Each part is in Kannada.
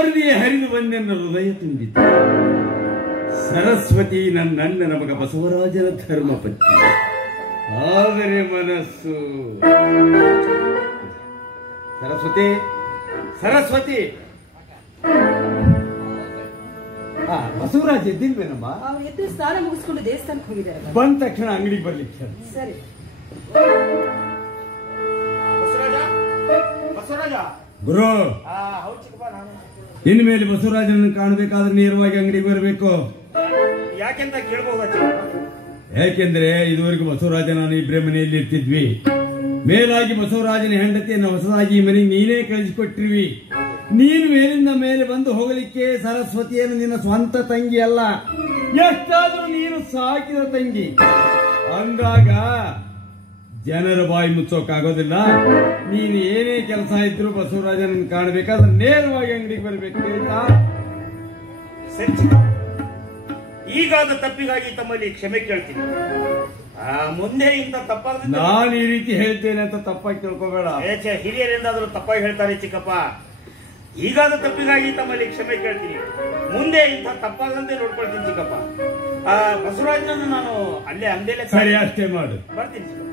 ಅಮೃತಾವೃತಿಯೇ ಹರಿದು ಬಂದೆನ್ನ ಹೃದಯ ತುಂಬಿತು. ಸರಸ್ವತಿ ನನ್ನಣ್ಣನ ಮಗ ಬಸವರಾಜನ ಧರ್ಮಪತ್ನಿ. ಆದರೆ ಮನಸ್ಸು ಸರಸ್ವತಿ ಸರಸ್ವತಿ ಬಸವರಾಜ್ ಎದ್ದಿಲ್ವೇನಮ್ಮ? ಅವ್ರು ಎದ್ದು ಸ್ನಾನ ಮುಗಿಸ್ಕೊಂಡು ದೇವಸ್ಥಾನಕ್ಕೆ ಹೋಗಿದ್ದಾರೆ. ಬಂದ ತಕ್ಷಣ ಅಂಗಡಿಗೆ ಬರ್ಲಿಕ್ಕೆ ಸರಿ. ಗುರು, ಇನ್ಮೇಲೆ ಬಸವರಾಜನನ್ನು ಕಾಣಬೇಕಾದ್ರೆ ನೇರವಾಗಿ ಅಂಗಡಿಗೆ ಬರಬೇಕು. ಯಾಕೆಂತ ಕೇಳಬಹುದ? ಯಾಕೆಂದ್ರೆ ಇದುವರೆಗೂ ಬಸವರಾಜ ನಾನು ಇಬ್ಬರೇ ಮನೆಯಲ್ಲಿ ಇರ್ತಿದ್ವಿ. ಮೇಲಾಗಿ ಬಸವರಾಜನ ಹೆಂಡತಿಯನ್ನು ಹೊಸದಾಗಿ ಮನೆಗೆ ನೀನೇ ಕಳಿಸಿಕೊಟ್ಟಿರುವಿ. ನೀನು ಮೇಲಿಂದ ಮೇಲೆ ಬಂದು ಹೋಗಲಿಕ್ಕೆ ಸರಸ್ವತಿಯನ್ನು ನಿನ್ನ ಸ್ವಂತ ತಂಗಿ ಅಲ್ಲ, ಎಷ್ಟಾದ್ರೂ ನೀನು ಸಾಕಿದ ತಂಗಿ ಅಂದಾಗ ಜನರ ಬಾಯಿ ಮುಚ್ಚೋಕಾಗೋದಿಲ್ಲ. ನೀನು ಏನೇ ಕೆಲಸ ಇದ್ರು ಬಸವರಾಜನನ್ನು ಕಾಣಬೇಕಾದ್ರೆ ನೇರವಾಗಿ ಅಂಗಡಿಗೆ ಬರಬೇಕು. ಈಗಾದ ತಪ್ಪಿಗಾಗಿ ತಮ್ಮಲ್ಲಿ ಕ್ಷಮೆ ಕೇಳ್ತೀನಿ. ಮುಂದೆ ಇಂತ ತಪ್ಪಾಗ ನಾನು ಈ ರೀತಿ ಹೇಳ್ತೇನೆ ಅಂತ ತಪ್ಪಾಗಿ ತಿಳ್ಕೋಬೇಡ. ಹಿರಿಯರಿಂದಾದ್ರೂ ತಪ್ಪಾಗಿ ಹೇಳ್ತಾರೆ ಚಿಕ್ಕಪ್ಪ. ಈಗಾದ ತಪ್ಪಿಗಾಗಿ ತಮ್ಮಲ್ಲಿ ಕ್ಷಮೆ ಕೇಳ್ತೀನಿ. ಮುಂದೆ ಇಂಥ ತಪ್ಪಾಗದಂತೆ ನೋಡ್ಕೊಳ್ತೀನಿ ಚಿಕ್ಕಪ್ಪ. ಬಸವರಾಜನನ್ನು ನಾನು ಅಲ್ಲೇ ಅಂಗಡಿಯಲ್ಲೇ ಸರಿ, ಅಷ್ಟೇ ಮಾಡು. ಬರ್ತೀನಿ ಚಿಕ್ಕಪ್ಪ.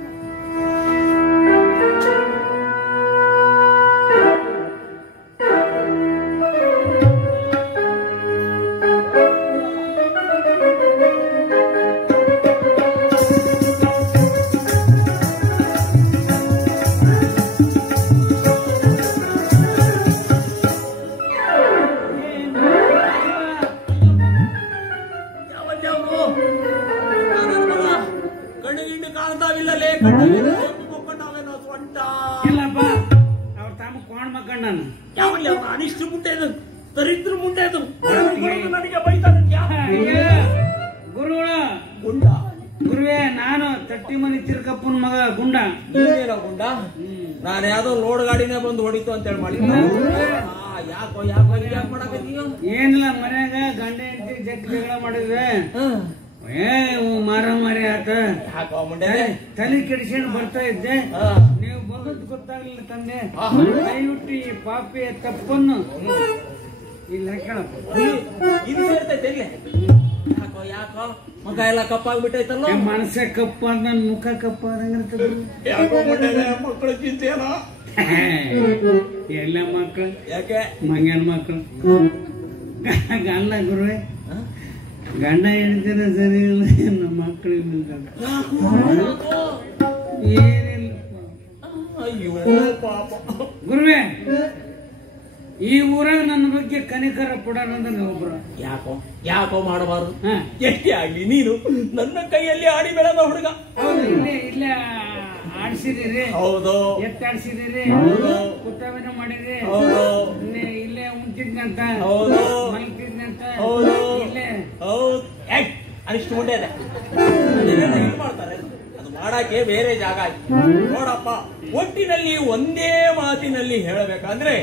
ಇಲ್ಲಪ್ಪ, ಅವ್ರ ತಮ್ಮ ಕೊಂಡ್ ಮಕ್ಕಂಡ ಅನಿಷ್ಟ ಮುಂಡೆ ಅದು, ದರಿದ್ರ ಮುಂಡೆ ಅದು. ನನಗೆ ಬೈತಾನೆ ಗುರುಗಳ ಗುರುವೇ, ನಾನು ತಟ್ಟಿ ಮನಿ ತಿರ್ಕಪ್ಪನ ಮಗ ಗುಂಡ. ನೀನೇನೋ ಗುಂಡ? ನಾನು ಯಾವ್ದೋ ಲೋಡ್ ಗಾಡಿನೇ ಬಂದು ಹೊಡಿತು ಅಂತ ಹೇಳಿ ಮಾಡಿ. ಯಾಕೋ ಯಾಕೆ ಮಾಡಕತ್ತೀಯ? ಏನಿಲ್ಲ, ಮನ್ಯಾಗ ಗಂಡ ಹೆಂಡತಿ ಜಗಳ ಮಾಡಿದ್ವೆ. ಮಾರಾಮಾರಿ ಆತ. ತಲೆ ಕೆಡಿಸ್ಕೊಂಡು ಬರ್ತಾ ಇದ್ದೆ, ನೀವು ಬರೋದು ಗೊತ್ತಾಗ್ಲಿಲ್ಲ ತಂದೆ. ದಯವಿಟ್ಟು ಈ ಪಾಪಿಯ ತಪ್ಪನ್ನು ಇಲ್ಲ ಕೇಳಪ್ಪ. ಇದು ಸೇರ್ತೈತೆ ಯಾಕೋ ಯಾಕೋ ಮುಖ ಎಲ್ಲ ಕಪ್ಪಾಗ್ಬಿಟ್ಟೈತಲ್ಲ. ಮನಸ್ಸೇ ಕಪ್ಪ, ನನ್ ಮುಖ ಕಪ್ಪ ಆದಂಗಿರ್ತದ. ಮಕ್ಕಳು ಚಿಂತೆಯಲ್ಲ. ಎಲ್ಲ ಮಕ್ಕಳು ಯಾಕೆ? ಮಂಗ್ಯಾನ ಮಕ್ಕಳು ಗಂಡ ಗುರುವೆ, ಗಂಡ ಹೇಳ್ತಾರೆ ಸರಿ ಇಲ್ಲ, ನಮ್ಮ ಮಕ್ಕಳು ಏನಿಲ್ಲ. ಅಯ್ಯೋ ಪಾಪ ಗುರುವೆ, ಈ ಊರಾಗ ನನ್ನ ಬಗ್ಗೆ ಕನಿಕರ ಪಡೋದಂದ್ರೆ ಒಬ್ರು. ಯಾಕೋ ಯಾಕೋ ಮಾಡಬಾರ್ದು. ಎಷ್ಟೇ ಆಗ್ಲಿ ನೀನು ನನ್ನ ಕೈಯಲ್ಲಿ ಆಡಿ ಬೆಳೆದ ಹುಡುಗ. ಹೌದು, ಇಲ್ಲೇ ಆಡ್ಸಿದಿರಿ. ಹೌದು, ಎತ್ತಾಡ್ಸಿದಿರಿ. ಕುತ್ತವನ ಮಾಡಿದ್ರಿ. ಇಲ್ಲೇ ಉಂಟಿದ್ನಂತ, ಹೌದು, ಮಲ್ತಿದ್ನಂತ. ಹೌದು, ಇಲ್ಲೇ ಹೌದು. ಅನಿಷ್ಟು ಮುಂಡೆ ಇದೆ ಮಾಡ್ತಾರೆ. ಅದು ಮಾಡಕ್ಕೆ ಬೇರೆ ಜಾಗ ನೋಡಪ್ಪ. ಒಟ್ಟಿನಲ್ಲಿ ಒಂದೇ ಮಾತಿನಲ್ಲಿ ಹೇಳಬೇಕಂದ್ರೆ,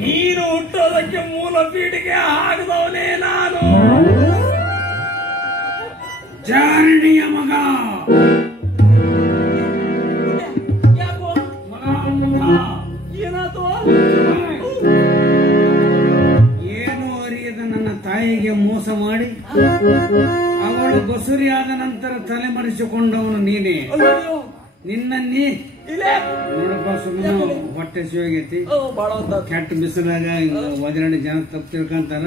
ನೀನು ಹುಟ್ಟೋದಕ್ಕೆ ಮೂಲ ಪೀಠಿಗೆ ಆಗದವನೇ ನಾನು. ಜಾರಣಿಯ ಮಗ. ಯಾಕೋ ಏನಾಯ್ತು? ಏನು ಅರಿಯದ ನನ್ನ ತಾಯಿಗೆ ಮೋಸ ಮಾಡಿ ಅವಳು ಬಸುರಿಯಾದ ನಂತರ ತಲೆ ಮರೆಸಿಕೊಂಡವನು ನೀನೇ. ನಿನ್ನನ್ನೇ ನೋಡಪ್ಪ, ಸುಮ್ಮನೆ ಹೊಟ್ಟೆ ಸಿವಾಗೈತಿ. ಕೆಟ್ಟ ಬಿಸಿಲಾಗ ಒಂದೆರಡು ಜನ ತಪ್ಪು ತಿಳ್ಕೊಂತಾರ.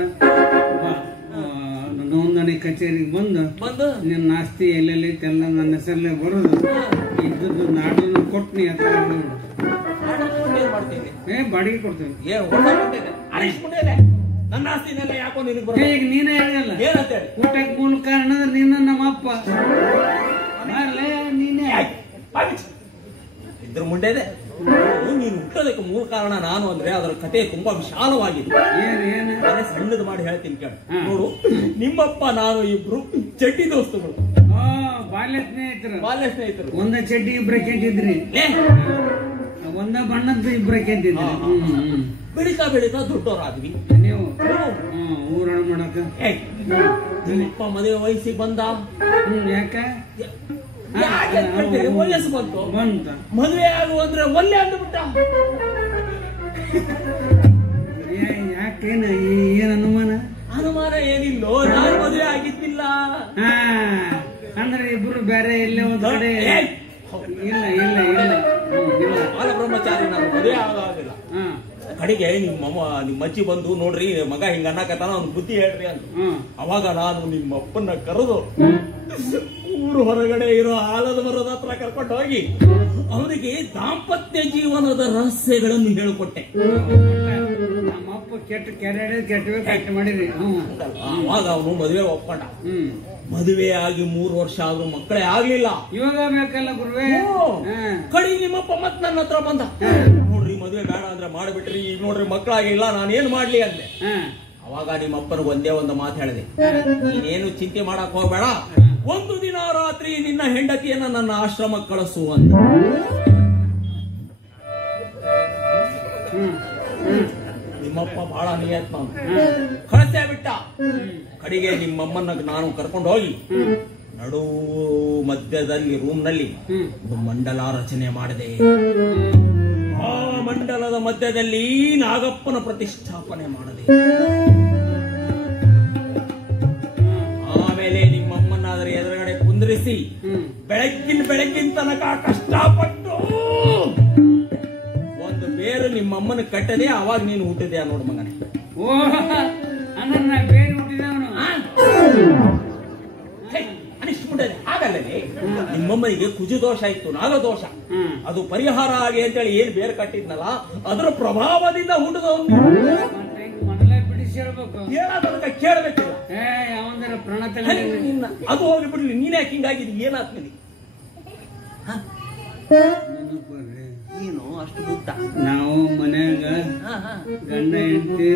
ನೋಂದಣಿ ಕಚೇರಿಗೆ ಬಂದು ನಿನ್ನ ಆಸ್ತಿ ಎಲ್ಲೆಲ್ಲಿ ಎಲ್ಲ ನನ್ನ ಹೆಸರಲ್ಲೇ ಬರೋದು, ಇದ್ದದ್ದು ನಾಡನ್ನು ಕೊಟ್ಟು ಬಾಡಿಗೆ ಕೊಡ್ತೇವೆ. ನನ್ನ ಆಸ್ತಿನೆಲ್ಲ ಯಾಕೋ ನಿನಗೆ ಈಗ ನೀನೇ ಹೇಳಲ್ಲ. ಏನಂತೇಳಿ ಊಟಕ್ಕೆ ಮೂಲ ಕಾರಣ ನಿನ್ನ ನಮ್ಮಪ್ಪ. ನೀನೇ ಇದ್ರ ಮುಂಡೆದೆ. ನೀನು ಹುಟ್ಟೋದಕ್ಕೆ ಮೂಲ ಕಾರಣ ನಾನು ಅಂದ್ರೆ ಅದರ ಕಥೆ ತುಂಬಾ ವಿಶಾಲವಾಗಿದೆ. ಏನು ಸಣ್ಣದು ಮಾಡಿ ಹೇಳ್ತೀನಿ ಕೇಳ. ನೋಡು, ನಿಮ್ಮಪ್ಪ ನಾನು ಇಬ್ರು ಚಡ್ಡಿ ದೋಸ್ತುಗಳು, ಬಾಲ್ಯ ಸ್ನೇಹಿತರು. ಬಾಲ್ಯ ಸ್ನೇಹಿತರು. ಒಂದ ಚಡ್ಡಿ ಇಬ್ರ ಕೆಟ್ಟಿದ್ರಿ, ಒಂದ ಬಣ್ಣದ್ದು ಇಬ್ರ ಕೆಟ್ಟಿದ್ರಿ. ಬೆಳೀತಾ ಬೆಳೀತಾ ದೊಡ್ಡವರಾದ್ವಿ ನೀವು. ಊರಣ ಮಾಡಕ ನಿಮ್ಮಪ್ಪ ಮದುವೆ ವಯಸ್ಸಿಗೆ ಬಂದ. ಯಾಕ ವಯಸ್ಸು ಬಂತು, ಮದುವೆ ಆಗು ಅಂದ್ರೆ ಒಲ್ಲೆ ಅಂದ್ಬಿಟ್ಟ. ಯಾಕ ಯಾಕೇನ ಏನ್ ಅನುಮಾನ? ಅನುಮಾನ ಏನಿಲ್ಲೋ, ನಾನು ಮದುವೆ ಆಗಿದ್ದಿಲ್ಲ. ಹಾ, ಅಂದ್ರೆ ಇಬ್ರು ಬೇರೆ ಎಲ್ಲೇ ಒಂದ್ ಕಡೆ. ಇಲ್ಲ ಇಲ್ಲ ಇಲ್ಲ ಇಲ್ಲ, ಬಾಲ ಬ್ರಹ್ಮಚಾರಿ, ನಾನು ಮದುವೆ ಆಗೋದಿಲ್ಲ. ಕಡೆಗೆ ನಿಮ್ಮ ಅಜ್ಜಿ ಬಂದು ನೋಡ್ರಿ ಮಗ ಹಿಂಗ ಅನ್ನಕತ್ತಾನ, ಅವ್ನ ಬುದ್ಧಿ ಹೇಳ್ರಿ ಅಂತ. ಅವಾಗ ನಾನು ನಿಮ್ಮ ಅಪ್ಪನ್ನ ಕರೆದು ಊರು ಹೊರಗಡೆ ಇರೋ ಆಲದ ಮರದ ಹತ್ರ ಕರ್ಕೊಂಡು ಹೋಗಿ ಅವರಿಗೆ ದಾಂಪತ್ಯ ಜೀವನದ ರಹಸ್ಯಗಳನ್ನು ಹೇಳಿಕೊಟ್ಟೆ. ನಮ್ಮಪ್ಪ ಕೆಟ್ಟ ಕೆಟ್ಟ ಮಾಡಿರಿ. ಅವಾಗ ಅವನು ಮದುವೆ ಒಪ್ಕೊಂಡ. ಮದುವೆ ಆಗಿ 3 ವರ್ಷ ಆದ್ರೂ ಮಕ್ಕಳೇ ಆಗ್ಲಿಲ್ಲ. ಇವಾಗ ಬೇಕಲ್ಲ ಗುರುವೇ. ಕಡಿ ನಿಮ್ಮಪ್ಪ ಮತ್ ನನ್ನ ಹತ್ರ ಬಂದ, ನೋಡ್ರಿ ಮದುವೆ ಬೇಡ ಅಂದ್ರೆ ಮಾಡ್ಬಿಟ್ರಿ, ಈಗ ನೋಡ್ರಿ ಮಕ್ಕಳಾಗಿಲ್ಲ, ನಾನೇನ್ ಮಾಡ್ಲಿ ಅಂದೆ. ಅವಾಗ ನಿಮ್ಮಪ್ಪನಿಗೆ ಒಂದೇ ಒಂದು ಮಾತು ಹೇಳಿದೆ, ನೀನೇನು ಚಿಂತೆ ಮಾಡಕ್ ಹೋಗ್ಬೇಡ, ಒಂದು ದಿನ ರಾತ್ರಿ ನಿನ್ನ ಹೆಂಡತಿಯನ್ನ ನನ್ನ ಆಶ್ರಮಕ್ಕೆ ಕಳಿಸು ಅಂತ. ನಿಮ್ಮಪ್ಪ ಬಹಳ ನಿಯತ್ನ ಕಳಿಸೇ ಬಿಟ್ಟ. ಕಡೆಗೆ ನಿಮ್ಮಮ್ಮನ್ನ ನಾನು ಕರ್ಕೊಂಡು ಹೋಗಿ ನಡು ಮಧ್ಯದಲ್ಲಿ ರೂಮ್ ನಲ್ಲಿ ಒಂದು ಮಂಡಲ ರಚನೆ ಮಾಡಿದೆ. ಆ ಮಂಡಲದ ಮಧ್ಯದಲ್ಲಿ ನಾಗಪ್ಪನ ಪ್ರತಿಷ್ಠಾಪನೆ ಮಾಡಿದೆ. ಆಮೇಲೆ ನಿಮ್ಮಮ್ಮನ ಅದರ ಎದುರುಗಡೆ ಕುಂದ್ರಿಸಿ ಬೆಳಗ್ಗಿನ ತನಕ ಕಷ್ಟಪಟ್ಟು ಒಂದು ಬೇರು ನಿಮ್ಮಮ್ಮನ ಕಟ್ಟದೆ. ಅವಾಗ ನೀನು ಹುಟ್ಟಿದೆ ನೋಡು ಮಗನೇ. ಓ, ಅನ್ನ ಬೇರೆ ಹುಟ್ಟಿದವನು. ಹಾಗಲ್ಲದೆ ನಿಮ್ಮಮ್ಮನಿಗೆ ಕುಜುದೋಷ ಇತ್ತು, ನಾಗದೋಷ. ಅದು ಪರಿಹಾರ ಆಗಿ ಅಂತೇಳಿ ಏನ್ ಬೇರೆ ಕಟ್ಟಿದ್ನಲ್ಲ, ಅದರ ಪ್ರಭಾವದಿಂದ ಹುಟ್ಟಿದವನು. ಮೊದಲೇ ಬಿಡಿಸಿ ಹೇಳ್ಬೇಕು, ಏನಾದ್ರೂ ಕೇಳಬೇಕಿಲ್ಲ. ಯಾವಂದ್ರ ಪ್ರಾಣ ಅದು ಹೋಗಿ ಬಿಡ್ಲಿ, ನೀನ್ ಯಾಕೆ ಹಿಂಗಾಗಿದ್, ಏನಾಗ್ತದೆ? ಏನು ಅಷ್ಟು ಬುಟ್ಟ? ನಾವು ಮನ್ಯಾಗ ಗಂಡ ಹೆಂಡತಿ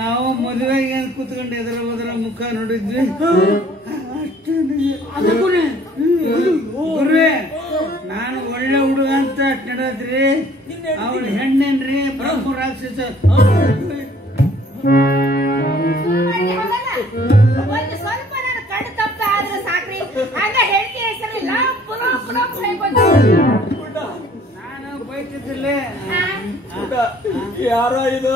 ನಾವು ಮದುವೆಗೆ ಏನ್ ಕೂತ್ಕೊಂಡು ಎದರ ಬದರ ಮುಖ ನೋಡಿದ್ವಿ. ಗುರುವೇ, ನಾನು ಒಳ್ಳೆ ಹುಡುಗ ಅಂತ ನಡೆದ್ರಿ, ಅವ್ರ ಹೆಣ್ಣೇನ್ರಿ ಬ್ರಹ್ಮ ರಾಕ್ಷಸ. ಒಂದು ಸ್ವಲ್ಪ ನಾನು ಕಣ್ಣು ತಪ್ಪ ಆದ್ರೆ ಸಾಕ್ರಿ, ಹಂಗ ಹೇಳ್ತಿ ಹೆಸರಿಲ್ಲ. ನಾನು ಬೈತಿದ್ದಿಲ್ಲ. ಯಾರೋ ಇದು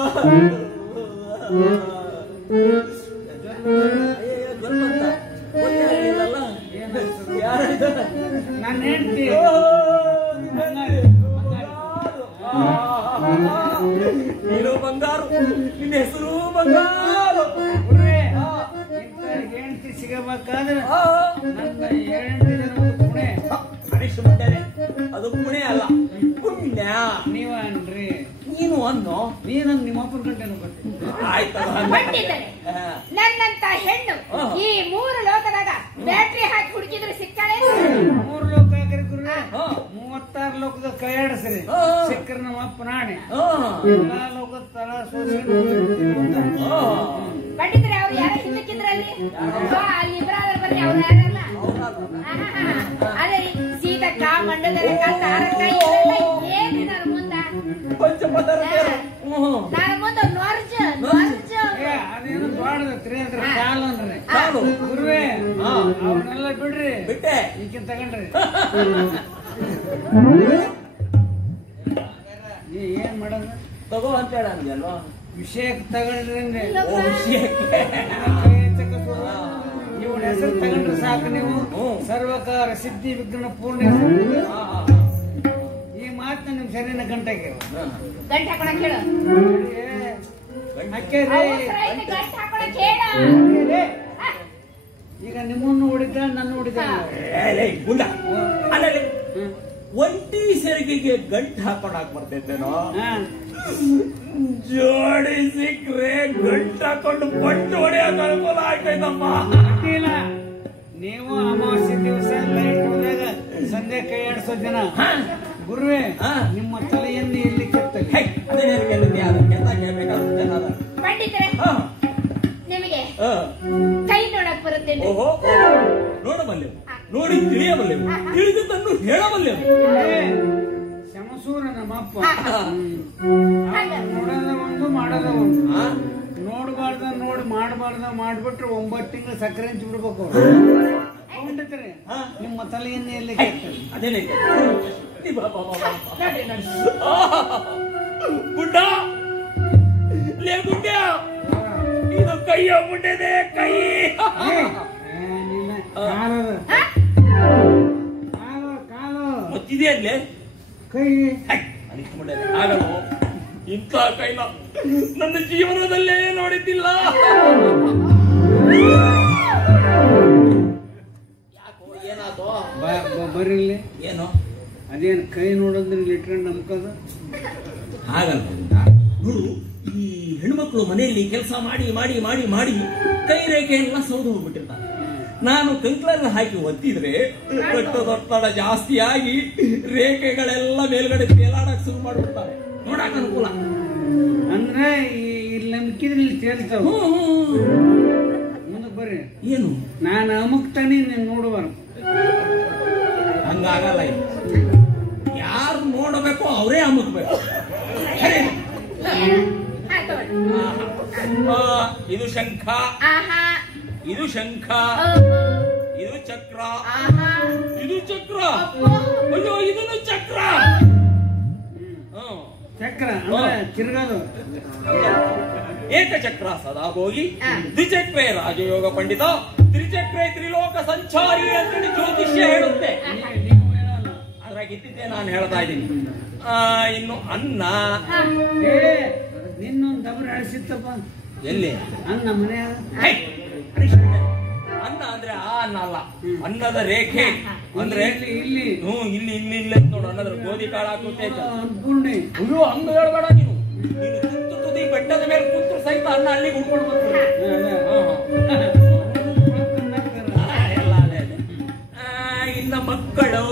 ನಾನು ಹೇಳ್ತೀನಿ, ನೀನು ಬಂಗಾರು, ನಿನ್ನ ಹೆಸರು ಬಂಗಾರು. ಹೆಂಡತಿ ಸಿಗಬೇಕಾದ್ರೆ ನನ್ನ 2 ಜನ ಪುಣೆ. ಅದು ಪುಣೆ ಅಲ್ಲ, ಪುಣ್ಯ. ನೀವನ್ರಿ, ನೀನು ಅನ್ನೋ, ನೀನು ನಿಮ್ಮಪ್ಪನ ಗಂಟೆನೂ ಬರ್ತೀನಿ. ನನ್ನಂತ ಹೆಣ್ಣು ಈ 3 ಲೋಕದಾಗ ಬ್ಯಾಟ್ರಿ ಹಾಕಿ ಹುಡುಕಿದ್ರೆ ಸಿಕ್ಕಾಳೆ. 3 ಲೋಕ ಹಾಕ್ರಿ ಗುರುವೆ, 36 ಲೋಕದ ಕೈಯಾಡಿಸ್ರಿ, ಸಿಕ್ಕರ ನಮ್ಮ ಅಪ್ಪ ನಾಣೆ. ಎಲ್ಲಾ ಲೋಕದ ತಳ ಸೋಸಿ ಪಂಡಿತರೆ, ಅವ್ರು ಯಾರ ಹಿಂದಕ್ಕಿದ್ರಲ್ಲಿ ಅಲ್ಲಿ ಇಬ್ಬರಾದ್ರ ಬರ್ರಿ, ಅವ್ರು ಯಾರಲ್ಲ. ಅದೇ ಸೀತಕ್ಕ ಮಂಡಲದ ತಾರಕ್ಕ ಏನು ನನ್ನ ಮುಂದ ನನ್ನ ಮುಂದ ನೋರ್ಜ ಅದೇನು ದೊಡ್ಡದತ್ರಿ, ಅದ್ರ ಕಾಲನ್ರಿ. ಗುರುವೆ, ಅವ್ರನ್ನೆಲ್ಲ ಬಿಡ್ರಿ, ಬಿಟ್ಟೆ ಈಗಿನ ತಗೊಂಡ್ರಿ. ಏನ್ ಮಾಡೋದು, ತಗೋ ಅಂತ ಹೇಳ ಅಂದ್ಯಲ್ವಾ? ವಿಷಯಕ್ಕೆ ತಗೊಂಡ್ರಿ ಅಂದ್ರೆ ವಿಷಯಕ್ಕೆ ಇವ್ರ ಹೆಸರು ತಗೊಂಡ್ರೆ ಸಾಕು, ನೀವು ಸರ್ವಕಾರ ಸಿದ್ಧಿ ವಿಘ್ನ ಪೂರ್ಣ. ಈ ಮಾತನ್ನ ನಿಮ್ ಸರಿನ ಗಂಟೆಗೆ ಗಂಟೆ ಹಾಕೊಳಕ್ ಹೇಳು. ಈಗ ನಿಮ್ಮನ್ನು ಹೊಡಿತ, ನನ್ನ ಹೊಡಿತ. ಒಂಟಿ ಸೆರಿಗೆಗೆ ಗಂಟು ಹಾಕೊಂಡಾಕ್ ಬರ್ತೈತೇನೋ? ಜೋಡಿ ಸಿಕ್ಕ್ರೆ ಗಂಟು ಹಾಕೊಂಡು ಪಟ್ಟು ಹೊಡೆಯೋಕೆ ಅನುಕೂಲ ಆಗ್ತೈತಪ್ಪ. ನೀವು ಅಮಾವಾಸ್ಯೆ ದಿವಸ ಲೈಟ್ ಹೋದಾಗ ಸಂಜೆ ಕೈ ಆಡಿಸೋ ಜನ. ಗುರುವೇ, ನಿಮ್ಮ ತಲೆಯನ್ನು ಎಲ್ಲಿ ಕೆತ್ತಲಿ? ಪಂಡಿತರೆ, ನಿಮಗೆ ಕೈ ನೋಡಕ್ ಬರುತ್ತೆ? ಓಹೋ, ನೋಡಬಲ್ಲೆ, ನೋಡಿ ತಿಳಿಯಬಲ್ಲೆ, ತಿಳಿದನ್ನು ಹೇಳಬಲ್ಲೆ. ಶಮಸೂರ ನಮ್ಮಪ್ಪ ನೋಡೋದ ಒಂದು ಮಾಡೋದ ಒಂದು. ನೋಡ್ಬಾರ್ದ ನೋಡಿ ಮಾಡಬಾರ್ದ ಮಾಡ್ಬಿಟ್ರೆ 9 ತಿಂಗಳು ಸಕ್ಕರೆ ಹಂಚಿ ಬಿಡ್ಬೇಕು. ಪಂಡಿತರೆ, ನಿಮ್ಮ ತಲೆಯನ್ನು ಎಲ್ಲಿ ಕೆತ್ತಲಿ? ಅದೇನೆ ಬತ್ತಿ ಬಾ ಬಾ ಬಾ ನೋಡ್ರಿ ನೋಡಿ. ಗುಡ್ಡ ಲೇ ಗುಡ್ಡ ಇದು ಕೈಯ ಮುಂಡೆದೆ ಕೈ ಮತ್ತಿದೆ ಅಲ್ಲೇ ಕೈ ಆಗಲ್ಲ ಇಂಥ ಕೈನ ನನ್ನ ಜೀವನದಲ್ಲೇ ನೋಡಿದ್ದಿಲ್ಲ. ಯಾಕೋ ಏನಾದೋ ಬರೀಲಿ ಏನು ಅದೇನು ಕೈ ನೋಡೋದ್ರೆ ಇಟ್ಕೊಂಡು ನಂಬ್ಕೋದು ಹಾಗಲ್ಲ ನೋಡು, ಈ ಹೆಣ್ಮಕ್ಳು ಮನೆಯಲ್ಲಿ ಕೆಲಸ ಮಾಡಿ ಮಾಡಿ ಮಾಡಿ ಮಾಡಿ ಕೈ ರೇಖೆ ಎಲ್ಲ ಸೌದು ಹೋಗ್ಬಿಟ್ಟಿರ್ತಾರೆ. ನಾನು ಕಂಕ್ಲಲ್ಲಿ ಹಾಕಿ ಒತ್ತಿದ್ರೆ ಕಟ್ಟದೊತ್ತಡ ಜಾಸ್ತಿ ಆಗಿ ರೇಖೆಗಳೆಲ್ಲ ಮೇಲ್ಗಡೆ ತೇಲಾಡಕ್ ಶುರು ಮಾಡ್ಬಿಡ್ತಾರೆ. ನೋಡಕ್ ಅನುಕೂಲ ಅಂದ್ರೆ ಇಲ್ಲಿ ನಂಬಿಕಿದ್ರೆ ಇಲ್ಲಿ ತೇಲ್ತಾವ. ಮುಂದಕ್ಕೆ ಬರ್ರಿ. ಏನು ನಾನು ಅಮುಕ್ತಾನೆ ನೀನು ನೋಡುವಾರ ಹಂಗಾಗಲ್ಲ. ಇದು ಯಾರು ನೋಡಬೇಕು ಅವರೇ ಅಮುಕ್ಬೇಕು. ಇದು ಶಂಖ, ಇದು ಶಂಖ, ಇದು ಚಕ್ರ, ಇದು ಚಕ್ರ. ಅಯ್ಯೋ ಇದನ್ನು ಚಕ್ರ. ಚಕ್ರ ಅಂದ್ರೆ ತಿರ್ಗೋದು. ಏಕಚಕ್ರ ಸದಾ ಭೋಗಿ, ದ್ವಿಚಕ್ರೇ ರಾಜಯೋಗ ಪಂಡಿತ, ತ್ರಿಚಕ್ರೇ ತ್ರಿಲೋಕ ಸಂಚಾರಿ ಅಂತೇಳಿ ಜ್ಯೋತಿಷ್ಯ ಹೇಳುತ್ತೆ. ಅದ್ರಾಗ ಇದ್ದಿದ್ದೆ ನಾನು ಹೇಳ್ತಾ ಇದ್ದೀನಿ. ಇನ್ನು ಅನ್ನ ನಿನ್ನೊಂದು ದಬರ ಅಳಿಸಿತ್ತಪ್ಪ. ಎಲ್ಲಿ ಅನ್ನ ಮನೆಯಾಗ ಅನ್ನ ಅಂದ್ರೆ ಆ ಅನ್ನ ಅಲ್ಲ, ಅನ್ನದ ರೇಖೆ ಅಂದ್ರೆ ಇಲ್ಲಿ ಇಲ್ಲಿ ಇಲ್ಲಿ ಇಲ್ಲಿ ನೋಡು, ಅನ್ನದ್ರ ಗೋಧಿ ಕಾಳು ಹಾಕುತ್ತೆ. ಅನ್ಪೂರ್ಣಿ ಅಯ್ಯೋ ಹಂಗ ಹೇಳ್ಬೇಡ ನೀನು. ನೀನು ತುತ್ತು ತುದಿ ಬೆಟ್ಟದ ಮೇಲೆ ಕೂತು ಸಹಿತ ಅನ್ನ ಅಲ್ಲಿ ಉಳ್ಕೊಂಡು ಎಲ್ಲ ಅದೇ ಅದೇ. ಇನ್ನ ಮಕ್ಕಳು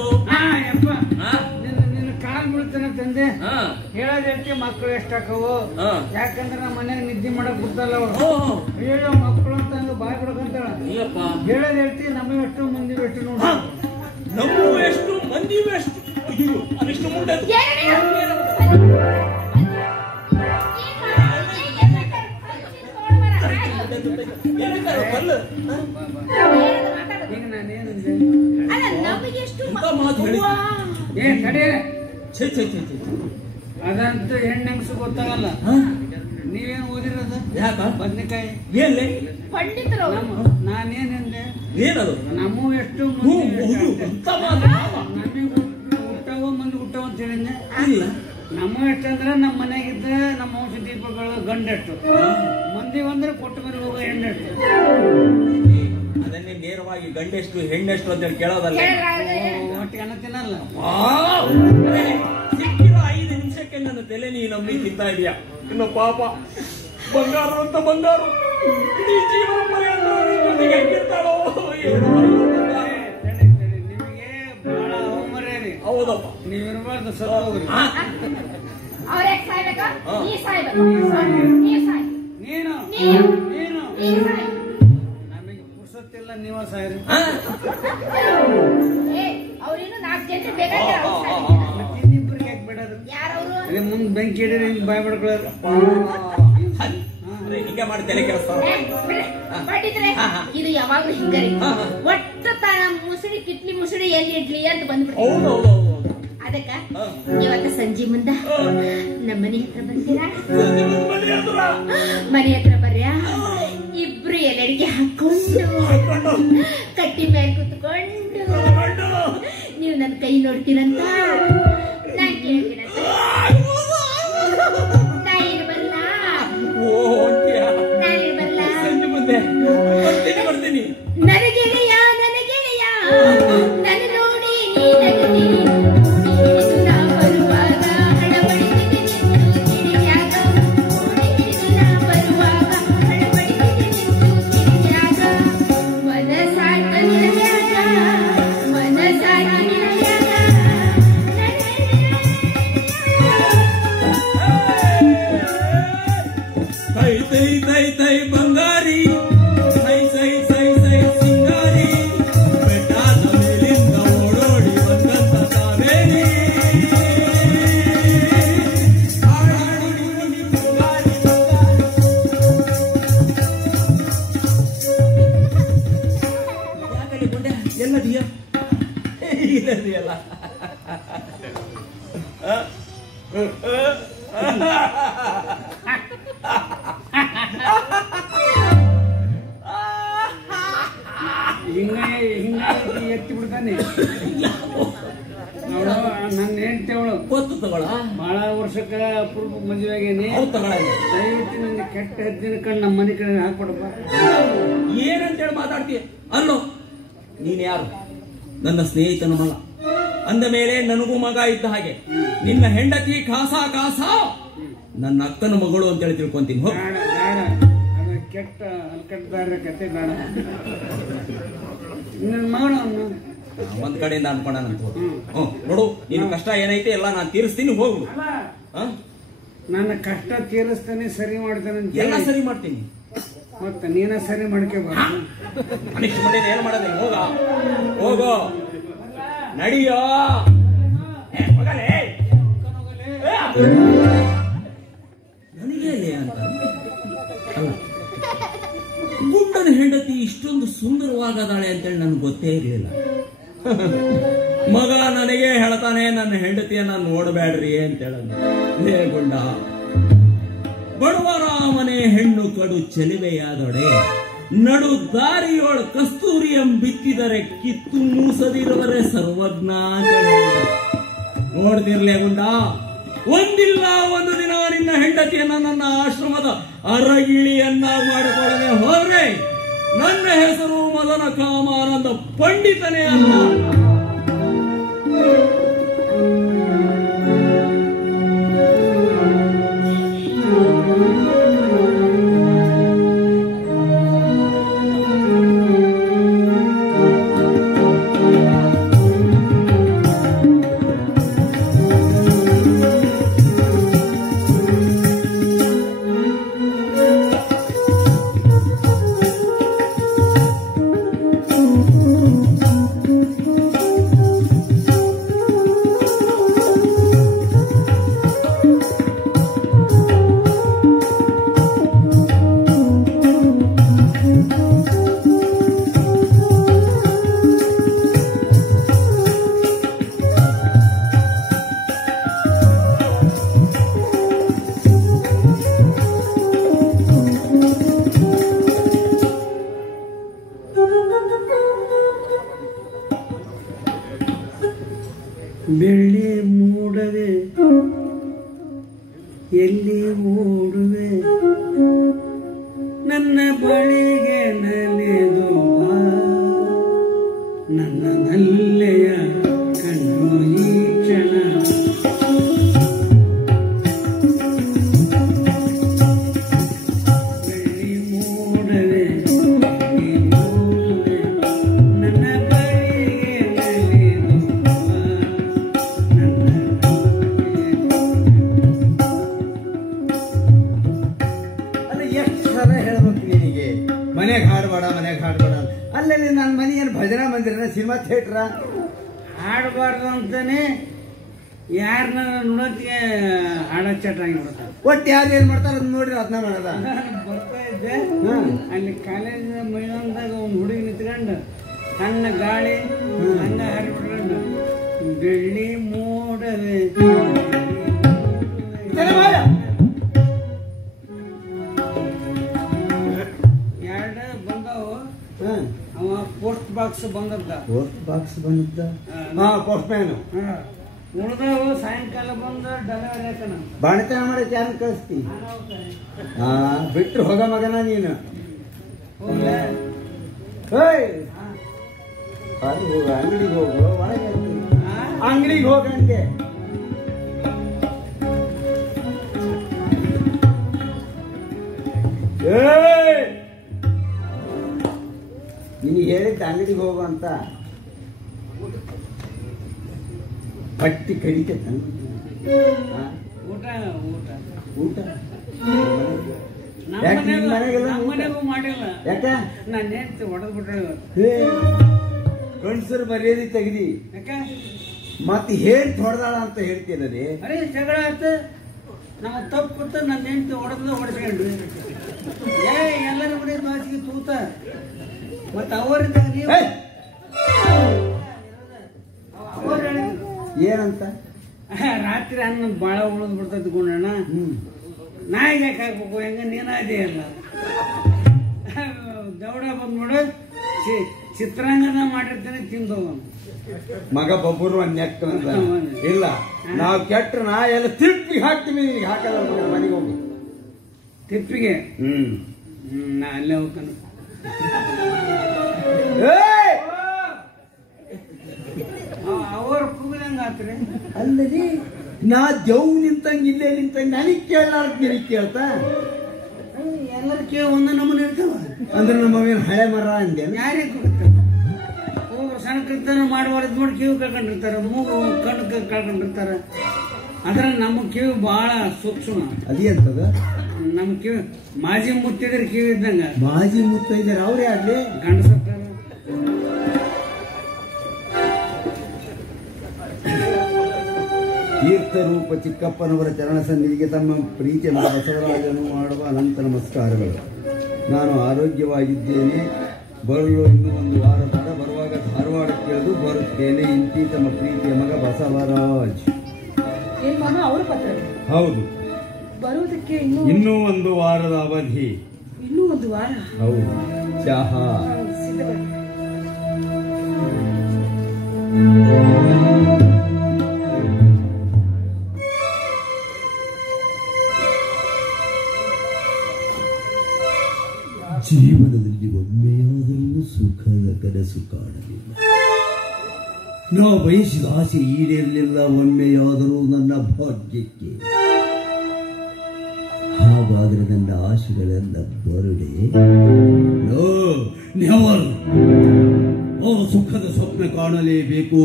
ನಿನ್ನ ಕಾಲ್ ಬೀಳ್ತಾನ ತಂದೆ ಹೇಳೋದ್ ಹೇಳ್ತಿ. ಮಕ್ಕಳು ಎಷ್ಟಾಕವು? ಯಾಕಂದ್ರೆ ನಮ್ಮ ಮನ್ಯಾಗ ನಿದ್ದೆ ಮಾಡಕ್ ಬಿಡ್ತಲ್ಲ ಅವ್ರು. ಅಯ್ಯೋ ಮಕ್ಕಳು ಅಂತ ಹಂಗ ಬಾಯ್ ಬಿಡಕಂತಾಳ. ಹೇಳೋದ್ ಹೇಳ್ತಿ. ನಮಗೆ ಎಷ್ಟು ಮಂದಿ ಎಷ್ಟು ನೋಡ, ನಮ್ಮು ಎಷ್ಟು ಮಂದಿ ಎಷ್ಟು. ಅಯ್ಯೋ ಅದಿಷ್ಟು ಮುಂದೆ ಈಗ ನಾನೇನಂದೆ ಮಾತು ಹೇಳಿ. ಏ ಕಡೆ ಛೇ ಛೇ ಛೇ ಛೇ. ಅದಂತೂ ಹೆಣ್ಣಂಗ್ಸು ಗೊತ್ತಾಗಲ್ಲ. ನೀವೇನು ಓದಿರೋದು? ಯಾಕ ಬದ್ನೆಕಾಯಿ ಏನ್ಲೇ ಪಂಡಿತರು ನಾನೇನಂದೆ? ಏನದು? ನಮ್ಮ ಎಷ್ಟು ನಮಗೆ ಹುಟ್ಟವ ಮಂದಿ ಹುಟ್ಟವ ಅಂತ ಹೇಳಿದ್ನೆ. ಇಲ್ಲ ನಮ್ಮ ಎಷ್ಟಂದ್ರೆ ನಮ್ಮ ಮನೆಯಾಗಿದ್ದ ನಮ್ಮ ವಂಶ ದೀಪಗಳು ಗಂಡೆಷ್ಟು ಮಂದಿ ಬಂದ್ರೆ ಕೊಟ್ಟ ಮೇಲೆ ಹೋಗೋ ಹೆಣ್ಣೆಷ್ಟು. ಅದನ್ನೇ ನೇರವಾಗಿ ಗಂಡೆಷ್ಟು ಹೆಣ್ಣೆಷ್ಟು ಅಂತ ಹೇಳಿ ಕೇಳೋದಲ್ಲ. ಒಟ್ಟಿಗೆ ಅನ್ನ ತಿನ್ನಲ್ಲ. ಸಿಕ್ಕಿರೋ 5 ನಿಮಿಷಕ್ಕೆ ನನ್ನ ತಲೆ ನೀ ನಂಬಿ ತಿಂತಾ ಇದೀಯ. ಇನ್ನು ಪಾಪ ಬಂಗಾರ ಅಂತ ಬಂಗಾರು ಇಡೀ ಜೀವನ ಪರ್ಯಂತ ಜೊತೆಗೆ ಹೆಂಗಿರ್ತಾಳೋ ಏನೋ. ನಿಮಗೆ ಬಹಳ ಅವಮರ್ಯಾದೆ. ಹೌದಪ್ಪ, ನೀವಿರಬಾರ್ದು. ಸತ್ತೋಗ್ರಿ. ಅವ್ರ ಸಾಯ್ಬೇಕಾ? ನೀ ಸಾಯ್ಬೇಕು. ನೀ ಸಾಯ್. ನೀನು ನೀನು ನೀನು ನೀ ಸಾಯ್. ನಮಗೆ ಪುರ್ಸೊತ್ತಿಲ್ಲ. ನೀವ ಸಾಯ್ರಿ. ಏ ಅವ್ರಿನ್ನು 4 ಜನ ಬೇಕಾಗಿಲ್ಲ. ಇನ್ನಿಬ್ರಿಗೆ ಯಾಕೆ ಬಿಡೋದು? ಯಾರವ್ರು? ಅದೇ ಮುಂದೆ ಬೆಂಕಿ ಹಿಡಿದ್ರೆ ಹಿಂಗೆ ಬಾಯ್ ಬಡ್ಕೊಳ್ಳೋದು. ಹಿಂಗೆ ಮಾಡಿ ತಲೆ ಕೆಲಸ. ಪಂಡಿತರೆ, ಇದು ಯಾವಾಗ್ಲೂ ಹಿಂಗರಿ. ಒಟ್ಟು ಮುಸುಡಿ ಕಿಟ್ಲಿ ಮುಸುಡಿ ಎಲ್ಲಿ ಇಡ್ಲಿ ಅಂತ ಬಂದ್ಬಿಟ್ಟು ಅದಕ್ಕ ಇವತ್ತ ಸಂಜೆ ಮುಂದ ನಮ್ಮ ಮನೆ ಹತ್ರ ಬಂದಿರಾ? ಮನೆ ಹತ್ರ ಬರ್ಯಾ? ಇಬ್ರು ಎಲೆಡಿಗೆ ಹಾಕೊಂಡು ಕಟ್ಟಿ ಮೇಲೆ ಕುತ್ಕೊಂಡು ನೀವು ನನ್ನ ಕೈ ನೋಡ್ತೀರಂತ ನಾನ್ ಕೇಳ್ತೀರಂತ. ನಾ ಏನು ಬರಲ್ಲ, ನಾನು ಬರಲ್ಲ. ಬರ್ತೀನಿ. ನನಗೆಳೆಯ ನನಗೆಳೆಯ ನನ್ನ ನೋಡಿ ನೀ ನಗುತ್ತೀನಿ. ನಾ ಬರುವಾಗ ಹಣಬಡಿಸಿದೆ ನಿಂತು ಕಿಡಿಯಾಗ. ನಾ ಬರುವಾಗ ಹಣಬಡಿಸಿದೆ ನಿಂತು ಕಿಡಿಯಾಗ. ಮನಸಾಟ ನಿನಗ್ಯಾಗ, ಮನಸಾಟ ನಿನಗ್ಯಾಗ. ತೈ ತೈ ತೈ ತೈ ಬಂಗಾರಿ, ಸೈ ಸೈ ಸೈ ಸೈ ಸಿಂಗಾರಿ, ಬೆಟ್ಟದ ಮೇಲಿಂದ ಓಡೋಡಿ ಬಂದಂತ ಕಾವೇರಿ. ಯಾಕಲ್ಲಿ ಕೊಂಡೆ ಎಲ್ಲದಿಯ ಇಲ್ಲದಿಯಲ್ಲ. ಹಿಂಗಾಗಿ ಎತ್ತಿ ಬಿಡ್ತಾನೆ. ನನ್ನ ಹೆಂಡತಿ ಅವಳು ಗೊತ್ತು ತಗೊಳ ಬಹಳ ವರ್ಷಕ್ಕ ಅಪರೂಪ ಮದುವೆ ಆಗೇನಿ. ತಗೊಳ ದಯವಿಟ್ಟು ನನ್ನ ಕೆಟ್ಟ ಹೆಜ್ಜಿನ ಕಣ್ಣು ನಮ್ಮ ಮನೆ ಕಡೆ ಹಾಕ್ಬಿಡಪ್ಪ. ಏನಂತೇಳಿ ಮಾತಾಡ್ತೀಯ? ಅಲ್ಲೋ ನೀನ್ ಯಾರು? ನನ್ನ ಸ್ನೇಹಿತನ ಮಗ ಅಂದ ಮೇಲೆ ನನಗೂ ಮಗ ಇದ್ದ ಹಾಗೆ. ನಿನ್ನ ಹೆಂಡತಿ ಕಾಸ ನನ್ನ ಅಕ್ಕನ ಮಗಳು ಅಂತೇಳಿ ತಿಳ್ಕೊಂತೀನಿ. ಅದು ಕೆಟ್ಟ ಅಲ್ಕಟ್ದಾರ ಕತೆ ಬೇಡ. ನನ್ನ ಮಗಳು ಒಂದ್ ಕಡೆಯಿಂದ ಅನ್ಕೊಂಡಂತ ನೋಡು, ನಿನ್ ಕಷ್ಟ ಏನೈತೆ ಎಲ್ಲ ನಾನು ತೀರಿಸ್ತೀನಿ, ಹೋಗು. ನನ್ನ ಕಷ್ಟ ತೀರಿಸ್ತಾನೆ, ಸರಿ ಮಾಡ್ತಾನೆ, ಎಲ್ಲ ಸರಿ ಮಾಡ್ತೀನಿ. ಮತ್ತೆ ನೀನ ಸರಿ ಮಾಡ್ಕೋಬಾರ್ದು. ಅನಿಷ್ಟ ಮಾಡಿ ಏನ್ ಮಾಡೋದಿಲ್ಲ. ಹೋಗೋ ನಡಿಯೋ. ನನಗೆ ಅಂತ ಗುಂಡನ ಹೆಂಡತಿ ಇಷ್ಟೊಂದು ಸುಂದರವಾಗದಾಳೆ ಅಂತೇಳಿ ನನ್ಗೆ ಗೊತ್ತೇ ಇರಲಿಲ್ಲ. ಮಗ ನನಗೆ ಹೇಳ್ತಾನೆ, ನನ್ನ ಹೆಂಡತಿಯನ್ನ ನೋಡಬೇಡ್ರಿ ಅಂತ ಹೇಳೋದು. ಗುಂಡ, ಬಡವರ ಮನೆ ಹೆಣ್ಣು ಕಡು ಚೆಲುವೆಯಾದೊಡೆ, ನಡು ದಾರಿಯೊಳ ಕಸ್ತೂರಿಯಂ ಬಿತ್ತಿದರೆ ಕಿತ್ತು ಮೂಸದಿರುವರೆ ಸರ್ವಜ್ಞ ಅಂತ ನೋಡ್ತಿರ್ಲೇ ಗುಂಡ, ಒಂದಿಲ್ಲ ಒಂದು ದಿನ ನಿನ್ನ ಹೆಂಡತಿಯನ್ನ ನನ್ನ ಆಶ್ರಮದ ಅರಗಿಳಿಯನ್ನ ಮಾಡಿಕೊಳ್ಳದೆ ಹೋದ್ರೆ ನನ್ನ ಹೆಸರು ಮದನ ಕಾಮಾನಂದ ಪಂಡಿತನೇ ಅಲ್ಲ. ಬೆಳ್ಳಿ ಮೂಡವೆ ಎಲ್ಲಿ ಓಡುವೆ, ನನ್ನ ಬಳಿಗೆ ನಲಿದು ಬಾ, ನನ್ನ ನಲ್ಲೆಯ ಕಣ್ಣು ಈ ಕ್ಷಣ. ಬೆಳ್ಳಿ ಮೂಡವೆ ಎಲ್ಲಿ ಓಡುವೆ, ನನ್ನ ಬಳಿಗೆ ನಲಿದು ಬಾ, ಮನೆಗೆ ಹಾಡ್ಬೇಡ ಅಲ್ಲಲ್ಲಿ ನನ್ನ ಮನೆ ಏನು ಭಜನಾ ಮಂದಿರನ ಸಿನಿಮಾ ಥಿಯೇಟ್ರ? ಹಾಡಬಾರ್ದು ಅಂತಾನೆ ಯಾರನ್ನ ನೋಡೋತ್ತಿಗೆ ಹಾಡ ಚಟ ಆಗಿಬಿಡ್ತಾರೆ. ಒಟ್ಟು ಯಾರು ಏನ್ ಮಾಡ್ತಾರ ಅದನ್ನ ನೋಡ್ರಿ ಅದನ್ನ ಮಾಡದ. ಬರ್ತಾ ಇದ್ದೆ ಅಲ್ಲಿ ಕಾಲೇಜ್ ಮೈದಾನದಾಗ ಒಂದು ಹುಡುಗಿ ನಿಂತ್ಕೊಂಡು ಸಣ್ಣ ಗಾಳಿ ಹಂಗ ಹಾರಿಬಿಟ್ಕೊಂಡು ಬೆಳ್ಳಿ ಮೋಡವೆ ಎರಡು ಬಂದವು. ಅವ ಪೋಸ್ಟ್ ಬಾಕ್ಸ್ ಬಂದದ್ದ. ಪೋಸ್ಟ್ ಮ್ಯಾನ್ ಉಳ್ದವು ಸಾಯಂಕಾಲ ಬಂದು ಡೆಲಿವರಿ ಹಾಕಣ ಬಾಣತನ ಮಾಡಿ ಚಾನ್ ಕಳಿಸ್ತಿ. ಬಿಟ್ರು ಹೋಗ ಮಗನ ನೀನು. ಅಂಗಡಿಗೆ ಹೋಗು, ಒಳಗೆ ಅಂಗಡಿಗೆ ಹೋಗಂಗೆ. ನಿನಗೆ ಹೇಳಿದ್ದ ಅಂಗಡಿಗೆ ಹೋಗು ಅಂತ. ಬಟ್ಟಿ ಕಡಿಕೆ ಊಟ ಊಟ ಊಟ ಮನೆಗೂ ಮಾಡಿಲ್ಲ. ಯಾಕ ನಾನು ಹೆಂಡ್ತಿ ಹೊಡೆದ್ ಬಿಟ್ರೆ ಗಂಡಸರು ಮರ್ಯಾದೆ ತೆಗ್ದಿ. ಯಾಕ ಮತ್ತೆ ಹೇಳಿ ಹೊಡೆದಾಳ ಅಂತ ಹೇಳ್ತೀರಿ. ಅರೆ ಜಗಳ ಆಯ್ತು, ನಮ್ಮ ತಪ್ಪು ನನ್ನ ಹೆಂಡ್ತಿ ಹೊಡೆಸ್ಕೊಂಡ್ರಿ. ಎಲ್ಲರೂ ಬಿಡಿ ಬಾಸಿಗೆ ತೂತ. ಮತ್ತೆ ಅವರಿದ್ದಾಗ ನೀವು ಏನಂತ ರಾತ್ರಿ ಅನ್ನ ಬಾಳ ಉಳಿದ್ ಬಿಡ್ತೈತಿ ಗುಂಡಣ್ಣ. ನಾಯಿಗೆ ಯಾಕೆ ಹಾಕ್ಬೇಕು? ಹೆಂಗ ನೀನ ಇದೆಯಲ್ಲ ದೌಡ ಬಂದ್ ನೋಡು, ಚಿತ್ರಾಂಗನ ಮಾಡಿರ್ತೇನೆ ತಿಂದು ಮಗ ಬಬ್ಬರು ನೆಕ್ಕ ಇಲ್ಲ. ನಾವು ಕೆಟ್ಟ ನಾ ಎಲ್ಲ ತಿಪ್ಪಿ ಹಾಕ್ತೀವಿ, ನಿನಗೆ ಹಾಕಲ್ಲ ಮನೆಗೆ ಹೋಗಿ ತಿಪ್ಪಿಗೆ. ನಾ ಅಲ್ಲೇ ಹೋಗ್ತಾನೆ. ಅವ್ರ ಕೂಗದಂಗ ಆತ್ರಿ. ಅಲ್ಲರಿ ನಾ ದೇವ್ ನಿಂತಂಗ ಇಲ್ಲೇ ನಿಂತಂಗ ನನಗ್ ಕೇಳಾರ್ದ ನಿನಗ್ ಕೇಳ್ತಾ ಎಲ್ಲರ ಕೇಳಿ ಒಂದ ನಮ್ಮನೆ ಇರ್ತಾವ ಅಂದ್ರೆ ನಮ್ಮವೇನು ಹಳೆ ಮರ ಅಂದೆ. ಯಾರೇ ಕೊಡುತ್ತೆ? ಒಬ್ಬರು ಸಣ್ಣ ಕರ್ತನ ಮಾಡುವದ್ದು ನೋಡಿ ಕಿವಿ ಕಳ್ಕೊಂಡಿರ್ತಾರ, ಮೂಗು ಕಣ್ಣು ಕಳ್ಕೊಂಡಿರ್ತಾರ. ಅದ್ರ ನಮ್ಮ ಕಿವಿ ಬಹಳ ಸೂಕ್ಷ್ಮ. ಅದೇ ಅಂತದ ನಮ್ಮ ಕಿವಿ ಮಾಜಿ ಮುತ್ತಿದ್ರ ಕಿವಿ ಇದ್ದಂಗ. ಮಾಜಿ ಮುತ್ತ ಇದ್ದಾರೆ ಅವ್ರೇ ಆಗ್ಲಿ ಗಂಡಸತ್ತಾರ. ತೀರ್ಥರೂಪ ಚಿಕ್ಕಪ್ಪನವರ ಚರಣ ಸನ್ನಿಧಿಗೆ ತಮ್ಮ ಪ್ರೀತಿಯ ಮಗ ಬಸವರಾಜನು ಮಾಡುವ ಅನಂತ ನಮಸ್ಕಾರಗಳು. ನಾನು ಆರೋಗ್ಯವಾಗಿದ್ದೇನೆ. ಬರಲು ಇನ್ನೂ ಒಂದು ವಾರ ತಡ. ಬರುವಾಗ ಧಾರವಾಡಕ್ಕೆ ಇಳಿದು ಬರುತ್ತೇನೆ. ಇಂತಿ ತಮ್ಮ ಪ್ರೀತಿಯ ಮಗ ಬಸವರಾಜ್. ಅವರು ಪತ್ರ ಹೌದು, ಬರುವುದಕ್ಕೆ ಇನ್ನೂ ಒಂದು ವಾರದ ಅವಧಿ. ಇನ್ನೂ ಒಂದು ವಾರ? ಹೌದು. ಚಹಾ ಜೀವನದಲ್ಲಿ ಒಮ್ಮೆಯಾದರೂ ಸುಖದ ಕನಸು ಕಾಣಲಿಲ್ಲ. ನಾ ಬಯಸಿದ ಆಸೆ ಈಡೇರಲಿಲ್ಲ ಒಮ್ಮೆಯಾದರೂ ನನ್ನ ಭಾಗ್ಯಕ್ಕೆ. ಹಾಗಾದರೆ ನನ್ನ ಆಶೆಗಳೆಲ್ಲ ಬರುಡೆ. ಸುಖದ ಸ್ವಪ್ನ ಕಾಣಲೇಬೇಕು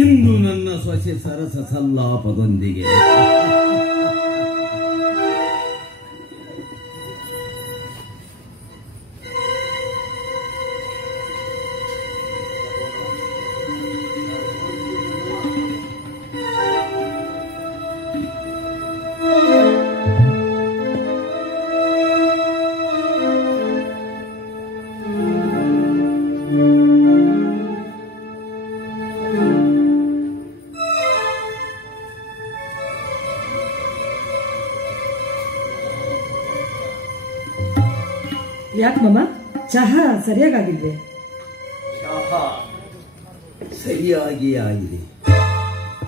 ಇಂದು ನನ್ನ ಸೊಸೆ ಸರಸ ಸಲ್ಲಾಪದೊಂದಿಗೆ. ಯಾಕೆ ಮಮ್ಮ ಚಹಾ ಸರಿಯಾಗಿಲ್ವೇ? ಚಹಾ ಸರಿಯಾಗಿ ಆಗಿದೆ.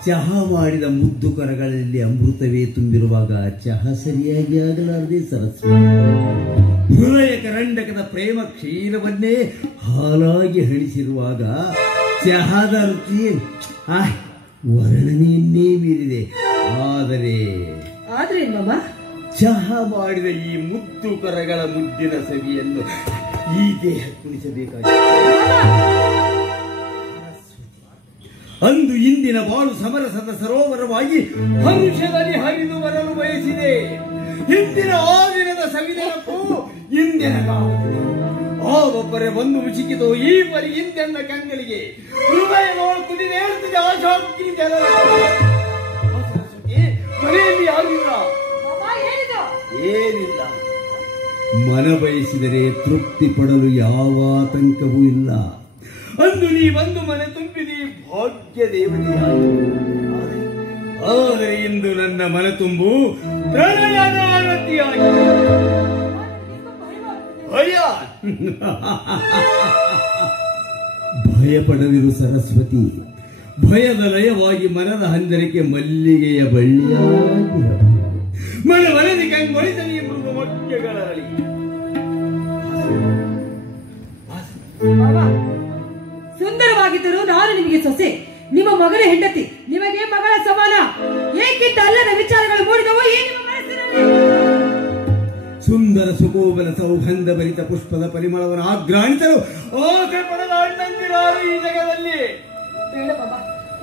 ಚಹಾ ಮಾಡಿದ ಮುದ್ದು ಕರಗಳಲ್ಲಿ ಅಮೃತವೇ ತುಂಬಿರುವಾಗ ಚಹಾ ಸರಿಯಾಗಿ ಆಗಲಾರದೆ ಸರಸ್ವತಿ. ಹೃದಯ ಕರಂಡಕದ ಪ್ರೇಮ ಕ್ಷೀರವನ್ನೇ ಹಾಲಾಗಿ ಹಣಿಸಿರುವಾಗ ಚಹಾದ ರುಚಿ ವರ್ಣನೆಯನ್ನೇ ಮೀರಿದೆ. ಆದರೆ ಮಮ್ಮ ಚಹಾ ಮಾಡಿದ ಈ ಮುದ್ದು ಕರಗಳ ಮುದ್ದಿನ ಸವಿಯನ್ನು ಈ ದೇಹ ಕುಣಿಸಬೇಕಾಗಿದೆ. ಅಂದು ಇಂದಿನ ಬಾಳು ಸಮರಸದ ಸರೋವರವಾಗಿ ಹರುಷದಲ್ಲಿ ಹರಿದು ಬರಲು ಬಯಸಿದೆ. ಹಿಂದಿನ ಆ ದಿನದ ಸವಿನೆನಪು ಇಂದಿನ ಕಾವುತ್ತಿದೆ. ಆ ಒಬ್ಬರೇ ಬಂದು ಮುಸುಕಿತು ಈ ಪರಿ ಇಂದೆನ್ನ ಕಂಗಳಿಗೆ. ಹೃದಯದೋಳು ಕುದಿದೇಳುತ್ತಿದೆ ಆಶಾಂತಿ ಜನರ ಮನೆಯಲ್ಲಿ ಆಗಿಲ್ಲ. ಏನಿಲ್ಲ, ಮನ ಬಯಸಿದರೆ ತೃಪ್ತಿ ಪಡಲು ಯಾವ ಆತಂಕವೂ ಇಲ್ಲ. ಅಂದು ನೀ ಬಂದು ಮನೆ ತುಂಬಿದಿ ಭಾಗ್ಯ ದೇವತೆಯಾಗಿ. ಆದರೆ ಇಂದು ನನ್ನ ಮನ ತುಂಬು ಪ್ರಣಯನಾರತಿಯಾಗಿ. ಭಯ ಪಡದಿರು ಸರಸ್ವತಿ. ಭಯದ ಲಯವಾಗಿ ಮನದ ಹಂದರಕ್ಕೆ ಮಲ್ಲಿಗೆಯ ಬಳ್ಳಿಯಾಗಿ ಮನದಿ ಕಂಗೊಳಿಸಲಿ ಎಂಬುದು ಮೊಟ್ಟೆಗಳರಳಿ. ಸುಂದರವಾಗಿದ್ದರೂ ನಾನು ನಿಮಗೆ ಸೊಸೆ, ನಿಮ್ಮ ಮಗನ ಹೆಂಡತಿ, ನಿಮಗೆ ಮಗಳ ಸಮಾನ. ಏಕಿಂತ ಅಲ್ಲದ ವಿಚಾರಗಳು ಮೂಡಿದವು ಈ ನಿಮ್ಮ ಮನಸ್ಸಿನಲ್ಲಿ. ಸುಂದರ ಸುಕೋಬಲ ಸೌಗಂಧ ಭರಿತ ಪುಷ್ಪದ ಪರಿಮಳವನ್ನು ಆಘ್ರಾಣಿಸಲು ಆಸೆ ಪಡೆದ ಅಣ್ಣಂದಿರಾರು ಈ ಜಗದಲ್ಲಿ. ಬೇಡ ಬಾಬಾ,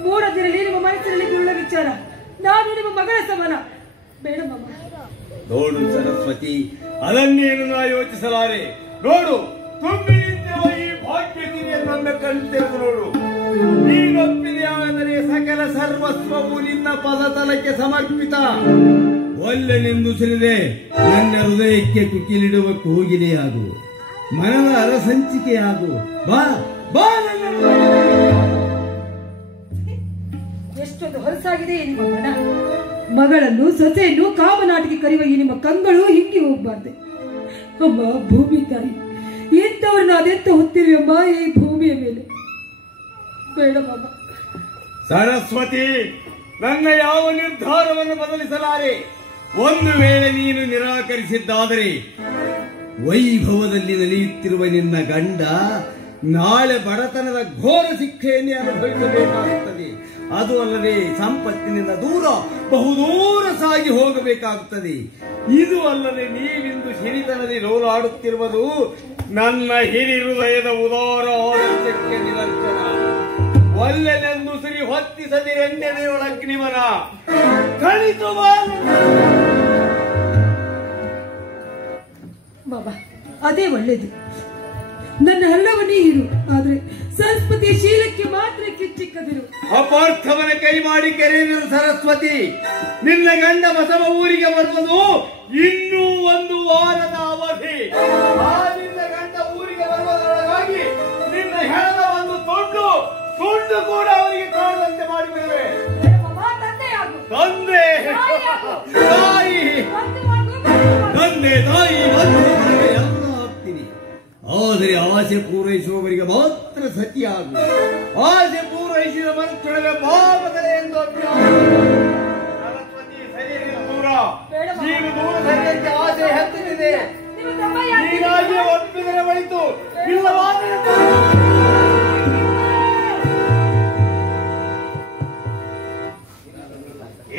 ಮೂಡದಿರಲಿ ನಿಮ್ಮ ಮನಸ್ಸಿನಲ್ಲಿ ಗುಳ್ಳ ವಿಚಾರ. ನಾನು ನಿಮ್ಮ ಮಗಳ ಸಮಾನ. ಬೇಡ ಬಾಬಾ. ನೋಡು ಸರಸ್ವತಿ, ಅದನ್ನೇನು ನಾ ಯೋಚಿಸಲಾರೆ. ನೋಡು, ತುಂಬಿ ನಿಂತಿರುವ ಈ ಭಾಗ್ಯಕಿರಿಯನ್ನು ಕಣ್ತೆರೆದು ನೋಡು. ನೀನೊಪ್ಪಿದೆಯಾದರೆ ಸಕಲ ಸರ್ವಸ್ವವು ನಿನ್ನ ಪದತಲಕ್ಕೆ ಸಮರ್ಪಿತ. ಒಲ್ಲೆನೆಂದು ಸಿರಿದೆ ನನ್ನ ಹೃದಯಕ್ಕೆ ಕುಕ್ಕಿಲಿಡುವ ಕೋಗಿಲೆಯಾಗು, ಮನದ ಅರಸಂಚಿಕೆಯಾಗು. ಬಾ ಬಾ ನನ್ನ ಎಷ್ಟೊಂದು ಹೊಲಸಾಗಿದೆ ಈ ನಿಮ್ಮ ಮನ. ಮಗಳನ್ನು ಸೊಸೆಯನ್ನು ಕಾಮನಾಟಿಗೆ ಕರೆಯುವ ಈ ನಿಮ್ಮ ಕಂಗಳು ಹಿಂಗೆ ಹೋಗ್ಬಾರ್ದೆ. ಅಮ್ಮ ಭೂಮಿ ತಾಯಿ, ಎಂತವ್ರನ್ನ ಅದೆಂತ ಹೊತ್ತಿರಿ ಅಮ್ಮ ಈ ಭೂಮಿಯ ಮೇಲೆ. ಬೇಡ ಬಾಬಾ. ಸರಸ್ವತಿ, ನನ್ನ ಯಾವ ನಿರ್ಧಾರವನ್ನು ಬದಲಿಸಲಾರೆ. ಒಂದು ವೇಳೆ ನೀನು ನಿರಾಕರಿಸಿದ್ದಾದರೆ ವೈಭವದಲ್ಲಿ ನಲಿಯುತ್ತಿರುವ ನಿನ್ನ ಗಂಡ ನಾಳೆ ಬಡತನದ ಘೋರ ಶಿಕ್ಷೆಯನ್ನೇ ಅನುಭವಿಸಬೇಕಾಗುತ್ತದೆ. ಅದು ಅಲ್ಲದೆ ಸಂಪತ್ತಿನಿಂದ ದೂರ ಬಹುದೂರ ಸಾಗಿ ಹೋಗಬೇಕಾಗುತ್ತದೆ. ಇದು ಅಲ್ಲದೆ ನೀವಿಂದು ಸಿರಿತನದಲ್ಲಿ ಲೋಲಾಡುತ್ತಿರುವುದು ನನ್ನ ಹಿರಿ ಹೃದಯದ ಉದಾರ ಆದರ್ಶಕ್ಕೆ ನಿರಂತರ. ಒಲ್ಲೆನೆಂದು ಸಿರಿ ಹೊತ್ತಿಸದಿರೆಂದೆಡೆಯೊಳಗ್ನಿಮನ ಕಳಿತು ಬಾಬಾ, ಅದೇ ಒಳ್ಳೇದು. ನನ್ನ ಹಲ್ಲವನ್ನೇ ಇರು, ಆದ್ರೆ ಸರಸ್ವತಿಯ ಶೀಲಕ್ಕೆ ಮಾತ್ರ ಕಿಚ್ಚಿಕ್ಕದಿರು. ಅಪಾರ್ಥವನ ಕೈ ಮಾಡಿ ಕೆರೆಯುವುದು ಸರಸ್ವತಿ. ನಿನ್ನ ಗಂಡ ಬಸವ ಊರಿಗೆ ಬರುವುದು ಇನ್ನೂ ಒಂದು ವಾರದ ಅವಧಿ. ನಿನ್ನ ಗಂಡ ಊರಿಗೆ ಬರುವುದರೊಳಗಾಗಿ ನಿನ್ನ ಹೆಣದ ಒಂದು ತುಂಡು ಕೂಡ ಅವರಿಗೆ ಕಾಣದಂತೆ ಮಾಡಿಬಿಡುವೆ. ತಂದೆ ತಾಯಿ ಎಲ್ಲ ಆಗ್ತೀನಿ. ಆದರೆ ಆಸೆ ಪೂರೈಸುವವರಿಗೆ ಮಾತ್ರ ಸತಿಯಾಗು. ಆಸೆ ಪೂರೈಸಿದ ಮನಸ್ಸೊಳಗೆ ಭಾವದಲೆ ಎಂದು ಸರಸ್ವತಿ ಸರಿ ದೂರ. ನೀನು ದೂರ ಸರಿಯಂತೆ ಆಸೆ ಹತ್ತಿದೆ. ಹೀಗಾಗಿ ಒಪ್ಪಿದರೆ ಬಳಿತು, ಇಲ್ಲವಾದರೆ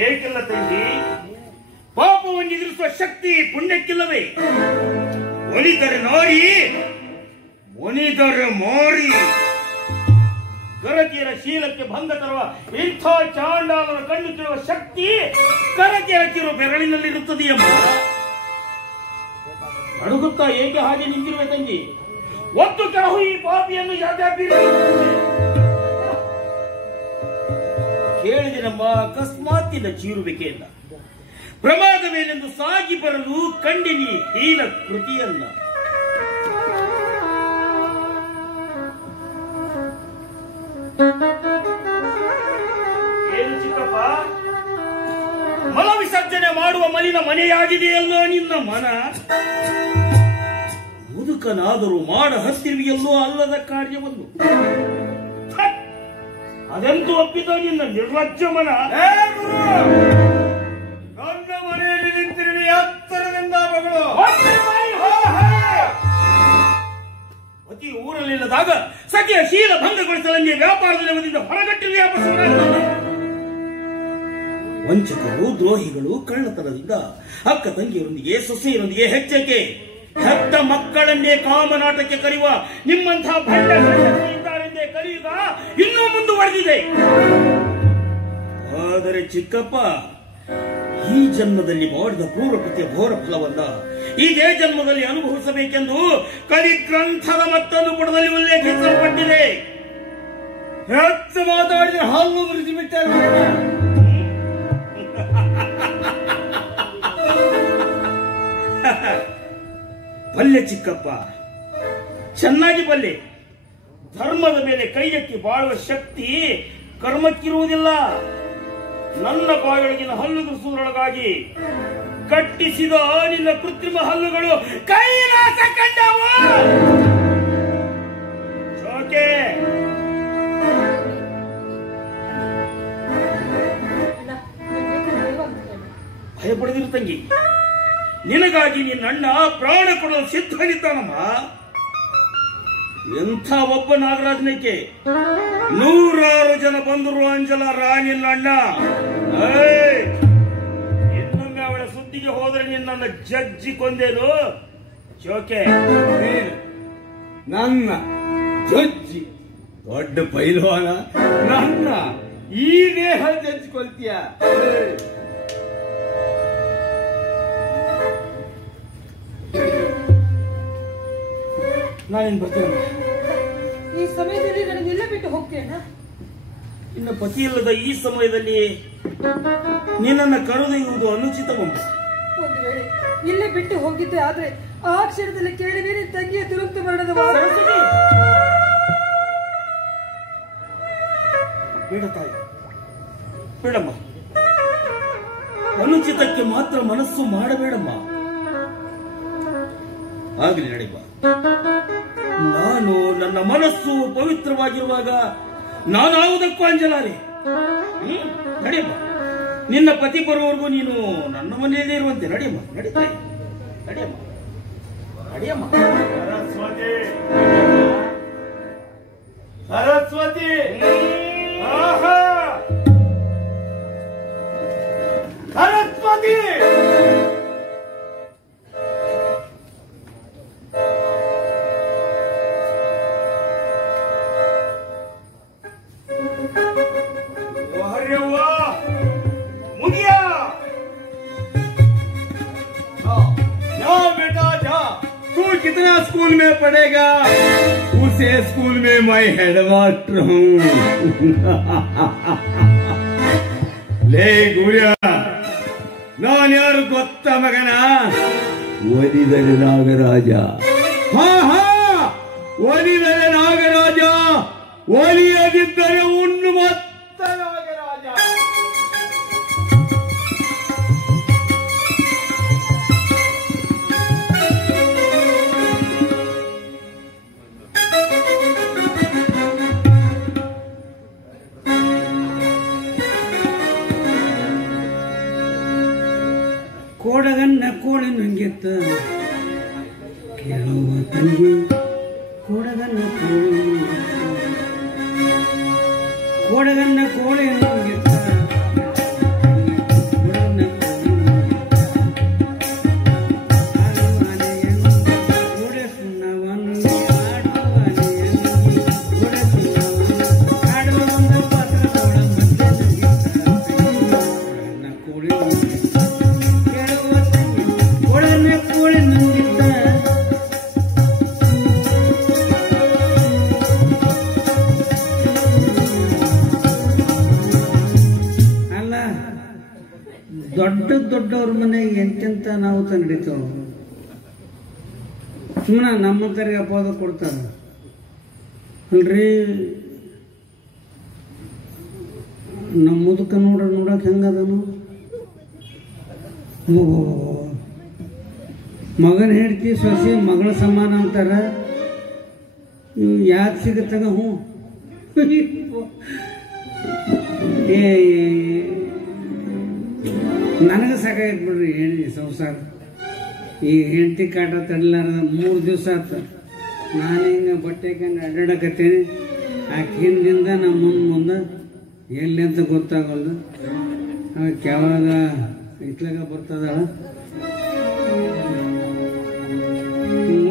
ಏಕೆಲ್ಲ ತಂಗಿ? ಪಾಪವನ್ನು ಎದುರಿಸುವ ಶಕ್ತಿ ಪುಣ್ಯಕ್ಕಿಲ್ಲವೇ? ಒಲಿದರೆ ನಾರಿ, ಒನಿದರೆ ಮಾರಿ. ಕರತಿಯರ ಶೀಲಕ್ಕೆ ಭಂಗ ತರುವ ಇಂಥ ಚಾಂಡಾಲನ ಕಣ್ಣು ತಿರುವ ಶಕ್ತಿ ಕರತಿಯರ ಕಿರು ಬೆರಳಿನಲ್ಲಿರುತ್ತದೆಯಮ್ಮ. ಅಡುಗುತ್ತಾ ಏಕೆ ಹಾಗೆ ನಿಂತಿರುವೆ ತಂಗಿ? ಒತ್ತು ಕೆಳಹು ಈ ಪಾಪಿಯನ್ನು ಕೇಳಿದೆನಮ್ಮ. ಅಕಸ್ಮಾತ್ತಿನ ಚೀರುವಿಕೆಯಲ್ಲ, ಪ್ರಮಾದವೇನೆಂದು ಸಾಗಿ ಬರಲು ಕಂಡಿನಿ ಹೀನ ಕೃತಿಯಲ್ಲ. ಏನು ಚಿಕ್ಕಪ್ಪ, ಮಲ ವಿಸರ್ಜನೆ ಮಾಡುವ ಮಲಿನ ಮನೆಯಾಗಿದೆಯಲ್ಲೋ ನಿನ್ನ ಮನ? ಮುದುಕನಾದರೂ ಮಾಡ ಹತ್ತಿರುವೆಯಲ್ಲೋ ಅಲ್ಲದ ಕಾರ್ಯವನ್ನು. ಅದೆಂತೂ ಒಪ್ಪಿದ ನಿನ್ನ ನಿರ್ಲಜ್ಜ ಮನ. ನನ್ನ ಮನೆಯಲ್ಲಿ ನಿಂತಿರುವೆ ಎತ್ತರದಿಂದ ಮಗಳು. ಅತಿ ಊರಲ್ಲಿಲ್ಲದಾಗ ಸತಿಯ ಶೀಲ ಭಂಗಗೊಳಿಸಲಂಗೆ ವ್ಯಾಪಾರದ ನೆವದಿಂದ ಹೊರಗಟ್ಟಿರುವ ವಂಚಕರು, ದ್ರೋಹಿಗಳು ಕಳ್ಳತನದಿಂದ ಅಕ್ಕ ತಂಗಿಯರೊಂದಿಗೆ ಸೊಸೆಯರೊಂದಿಗೆ ಹೆಚ್ಚಕ್ಕೆ ಹೆತ್ತ ಮಕ್ಕಳನ್ನೇ ಕಾಮನಾಟಕ್ಕೆ ಕರೆಯುವ ನಿಮ್ಮಂತಹ ಭಂಡ ಇದ್ದಾರೆಂದೇ ಕಲಿಯುಗ ಇನ್ನೂ ಮುಂದುವರೆದಿದೆ. ಆದರೆ ಚಿಕ್ಕಪ್ಪ, ಈ ಜನ್ಮದಲ್ಲಿ ಮಾಡಿದ ಕ್ರೂರ ಕೃತ್ಯ ಘೋರ ಫಲವನ್ನ ಇದೇ ಜನ್ಮದಲ್ಲಿ ಅನುಭವಿಸಬೇಕೆಂದು ಕಲಿಗ್ರಂಥದ ಮತ್ತೊಂದು ಪುಟದಲ್ಲಿ ಉಲ್ಲೇಖಿಸಲ್ಪಟ್ಟಿದೆ. ಹೆಚ್ಚು ಮಾತಾಡಿದ್ರೆ ಹಲ್ಲು ಮುರಿದು ಬಿಟ್ಟರೆ ಬಲ್ಲೆ ಚಿಕ್ಕಪ್ಪ, ಚೆನ್ನಾಗಿ ಬಲ್ಲೆ. ಧರ್ಮದ ಮೇಲೆ ಕೈ ಎತ್ತಿ ಬಾಳುವ ಶಕ್ತಿ ಕರ್ಮಕ್ಕಿರುವುದಿಲ್ಲ. ನನ್ನ ಬಾಯೊಳಗಿನ ಹಲ್ಲು ದುರಿಸುವುದರೊಳಗಾಗಿ ಕಟ್ಟಿಸಿದ ನಿನ್ನ ಕೃತ್ರಿಮ ಹಲ್ಲುಗಳು ಕೈಲಾಸ ಕಂಡವು. ಶೋಕೆ, ಭಯಪಡದಿರು ತಂಗಿ. ನಿನಗಾಗಿ ನಿನ್ನ ಅಣ್ಣ ಪ್ರಾಣ ಕೊಡಲು ಸಿದ್ಧನಿದ್ದಾನಮ್ಮ. ಎಂಥ ಒಬ್ಬ ನಾಗರಾಜನಕ್ಕೆ 100 ಜನ ಬಂದರು ಅಂಜಲ ನಿನ್ನ ಅಣ್ಣ. ಇನ್ನೊಮ್ಮೆ ಅವಳ ಸುದ್ದಿಗೆ ಹೋದರೆ ನಿನ್ನನ್ನು ಜಜ್ಜಿ ಕೊಂದೇನು. ಜೋಕೆ, ನನ್ನ ಜಜ್ಜಿ ದೊಡ್ಡ ಪೈಲ್ವಾನ ನನ್ನ ಈ ದೇಹ ಜಜ್ಜಿಕೊಳ್ತೀಯ? ನಾನೇನು ಬರ್ತೀನಮ್ಮ. ಈ ಸಮಯದಲ್ಲಿ ನನಗೆಲ್ಲ ಬಿಟ್ಟು ಹೋಗ್ತೇನ? ಇನ್ನು ಪತಿ ಇಲ್ಲದ ಈ ಸಮಯದಲ್ಲಿ ನಿನ್ನನ್ನು ಕರೆದೊಯ್ಯುವುದು ಅನುಚಿತವಮ್ಮ. ಒಂದು ವೇಳೆ ಇಲ್ಲೇ ಬಿಟ್ಟು ಹೋಗಿದ್ದೆ ಆದ್ರೆ ಆ ಕ್ಷಣದಲ್ಲಿ ಕೇಳಿದ್ರೆ ನಿನ್ನ ತಂಗಿಯ ದುರಂತ ಮರಣದ ಬೇಡ ತಾಯಿ, ಬೇಡಮ್ಮ, ಅನುಚಿತಕ್ಕೆ ಮಾತ್ರ ಮನಸ್ಸು ಮಾಡಬೇಡಮ್ಮ. ಆಗಲಿ ನಡೆಯುವ. ನಾನು ನನ್ನ ಮನಸ್ಸು ಪವಿತ್ರವಾಗಿರುವಾಗ ನಾನಾವುದಕ್ಕೂ ಅಂಜಲಾರೆ. ನಡೆಯಮ್ಮ, ನಿನ್ನ ಪತಿ ಬರುವವರೆಗೂ ನೀನು ನನ್ನ ಮನೆಯಲ್ಲೇ ಇರುವಂತೆ. ನಡೆಯಮ್ಮ, ನಡೀತಾ ನಡೆಯಮ್ಮ, ನಡೆಯಮ್ಮ. ಸರಸ್ವತಿ, ಆಹಾ ಸರಸ್ವತಿ. मुगिया जा बेटा जा, तू कितना स्कूल में पढ़ेगा? उसे स्कूल में मैं हेडमास्टर हूँ. ले गुड़िया, ನಾನು ಯಾರು ಗೊತ್ತ ಮಗನ? ಒಲಿದರೆ ನಾಗರಾಜ. ಹಾ ಹಾ, ಒಲಿದರೆ ನಾಗರಾಜ, ಒಲಿಯದಿದ್ದರೆ ಉಣ್ಣು ಮತ್ತ ನಾಗರಾಜ. ಕೋಡಗನ್ನ ಕೋಳಿ ನುಂಗಿತ್ತ ಕೇಳುವ ತಂಗಿ, ಕೋಡಗನ್ನ ಕೋಳಿ, ಕೋಡಗನ್ನ ಕೋಳಿ ನುಂಗಿತ್ತ ದೊಡ್ಡವ್ರ ಮನೆಗೆ ಎಂತೆಂತ ನಾವು ನಡೀತಾವ. ಸುಮ್ಮನೆ ನಮ್ಮಂತರಿಗೆ ಅಪವಾದ ಕೊಡ್ತಾರ ಅಲ್ರಿ. ನಮ್ಮ ಮುದುಕ ನೋಡಕ್ ಹೆಂಗದನು? ಮಗನ ಹೆಂಡತಿ ಸೊಸೆ ಮಗಳ ಸಮಾನ ಅಂತಾರ. ಇವು ಯಾಕೆ ಸಿಗತ್ತಾಗ? ಹ್ಞೂ ನನಗೆ ಸಾಕಾಗೈತೆ ಬಿಡ್ರಿ ಹೆಣ್ಣಿ ಸಂಸಾರ. ಈ ಹೆಂಡತಿ ಕಾಟ ತಡಲಾರ 3 ದಿವಸ ಆತ. ನಾನು ಹಿಂಗೆ ಬಟ್ಟೆ ಹಾಕೊಂಡು ಅಡ್ಡಾಡಕತ್ತೇನೆ. ಆಕೆ ಹಿಂದಿಂದ ನಮ್ಮ ಮುಂದೆ ಎಲ್ಲಿ ಅಂತ ಗೊತ್ತಾಗಲ್ಲ. ಅವಕ್ಕೆ ಯಾವಾಗ ಇತ್ಲಾಗ ಬರ್ತದಳ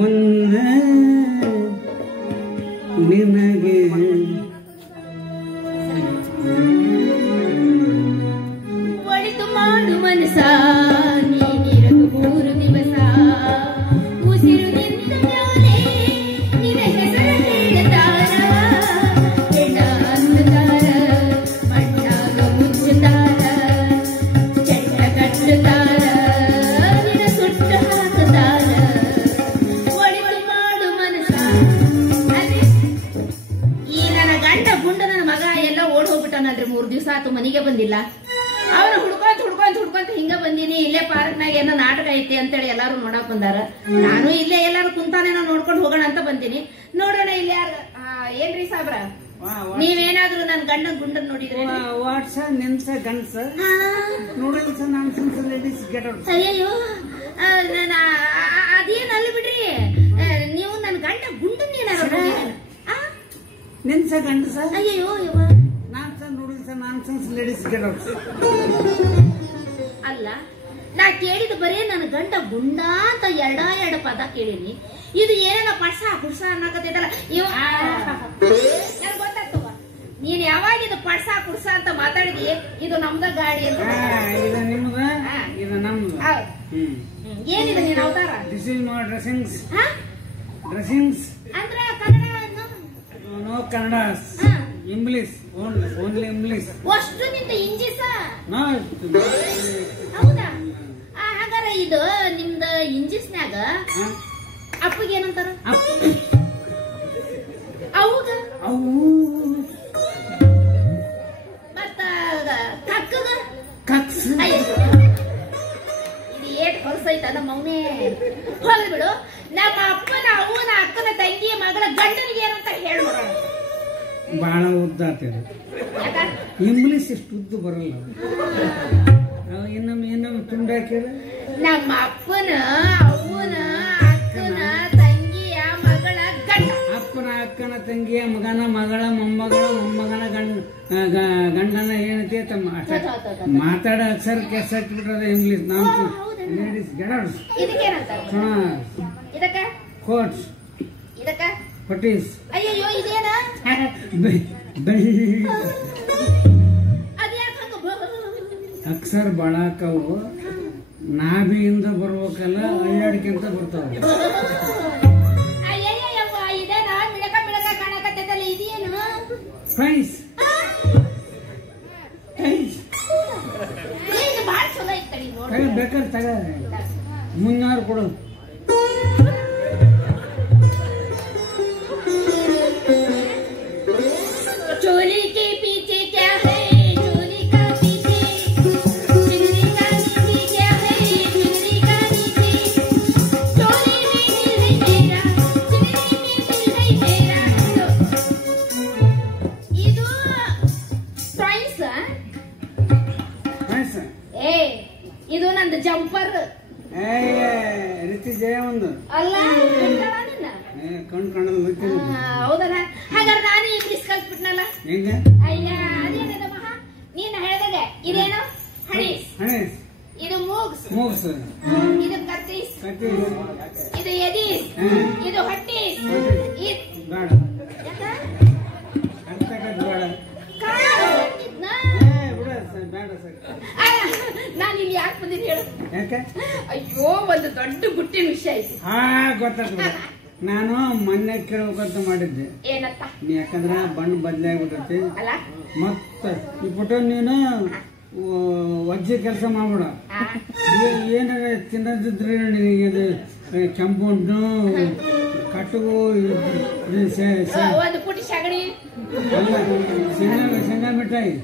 ಒಂದೇ ನಿನಗೆ ಒಳಿತು ಮಾಡು ಮನಸ, ನೀನಿರದು 3 ದಿವಸ. ಉಸಿರು ನಿಂತ ಮ್ಯಾಲೆ ನಿನ ಹೆಸರು ಹೇಳ್ತಾರ, ಹೆಣ ಅನ್ನತಾರ, ಮಣ್ಣಾಗ ಮುಚ್ಚುತ್ತಾರ, ಚೆಂಡ ಕಟ್ಟುತ್ತಾರ, ನಿನ ಸುಟ್ಟು ಹಾಕುತ್ತಾರ. ಒಳಿತು ಮಾಡು ಮನಸ. ಅದೇ ಈ ನನ್ನ ಗಂಡ ಗುಂಡ ನನ್ನ ಮಗ ಎಲ್ಲ ಓಡ್ ಹೋಗ್ಬಿಟ್ಟಾನಲ್ರಿ. 3 ದಿವಸ ಆತು, ಮನೆಗೆ ಬಂದಿಲ್ಲ. ಅವ್ರ ಹುಡ್ಕೊಂತ ಹಿಂಗ ಬಂದೀನಿ. ಇಲ್ಲೇ ಪಾರ್ಕ್ನಾಗ ಏನೋ ನಾಟಕ ಐತಿ ಅಂತೇಳಿ ಎಲ್ಲಾರು ನೋಡಕ್ ಬಂದಾರ. ನಾನು ಇಲ್ಲೇ ಎಲ್ಲಾರು ಕುಂತಾನೇನೋ ನೋಡ್ಕೊಂಡು ಹೋಗೋಣ ಅಂತ ಬಂದೀನಿ. ನೋಡೋಣ ಇಲ್ಲಿ ಯಾರು. ಏನ್ರಿ ಸಾಬ್ರ, ನೀವೇನಾದ್ರೂ ನನ್ ಗಂಡ ಗುಂಡನ್ ನೋಡಿದ್ರೆ? ವಾಟ್ಸ ನಿನ್ಸ ಗಂಡ್ಸ ನೋಡಿಲ್ಸ ನಾನ್ಸೆನ್ಸ್ ಲೇಡೀಸ್ ಗೆಟ್ ಔಟ್. ಅಯ್ಯೋ ಅದೇನ್ ಅಲ್ಲ ಬಿಡ್ರಿ, ನೀವು ನನ್ ಗಂಡ ಗುಂಡನ್ ಏನಾದ್ರು ನಿನ್ಸ ಗಂಡಸ? ಅಯ್ಯೋ ನಾನ್ಸೆನ್ಸ್ ಲೇಡೀಸ್ ಗೆಟ್ ಔಟ್. ಅಲ್ಲ, ನಾ ಕೇಳಿದ ಬರೀ ನನ್ನ ಗಂಡ ಗುಂಡ ಅಂತ ಎರಡು ಪದ ಕೇಳೀನಿ. ಇದು ಏನೇನೋ ಪಡ್ಸ ಅನ್ನಕತ್ತೈತಲ್ಲ ಇವ. ಗೊತ್ತಾಗ್ತವ ನೀನ್ ಯಾವಾಗ ಇದು ಪಡ್ಸ ಕುಡ್ಸ ಅಂತ ಮಾತಾಡಿದಿ. ಇದು ನಮ್ದ ಗಾಡಿ ಅಂತ. ಇದು ನಿಮ್ದ, ಇದು ನಮ್ದು. ಏನಿದೆ ನೀನ್ ಅವತಾರ? This is no dressings. Dressings ಅಂದ್ರೆ Kannada? No Kannada, English only English. ಅಷ್ಟು ನಿಂದ ಇಂಜಿಸ? ನೋ. ಹೌದಾ? ಹಾಗಾರ ಇದು ನಿಮ್ದ ಇಂಜಿಸ್ನ್ಯಾಗ ಅಪ್ಪಗೆ ಏನಂತಾರ? ಅವುಗ? ಅವು ಮತ್ತ ಕಕ್ಕ ನಮ್ಮ ಅವನೇ ಹೋಗ್ಲಿ ಬಿಡು. ನಮ್ಮ ಅಪ್ಪನ ಅವನ ಅಕ್ಕನ ತಂಗಿಯ ಮಗಳ ಗಂಡನಿಗೆ ಏನಂತ ಹೇಳು. ಬಹಳ ಉದ್ದ ಇಂಗ್ಲಿಷ್ ಇಷ್ಟು ಉದ್ದು ಬರಲ್ಲ. ಇನ್ನೊಮ್ಮೆ ತುಂಡಾಕಿರ ನಮ್ಮ ಅಪ್ಪನ ಅವನ ಅಕ್ಕನ ತಂಗಿಯ ಮಗಳ ಗಂಡ. ಅಕ್ಕನ ತಂಗಿಯ ಮಗನ ಮಗಳ ಮೊಮ್ಮಗನ ಗಂಡನ ಏನೈತಿ ಮಾತಾಡ ಅಕ್ಷರ ಕೆಸ್ ಹಚ್ಬಿಟ್ರದ ಇಂಗ್ಲಿಷ್. ನಾವು ಕೋಟ್ಸ್ ಪಟೀಸ್ ಅಯ್ಯೋ ಇದೇನ ಅಕ್ಷರ ಬಾಳಾಕವು ನಾಭಿಯಿಂದ ಬರ್ಬೇಕಲ್ಲ ಅಯ್ಯಾಡ್ಕಿಂತ ಬರ್ತಾವ. ಇದೇನ ಮಿಳಕ ಮಿಳಕ ಕಾಣಕತ್ತೈತಲ್ಲ ಇದೇನು ಪ್ರೈಸ್ ಬಾಳ ಚಲೋ ಐತಡಿ ನೋಡಿ. ಬೇಕಾದ್ರೆ ತಗ 300 ಕೊಡು. चोली के पीछे क्या है, चोली का पीछे चुनरी का नीचे क्या है, चुनरी का नीचे चोली में दिल है मेरा, चुनरी में दिल है मेरा. ಇದು ಪ್ರೈಸ್ ಏ ಇದು ನಂದು ಜಂಪರ್. ರೀತಿ ಜಯ ಒಂದು ಅಲ್ಲ ಹೌದಲ್ಲ. ಹಾಗಾದ್ರೆ ನಾನು ಇಂಗ್ಲಿಷ್ ಕಲ್ತ್ಬಿಟ್ನಲ್ಲ. ಅಯ್ಯ ಅದೇನದ ಮಹಾ ನೀನ್ ಹೇಳಿದಾಗ ಇದೇನು ಹಣೀಸ್, ಇದು ಮೂಗ್ಸ್, ಇದು ಕತ್ತೀಸ್, ಇದು ಎದೀಸ್, ಇದು ಹೊಟ್ಟೀಸ್. ನಾನು ಇಲ್ಲಿ ಯಾಕೆ ಬಂದಿದ್ದು ಹೇಳು. ಅಯ್ಯೋ ಒಂದು ದೊಡ್ಡ ಗುಟ್ಟಿನ ವಿಷಯ ಐತಿ. ಗೊತ್ತಾಗ್ತದೆ. ನಾನು ಮೊನ್ನೆ ಕೇಳ್ಬೇಕಂತ ಮಾಡಿದ್ದೆ. ಏನತ್ತ? ಯಾಕಂದ್ರ ಬಣ್ಣ ಬದಲಾಗ್ಬಿಟ್ಟೈತಿ. ಮತ್ತ ಈ ಫೋಟೋ ನೀನು ವಜ್ಜೆ ಕೆಲಸ ಮಾಡ್ಬಿಡ. ಏನಾರ ತಿನ್ನದಿದ್ರೆ ನಿನಗೆ ಕೆಂಪು ಹಣ್ಣು ಕಟ್ಟುಗು ಒಂದು ಪುಟಿ ಸಗಣಿ ಅಲ್ಲ ಶೇಂಗಾ ಮಿಠಾಯಿ.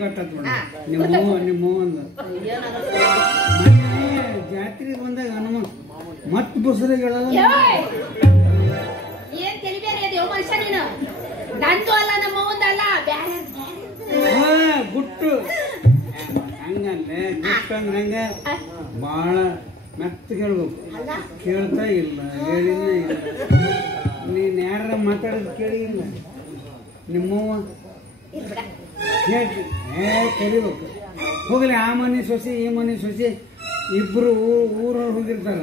ಗೊತ್ತಾಯ್ತು ನಿಮ್ಮ ಒಂದು ಜಾತ್ರೆ ಬಂದಾಗ ಹನುಮ ಮತ್ ಬಸರಿಗೆ ಏನ್ ತಿಳಿಬೇರೆ ಅದೇವ ಮನುಷ್ಯ ನೀನು. ನಂದು ಅಲ್ಲ ನಮ್ಮ ಒಂದಲ್ಲ ಗುಟ್ಟು ಹಂಗಲ್ಲೇ ಗುಟ್ಟು ಅಂದ್ರೆ ಹಂಗ ಬಾಳ ಮೆತ್ತ ಕೇಳ್ಬೇಕು. ಕೇಳ್ತಾ ಇಲ್ಲ, ಹೇಳಿನೇ ಇಲ್ಲ. ನೀನ್ ಯಾರ ಮಾತಾಡೋದು ಕೇಳಿ ಇಲ್ಲ. ನಿಮ್ಮವ್ವ ಕರಿಬೇಕು. ಹೋಗ್ಲಿ ಆ ಮನೆ ಸೊಸೆ ಈ ಮನೆ ಸೊಸೆ ಇಬ್ರು ಊರವ್ರು ಹೋಗಿರ್ತಾರ.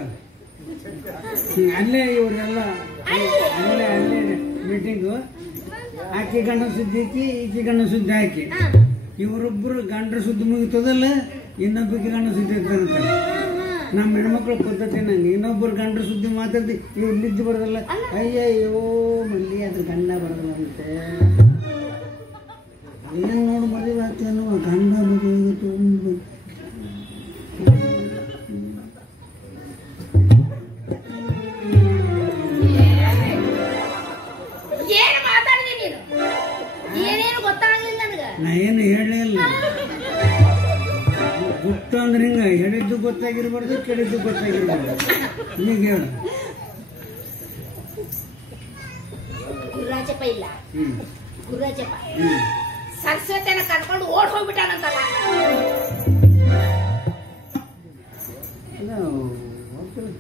ಅಲ್ಲೇ ಇವ್ರೆಲ್ಲ ಅಲ್ಲೇ ಮೀಟಿಂಗು. ಆಕಿ ಗಂಡ ಸುದ್ದಿ ಹಾಕಿ ಈಕಿ ಗಂಡ ಸುದ್ದಿ ಹಾಕಿ ಇವರೊಬ್ರು ಗಂಡ್ರ ಸುದ್ದಿ ಮುಗಿತದಲ್ಲ, ಇನ್ನೊಬ್ಬಕ್ಕೆ ಗಂಡ ಸುದ್ದಿ ಇರ್ತಾರಂತ. ನಮ್ಮ ಹೆಣ್ಮಕ್ಳು ಪದ್ಧತಿ ನಂಗೆ ಇನ್ನೊಬ್ಬರು ಗಂಡ್ರ ಸುದ್ದಿ ಮಾತಾಡ್ತಿ ಇವ್ರು ನಿದ್ದೆ ಬರೋದಲ್ಲ. ಅಯ್ಯಯ್ಯೋ ಮಲ್ಲಿ ಅದ್ರ ಗಂಡ ಬರೋದಲ್ಲಂತೆ. ಏನ್ ನೋಡು ಮದುವೆ ಆಗ್ತೇನೋ ಗಂಡ ಮದುವೆ ನಾ ಏನು ಹೇಳೇ ಇಲ್ಲ. ಗುಟ್ಟು ಅಂದ್ರೆ ಹಿಂಗ ಹೇಳಿದ್ದು ಗೊತ್ತಾಗಿರ್ಬಾರ್ದು, ಕೇಳಿದ್ದು ಗೊತ್ತಾಗಿರ್ಬಾರ್ದು. ಈಗ ಹೇಳು. ಗುರುರಾಜಪ್ಪ ಇಲ್ಲ, ಗುರುರಾಜಪ್ಪ ಸರಸ್ವತಿಯನ್ನ ಕರ್ಕೊಂಡು ಓಡ್ ಹೋಗ್ಬಿಟ್ಟಾನಂತಲ್ಲ.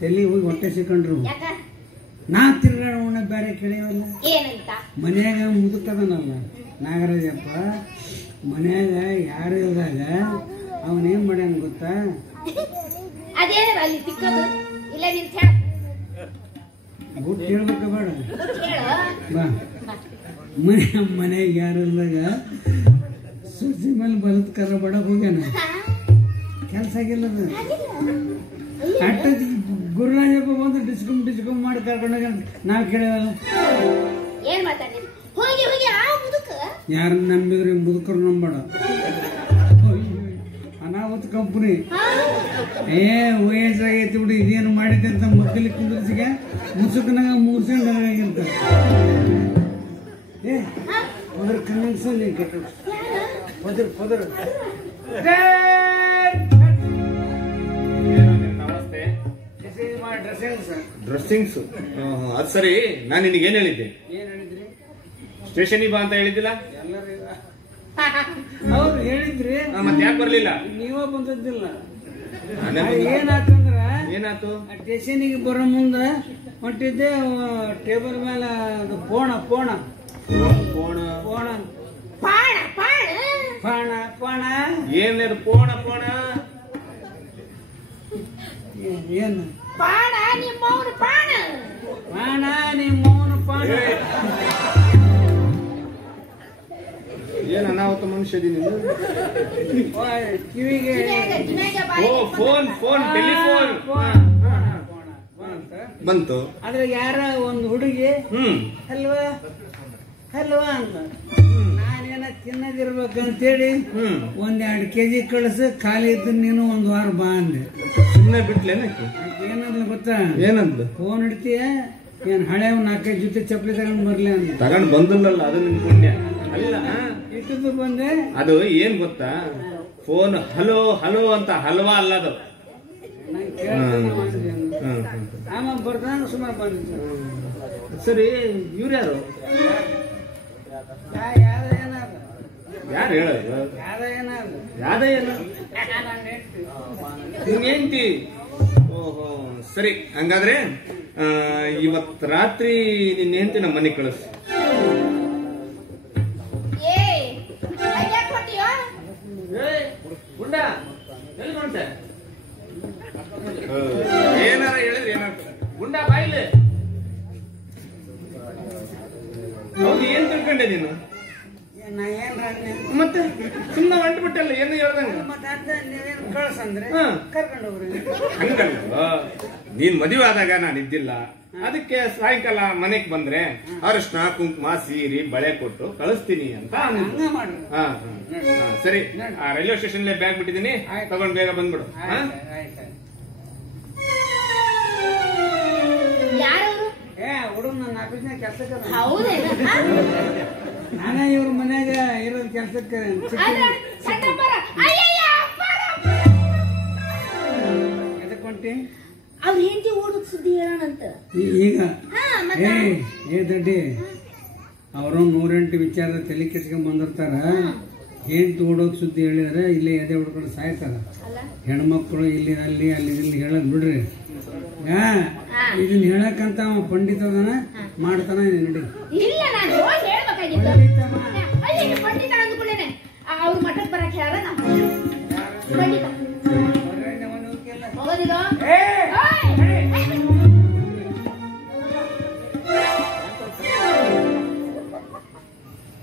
ತಲೆ ಹೋಗಿ ಹೊಟ್ಟೆ ಸಿಕ್ಕೊಂಡ್ರು. ನಾ ತಿರ್ಗಾಡೋಣ ಬೇರೆ ಕೇಳಿವಲ್ಲ. ಏನಂತ ಮನ್ಯಾಗ ಮುದುಕದನಲ್ಲ ನಾಗರಾಜಪ್ಪ, ಮನ್ಯಾಗ ಯಾರು ಇಲ್ದಾಗ ಅವನೇನ್ ಮಾಡ್ಯಾನ ಗೊತ್ತಾ? ಅದೇನ ಅಲ್ಲಿ ತಿಕ್ಕೋದು ಇಲ್ಲ ನಿಂತ ಗುಟ್ಟು ಹೇಳ್ಬೇಕ ಬೇಡ ಬಾ. ಮನ್ಯಾಗ ಯಾರು ಇಲ್ದಾಗ ಸುದ್ದಿ ಮೇಲೆ ಬಲತ್ಕಾರ ಬಡಕ್ ಹೋಗ್ಯಾನ. ಕೆಲ್ಸ ಆಗಿಲ್ಲದ ಅಟ್ಟ ಗುರುರಾಜಪ್ಪ ಬಂದು ಡಿಸ್ಕಮ್ ಮಾಡಿ ಕರ್ಕೊಂಡೋಗ ನಾವ್ ಕೇಳವಲ್ಲ. ಏನ್ ಮಾತಾಡಿ ಹೋಗಿ ಹೋಗಿ ಆ ಮುದುಕ ಯಾರು ನಂಬಿದ್ರಿ ಮುದುಕರು ನಂಬಡ. ಅನಾಹುತ ಕಂಪನಿ ವಯಸ್ಸಾಗೈತಿ ಬಿಡಿ. ಇದೇನು ಮಾಡಿದೆ ಅಂತ ಮಕ್ಕಳಿಗೆ ಕುಂದ್ರಿಸಿಗೆ ಮುಸುಕನಾಗ ಮೂರ್ಸಂಡ್ ನನಗಾಗಿರ್ತಾರೆ. ಅದ್ರ ಕನೆಕ್ಷನ್ ಪದರ್ ಡ್ರೆಸ್ಸಿಂಗ್ಸ್. ಅದ್ ಸರಿ, ನಾನು ನಿನಗೆ ಏನ್ ಹೇಳಿದ್ದೆ? ಏನ್ ಹೇಳಿದ್ರಿ? ಸ್ಟೇಷನಿಗೆ ಬಾ ಅಂತ ಹೇಳಿದ್ದಿಲ್ಲ? ಅವ್ರು ಹೇಳಿದ್ರಿ, ಮತ್ತೆ ಯಾಕೆ ಬರ್ಲಿಲ್ಲ? ನೀವ ಬಂದದ್ದಿಲ್ಲ. ಏನಾತಂದ್ರ ಏನಾಯ್ತು? ಸ್ಟೇಷನಿಗೆ ಬರೋ ಮುಂದ ಹೊಂಟಿದ್ದೆ, ಟೇಬಲ್ ಮೇಲೆ ಅದು ಪೋಣ ಪೋಣ ಪೋಣ ಪೋಣ ಪಾಣ ಪಾಣ ಪಾಣ ಪಾಣ ಏನಿದು ಪೋಣ ಪೋಣ? ಏನು ಪಾಣ ನಿಮ್ಮವ್ರ ಪಾಣ ಪಾಣ ನಿಮ್ಮವನ ಪಾಣ. ಏನ್ ಅನಾಹುತ ಮನುಷ್ಯದಿ ನೀನು? ಕಿವಿಗೆ ಓ ಫೋನ್ ಫೋನ್ ಟೆಲಿಫೋನ್ ಬಂತು. ಆದ್ರೆ ಯಾರ ಒಂದು ಹುಡುಗಿ ಅಲ್ವಾ ಅಲ್ವಾ ಅಂತ ನಾನೇನ ತಿನ್ನದಿರ್ಬೇಕಂತೇಳಿ 1-2 ಕೆಜಿ ಕಳಿಸ, ಖಾಲಿ ಇದ್ದು ನೀನು 1 ವಾರ ಬಾ ಅಂದೆ. ಸುಮ್ಮನೆ ಬಿಟ್ಲೇನಕ್ಕೆ? ಏನಂದ್ಲ ಗೊತ್ತಾ? ಏನಂದ್ಲು? ಫೋನ್ ಇಡ್ತೀಯ ಏನ್ ಹಳೆ 4-5 ಜೊತೆ ಚಪ್ಪಲಿ ತಗೊಂಡ್ ಬರ್ಲಿ ಅಂತ. ತಗೊಂಡ್ ಬಂದಿಲ್ಲಲ್ಲ, ಅದು ನಿನ್ ಪುಣ್ಯ ಅಲ್ಲ. ಇಟ್ಟು ಬಂದೆ. ಅದು ಏನ್ ಗೊತ್ತಾ, ಫೋನ್ ಹಲೋ ಹಲೋ ಅಂತ ಹಲ್ವಾ ಅಲ್ಲ ಅದು. ಆಮೇಲೆ ಬರ್ತಾನ ಸುಮಾರು ಬಂದಿದ್ದ. ಸರಿ, ಇವ್ರ್ಯಾರು? ಯಾರ ಏನಾದ ಯಾರು ಹೇಳೋದು? ಯಾರ ಏನಾದ ಯಾವ್ದ ಏನ ನಿನ್ ಹೆಂಡ್ತಿ? ಓಹೋ ಸರಿ, ಹಂಗಾದ್ರೆ ಇವತ್ ರಾತ್ರಿ ನಿನ್ ಹೆಂಡ್ತಿ ನಮ್ಮ ಮನೆಗೆ ಕಳಿಸ್. ಏನಾರ ಹೇಳಿದ್ರೆ ಏನಾಗ್ತದೆ? ಗುಂಡ ಬಾಯಿಲೆ. ಹೌದು, ಏನ್ ತಿಳ್ಕೊಂಡೆ ನೀನು? ನಾ ಏನ್ರ ಮತ್ತೆ ಸುಮ್ಮನೆ ಹೊಂಟ್ಬಿಟ್ಟಲ್ಲ, ಏನು ಹೇಳ್ದಂಗ. ಮತ್ತೆ ನೀವೇನ್ ಕಳ್ಸಂದ್ರೆ ಕರ್ಕೊಂಡು ಹೋಗ್ರಿ. ಹಂಗಲ್ಲ, ನೀನ್ ಮದುವೆ ಆದಾಗ ನಾನು ಇದ್ದಿಲ್ಲ, ಅದಕ್ಕೆ ಸಾಯಂಕಾಲ ಮನೆಗ್ ಬಂದ್ರೆ ಅರಿಶಿನ ಕುಂಕುಮ ಸೀರೆ ಬಳೆ ಕೊಟ್ಟು ಕಳಿಸ್ತೀನಿ ಅಂತ. ಹಂಗ ಮಾಡ್ರಿ. ಸರಿ, ರೈಲ್ವೆ ಸ್ಟೇಷನ್ ಬ್ಯಾಗ್ ಬಿಟ್ಟಿದ್ದೀನಿ, ತಗೊಂಡ್ ಬೇಗ ಬಂದ್ಬಿಡು. ಹುಡುಗ ನನ್ನ ಆಫೀಸ್ನಾಗ ಕೆಲ್ಸಕ್ಕೆ ಹೌದೇನ? ನಾನೇ ಇವ್ರ ಮನ್ಯಾಗ ಇರೋದ್ ಕೆಲ್ಸಕ್ಕೆ ಎದಕ್ಕೊಂಟಿ? ಅವ್ರ ಹೆಂಡತಿ ಓದಕ್ ಸುದ್ದಿ ಹೇಳೋಣಂತ ಈಗ. ಏ ದಡ್ಡಿ, ಅವರು 108 ವಿಚಾರದ ತಲೆ ಕೆಡ್ಸ್ಕೊಂಡ್ ಬಂದಿರ್ತಾರ. ಹೆಂಡತಿ ಓಡೋಕ್ ಸುದ್ದಿ ಹೇಳಿದ್ರೆ ಇಲ್ಲೇ ಎದೆ ಹೊಡ್ಕೊಂಡು ಸಾಯ್ತಾರ. ಹೆಣ್ಮಕ್ಳು ಇಲ್ಲಿ ಅಲ್ಲಿ ಅಲ್ಲಿ ಇಲ್ಲಿ ಹೇಳಕ್ ಬಿಡ್ರಿ. ಇದನ್ನ ಹೇಳಕ್ಕಂತ ಅವ ಪಂಡಿತ ಅದನ ಮಾಡ್ತಾನ. ನಡಿ. ಇಲ್ಲ, ನಾನು ಹೋಗಿ ಹೇಳ್ಬೇಕಾಗಿತ್ತು. ಪಂಡಿತ ಅಂದ್ಕೊಳ್ಳೇನೆ ಅವ್ರು ಮಠಕ್ಕೆ ಬರಕ್ ಹೇಳ. ಪಂಡಿತ ಹೋಗೋದಿಲ್ಲ.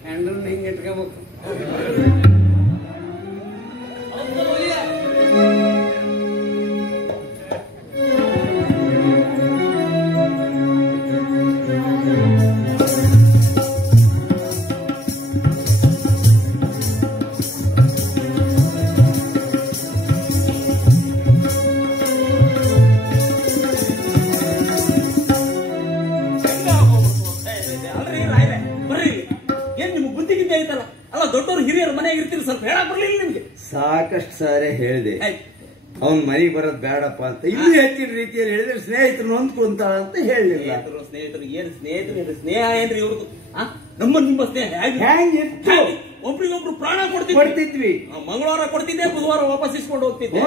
ಹ್ಯಾಂಡಲ್ ಹಿಂಗೆ ಇಟ್ಕೋಬೇಕು. ದೊಡ್ಡವರು ಹಿರಿಯರು ಮನೆಯಾಗ ಇರ್ತೀರಿ, ಸ್ವಲ್ಪ ಹೇಳಕ್ ಬರ್ಲಿಲ್ಲ ನಿಮ್ಗೆ? ಸಾಕಷ್ಟು ಸಾರಿ ಹೇಳಿದೆ ಅವ್ನ್ ಮನೆಗೆ ಬರೋದ್ ಬೇಡಪ್ಪ ಅಂತ. ಇನ್ನೂ ಹೆಚ್ಚಿನ ರೀತಿಯಲ್ಲಿ ಹೇಳಿದ್ರೆ ಸ್ನೇಹಿತರು ನೊಂದ್ಕೊಂತಾಳ ಅಂತ ಹೇಳಲಿಲ್ಲ. ಸ್ನೇಹಿತರು ಏನ್ ಸ್ನೇಹಿತರು? ಸ್ನೇಹ ಏನ್ರಿ ಇವ್ರದ್ದು? ನಮ್ಮ ನಿಮ್ಮ ಸ್ನೇಹ ಹೆಂಗಿತ್ತು? ಒಬ್ರಿಗೊಬ್ರು ಪ್ರಾಣ ಕೊಡ್ತಿದ್ವಿ. ಮಂಗಳವಾರ ಕೊಡ್ತಿದ್ದೆ, ಬುಧವಾರ ವಾಪಸ್ ಇಸ್ಕೊಂಡು ಹೋಗ್ತಿದ್ದೆ.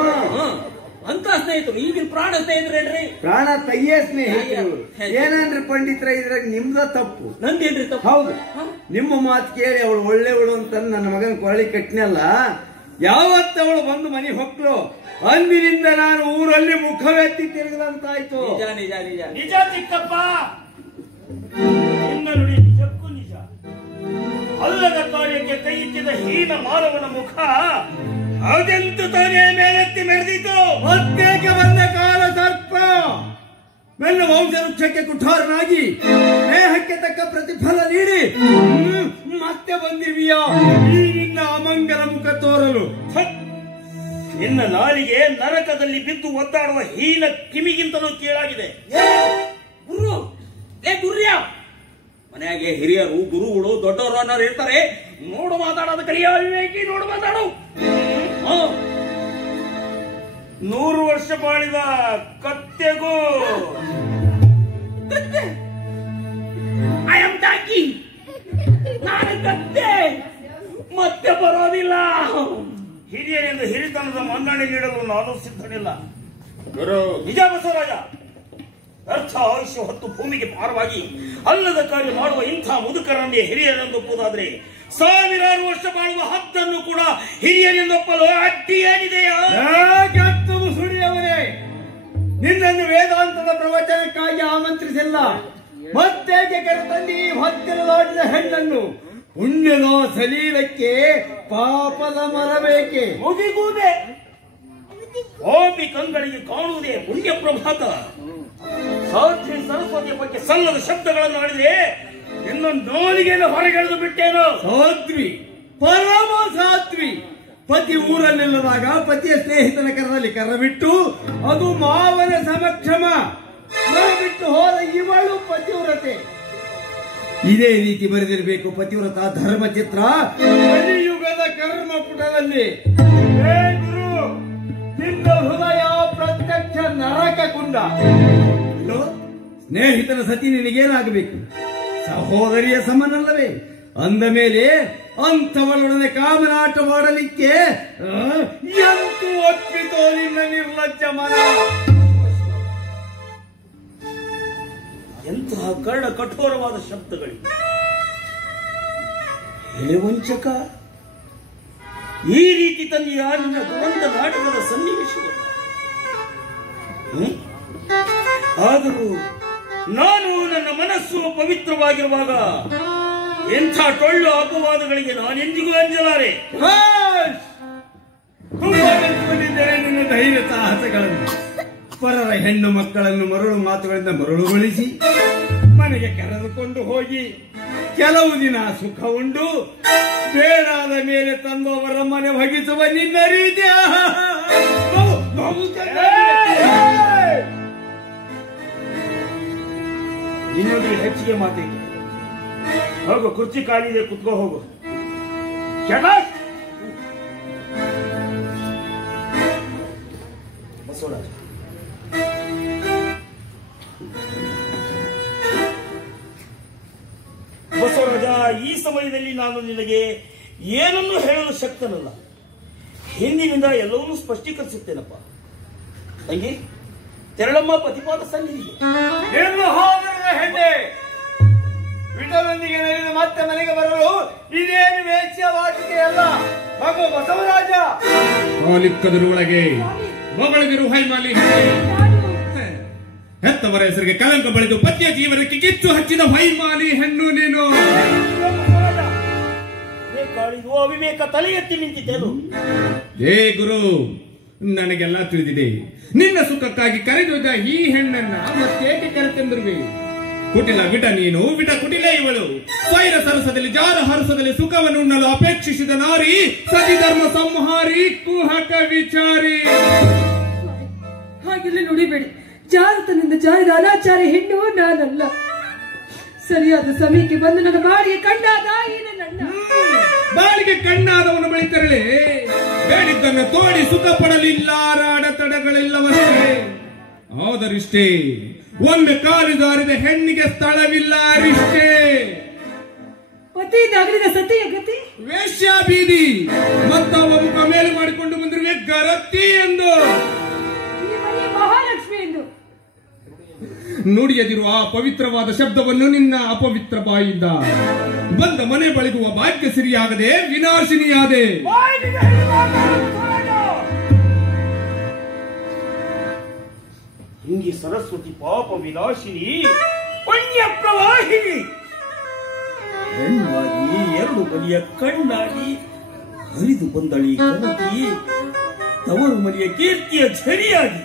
ಅಂತ ಸ್ನೇಹಿತರು. ಈಗಿನ ಪ್ರಾಣ ಸ್ನೇಹಿತರು ಏನ್ರಿ? ಪ್ರಾಣ ತಯ್ಯೇ ಸ್ನೇಹಿತರು. ಏನಂದ್ರೆ ಪಂಡಿತರ, ಇದ್ರಾಗ ನಿಮ್ದ ತಪ್ಪು. ನಂದೇನ್ರಿ ತಪ್ಪು? ಹೌದು, ನಿಮ್ಮ ಮಾತು ಕೇಳಿ ಅವಳು ಒಳ್ಳೆವಳು ಅಂತ ನನ್ನ ಮಗನ ಕೊರಳಿ ಕಟ್ಟಿನಲ್ಲ. ಯಾವತ್ತ ಅವಳು ಬಂದು ಮನೆ ಹೊಕ್ಕಳು ಅಂದಿನಿಂದ ನಾನು ಊರಲ್ಲಿ ಮುಖವೆತ್ತಿ ತಿರುಗದಂತಾಯ್ತು. ನಿಜ ನಿಜ ನಿಜ ನಿಜ ಚಿಕ್ಕಪ್ಪ, ನಿನ್ನ ನುಡಿ ನಿಜಕ್ಕೂ ನಿಜ. ಅಲ್ಲದ ಕಾರ್ಯಕ್ಕೆ ಕೈ ಇಟ್ಟಿದ ಹೀನ ಮಾನವನ ಮುಖ ಅದೆಂತು ತಾನೇ ಮೇಲೆತ್ತಿ ಮೆರೆದಿತು. ಮತ್ತೇಕೆ ಬಂದ ಕಾಲ ಸರ್ಪ ನನ್ನ ವಂಶ ವೃಕ್ಷಕ್ಕೆ ಕುಠಾರನಾಗಿ ಸ್ನೇಹಕ್ಕೆ ತಕ್ಕ ಪ್ರತಿಫಲ ನೀಡಿ ಮತ್ತೆ ಬಂದಿರುವಿಯಾ ಈ ನಿನ್ನ ಅಮಂಗಲ ಮುಖ ತೋರಲು? ನಿನ್ನ ನಾಲಿಗೆ ನರಕದಲ್ಲಿ ಬಿದ್ದು ಒದ್ದಾಡುವ ಹೀನ ಕಿಮಿಗಿಂತಲೂ ಕೀಳಾಗಿದೆ. ಗುರು, ಗುರ್ಯ ಮನೆಯಾಗೆ ಹಿರಿಯರು ಗುರುಗಳು ದೊಡ್ಡವರು ಅನ್ನೋರು ಇರ್ತಾರೆ. ನೋಡು ಮಾತಾಡೋದು ಕಲಿಯ ವಿವೇಕಿ, ನೋಡು ಮಾತಾಡು. 100 ವರ್ಷ ಬಾಳಿದ ಕತ್ತೆಗೂ ಐ ಆಮ್ ಡಾಂಕಿ, ನಾನು ಕತ್ತೆ, ಮತ್ತೆ ಬರೋದಿಲ್ಲ. ಹಿರಿಯರಿಂದ ಹಿರಿತನದ ಮನ್ನಣೆ ನೀಡಲು ನಾನು ಸಿದ್ಧನಿಲ್ಲ. ನಿಜ ಬಸವರಾಜ, ಅರ್ಥ ಆಯುಷ್ಯ ಹೊತ್ತು ಭೂಮಿಗೆ ಪಾರವಾಗಿ ಅಲ್ಲದ ಕಾರ್ಯ ಮಾಡುವ ಇಂಥ ಮುದುಕರನ್ನೇ ಹಿರಿಯರೆಂದೊಪ್ಪುವುದಾದ್ರೆ 1000 ವರ್ಷ ಬಾಳುವ ಹದ್ದನ್ನು ಕೂಡ ಹಿರಿಯರೆಂದೊಪ್ಪಲು ಅಡ್ಡಿ ಏನಿದೆಯೋ? ಸುಡಿಯವರೇ, ನಿನ್ನನ್ನು ವೇದಾಂತದ ಪ್ರವಚನಕ್ಕಾಗಿ ಆಮಂತ್ರಿಸಿಲ್ಲ. ಮತ್ತೇಕೆ ಕರೆತಂದು ಈ ಹತ್ತಿರದಾಡಿದ ಹೆಣ್ಣನ್ನು? ಪುಣ್ಯದ ಸಲೀಲಕ್ಕೆ ಪಾಪದ ಮರಬೇಕೆ? ಮುಗಿಗುವುದೇ ಓಪಿ ಕಂಗಳಿಗೆ ಕಾಣುವುದೇ ಪುಣ್ಯ ಪ್ರಭಾತ. ಸಾಧ್ವಿ ಸರಸ್ವತಿಯ ಬಗ್ಗೆ ಸಲ್ಲದ ಶಬ್ದಗಳನ್ನು ಆಡಿದ್ರೆ ಇನ್ನು ನಾಲಿಗೆಯನ್ನು ಹೊರಗೆಳೆದು ಬಿಟ್ಟೇನು? ಸಾಧ್ವಿ, ಪರಮ ಸಾಧ್ವಿ. ಪತಿ ಊರಲ್ಲಿಲ್ಲದಾಗ ಪತಿಯ ಸ್ನೇಹಿತನ ಕರದಲ್ಲಿ ಕರಬಿಟ್ಟು, ಅದು ಮಾವನ ಸಮಕ್ಷಮ ಬಿಟ್ಟು ಹೋದ ಇವಳು ಪತಿವ್ರತೆ. ಇದೇ ರೀತಿ ಬರೆದಿರಬೇಕು ಪತಿವ್ರತ ಧರ್ಮಚಿತ್ರ ಕಲಿಯುಗದ ಕರ್ಮ ಪುಟದಲ್ಲಿ. ಹೇ ಗುರು, ನಿನ್ನ ಹೃದಯ ಪ್ರತ್ಯಕ್ಷ ನರಕ ಕುಂಡ. ಸ್ನೇಹಿತನ ಸತಿ ನಿನಗೇನಾಗಬೇಕು? ಸಹೋದರಿಯ ಸಮನಲ್ಲವೇ? ಅಂದ ಮೇಲೆ ಅಂಥವಳೊಡನೆ ಕಾಮನಾಟವಾಡಲಿಕ್ಕೆ ಎಂತೂ ಒಪ್ಪಿತೋ ನಿನ್ನ ನಿರ್ಲಜ್ಜ ಮನ? ಎಂತಹ ಕರ್ಣ ಕಠೋರವಾದ ಶಬ್ದಗಳು! ಎಲೆವಂಚಕ, ಈ ರೀತಿ ತಂದೆಯ ನಿನ್ನ ದುರಂತ ನಾಟಕದ ಸನ್ನಿವೇಶಗಳು. ಆದರೂ ನಾನು ನನ್ನ ಮನಸ್ಸು ಪವಿತ್ರವಾಗಿರುವಾಗ ಎಂಥ ಟೊಳ್ಳು ಅಪವಾದಗಳಿಗೆ ನಾನೆಂದಿಗೂ ಅಂಜಲಾರೆ. ನಿನ್ನ ಧೈರ್ಯ ಸಾಹಸಗಳನ್ನು, ಪರರ ಹೆಣ್ಣು ಮಕ್ಕಳನ್ನು ಮರಳು ಮಾತುಗಳಿಂದ ಮರಳುಗೊಳಿಸಿ ಮನೆಗೆ ಕರೆದುಕೊಂಡು ಹೋಗಿ ಕೆಲವು ದಿನ ಸುಖ ಉಂಡು ಬೇರಾದ ಮೇಲೆ ತಂದವರ ಮನೆ ಹೊಗಿಸುವ ನಿನ್ನ ರೀತಿ ಇನ್ನೊಂದು ಹೆಚ್ಚಿಗೆ ಮಾತಿಗೆ ಹೋಗು, ಕುರ್ಚಿ ಖಾಲಿದೆ, ಕುತ್ಕೋ ಹೋಗು. ಬಸವರಾಜ, ಬಸವರಾಜ, ಈ ಸಮಯದಲ್ಲಿ ನಾನು ನಿನಗೆ ಏನನ್ನೂ ಹೇಳಲು ಶಕ್ತನಲ್ಲ. ಹಿಂದಿನಿಂದ ಎಲ್ಲವನ್ನೂ ಸ್ಪಷ್ಟೀಕರಿಸುತ್ತೇನಪ್ಪ. ತಂಗಿ, ತೆರಳಮ್ಮ ಪ್ರತಿಪಾದ ಸನ್ನಿಧಿಗೆ. ಹೆಣ್ಣೆ ವಿಟಲೊಂದಿಗೆ ನಡೆದು ಮತ್ತೆ ಮನೆಗೆ ಬರಲು ಇದೇನು ವೇಶ್ಯವಾಟಿಕೆಯಲ್ಲ. ಮಗು ಬಸವರಾಜ, ಕಾಲಿಕ್ಕದರೊಳಗೆ ಮಗಳಿಗಿರು ಹೈಮಾಲಿ ಹೆತ್ತವರ ಹೆಸರಿಗೆ ಕಲಂಕ ಬಳಿದು ಪತಿಯ ಜೀವನಕ್ಕೆ ಕಿಚ್ಚು ಹಚ್ಚಿದ ಹೈಮಾಲಿ ಹೆಣ್ಣು ನೀನು. ಅವಿವೇಕ ತಲೆ ಎತ್ತಿ ನಿಂತಿದ್ದೇನು? ಏ ಗುರು, ನನಗೆಲ್ಲ ತಿಳಿದಿದೆ. ನಿನ್ನ ಸುಖಕ್ಕಾಗಿ ಕರೆದೊಯ್ದ ಈ ಹೆಣ್ಣನ್ನ ಮತ್ತೇಕೆ ಕರೆತೆಂದಿರುವೆ? ಕುಟಿಲ ವಿಟ ನೀನು, ವಿಟ ಕುಟಿಲ ಇವಳು. ಸ್ವೈರ ಸರಸದಲ್ಲಿ ಜಾರ ಹರಸದಲ್ಲಿ ಸುಖವನ್ನು ಉಣ್ಣಲು ಅಪೇಕ್ಷಿಸಿದ ನಾರಿ, ಸತಿ ಧರ್ಮ ಸಂಹಾರಿ, ಕುಹಕ ವಿಚಾರಿ. ಹಾಗೆಲ್ಲ ನುಡಿಬೇಡಿ. ಜಾರತನಿಂದ ಜಾರಿದ ಅನಾಚಾರಿ ಹೆಣ್ಣು ನಾನಲ್ಲ. ಸರಿಯಾದ ಸಮಯಕ್ಕೆ ಬಂದು ನನ್ನ ಬಾಳಿಗೆ ಕಣ್ಣಾದ ಈ ನನ್ನ ಬಾಳಿಗೆ ಕಣ್ಣಾದವನು ಬಳಿ ತೆರಳಿ ಬೇಡಿದ್ದನ್ನು ತೋಡಿ ಸುಖ ಪಡಲಿಲ್ಲ. ಅಡೆತಡೆಗಳಿಲ್ಲವಷ್ಟೇ. ಆದರಿಷ್ಟೇ, ಒಮ್ಮೆ ಕಾಲಿದಾರಿದ ಹೆಣ್ಣಿಗೆ ಸ್ಥಳವಿಲ್ಲ ಅರಿಷ್ಟೇ. ಪತಿಯಿಂದ ಅಗಲಿದ ಸತಿಯ ಗತಿ ವೇಶ್ಯ ಬೀದಿ ಮತ್ತವ ಮುಖ ಮೇಲೆ ಮಾಡಿಕೊಂಡು ಬಂದಿರುವೆ ಗರತಿ ಎಂದು. ಈ ಮನೆಯ ಮಹಾಲಕ್ಷ್ಮಿ ಎಂದು ನುಡಿಯದಿರುವ ಆ ಪವಿತ್ರವಾದ ಶಬ್ದವನ್ನು ನಿನ್ನ ಅಪವಿತ್ರ ಬಾಯಿಂದ ಬಂದ ಮನೆ ಬಳಿಗುವ ಭಾಗ್ಯ ಸಿರಿಯಾಗದೆ ವಿನಾಶಿನಿಯಾದೆ. ಹಿಂಗಿ ಸರಸ್ವತಿ ಪಾಪ ವಿನಾಶಿನಿ, ಪುಣ್ಯ ಪ್ರವಾಹಿನಿ, ಹೆಣ್ಣಾಗಿ ಎರಡು ಮನೆಯ ಕಣ್ಣಾಗಿ ಹರಿದು ಬಂದಳಿ ಕನಕಿ, ತವರು ಮನೆಯ ಕೀರ್ತಿಯ ಝರಿಯಾಗಿ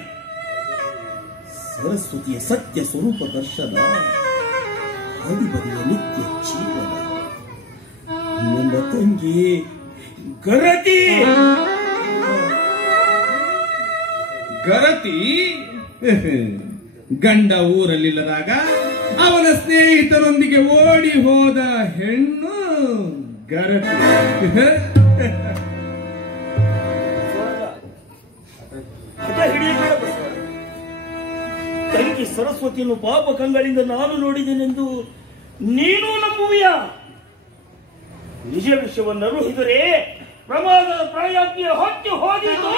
ಸರಸ್ವತಿಯ ಸತ್ಯ ಸ್ವರೂಪ ದರ್ಶನ, ಹರಿಬರಿಯ ನಿತ್ಯ ಜೀವನ. ನನ್ನ ತಂಗಿ ಗರತಿ. ಗರತಿ ಗಂಡ ಊರಲ್ಲಿಲ್ಲದಾಗ ಅವನ ಸ್ನೇಹಿತರೊಂದಿಗೆ ಓಡಿ ಹೋದ ಹೆಣ್ಣು ಗರತಿ. ಅಡ್ಡ ಹಿಡಿಯಬೇಡ ಬಸವರಾಜ. ತಂಗಿ ಸರಸ್ವತಿಯನ್ನು ಪಾಪ ಕಂಗಳಿಂದ ನಾನು ನೋಡಿದ್ದೇನೆಂದು ನೀನು ನಂಬುವಿಯ? ನಿಜ ವಿಷಯವನ್ನರುಹಿದರೆ ಪ್ರಮಾದದ ಪ್ರಯಾಜ್ಞೆ ಹೊತ್ತು ಹೋದಿತು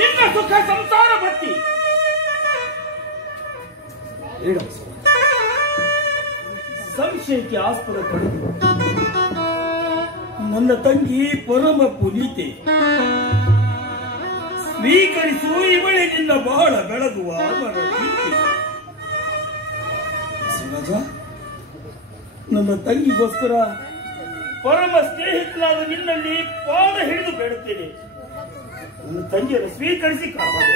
ನಿನ್ನ ಸುಖ ಸಂಸಾರ ಬತ್ತಿ. ಸಂಶಯಕ್ಕೆ ಆಸ್ಪದ ಪಡೆದು ನನ್ನ ತಂಗಿ ಪರಮ ಪುನೀತೆ ಸ್ವೀಕರಿಸು ಇವಳೆ ನಿನ್ನ ಬಹಳ ಬೆಳಗುವ ಬಸವರಾಜ. ನನ್ನ ತಂಗಿಗೋಸ್ಕರ ಪರಮ ಸ್ನೇಹಿತನಾದ ನಿನ್ನಲ್ಲಿ ಪಾದ ಹಿಡಿದು ಬೇಡುತ್ತೇನೆ. ನನ್ನ ತಂಗಿಯನ್ನು ಸ್ವೀಕರಿಸಿ ಕಾಪಾಡು.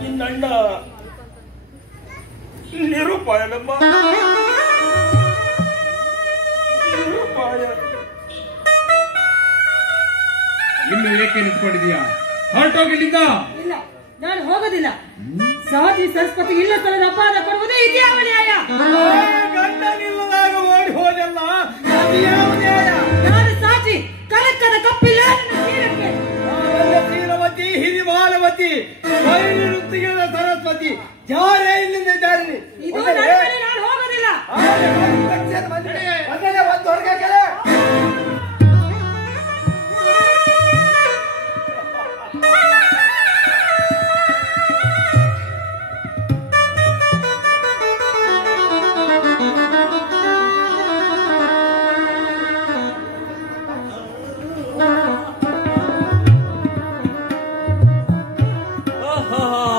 ನಿನ್ನಣ್ಣ ನಿರುಪಾಯನಮ್ಮ, ನಿರುಪಾಯ. ಇನ್ನು ಏಕೆ ನಿಂತ್ಕೊಂಡಿದೀಯಾ? ಹೊರಟೋಗಿಲ್ಲಿಂದ. ಇಲ್ಲ, ನಾನು ಹೋಗೋದಿಲ್ಲ. ಸಾಧಿ ಸರಸ್ವತಿ ಇಲ್ಲ ಸ್ಥಳದ ಅಪರಾಧ ಕೊಡುವುದೇ ಇದ್ಯಾವ ನ್ಯಾಯ? ಗಂಡನಿಲ್ಲದಾಗ ಓಡಿ ಹೋದಲ್ಲ, ಅದು ಯಾವ ನ್ಯಾಯ? ನಾನು ಸಾಕ್ಷಿ, ಕನಕದ ಕಪ್ಪಿಲ್ಲ ನನ್ನ ತೀರಕ್ಕೆ. ತೀರವತಿ, ಹಿರಿಮಾಲವತಿ, ವೈರುತ್ತಿಗೆದ ಸರಸ್ವತಿ, ಜಾರೇ ಇಲ್ಲಿಂದ ಜಾರಿ. ಇದು ನನ್ನ ಮೇಲೆ ನಾನು ಹೋಗೋದಿಲ್ಲ.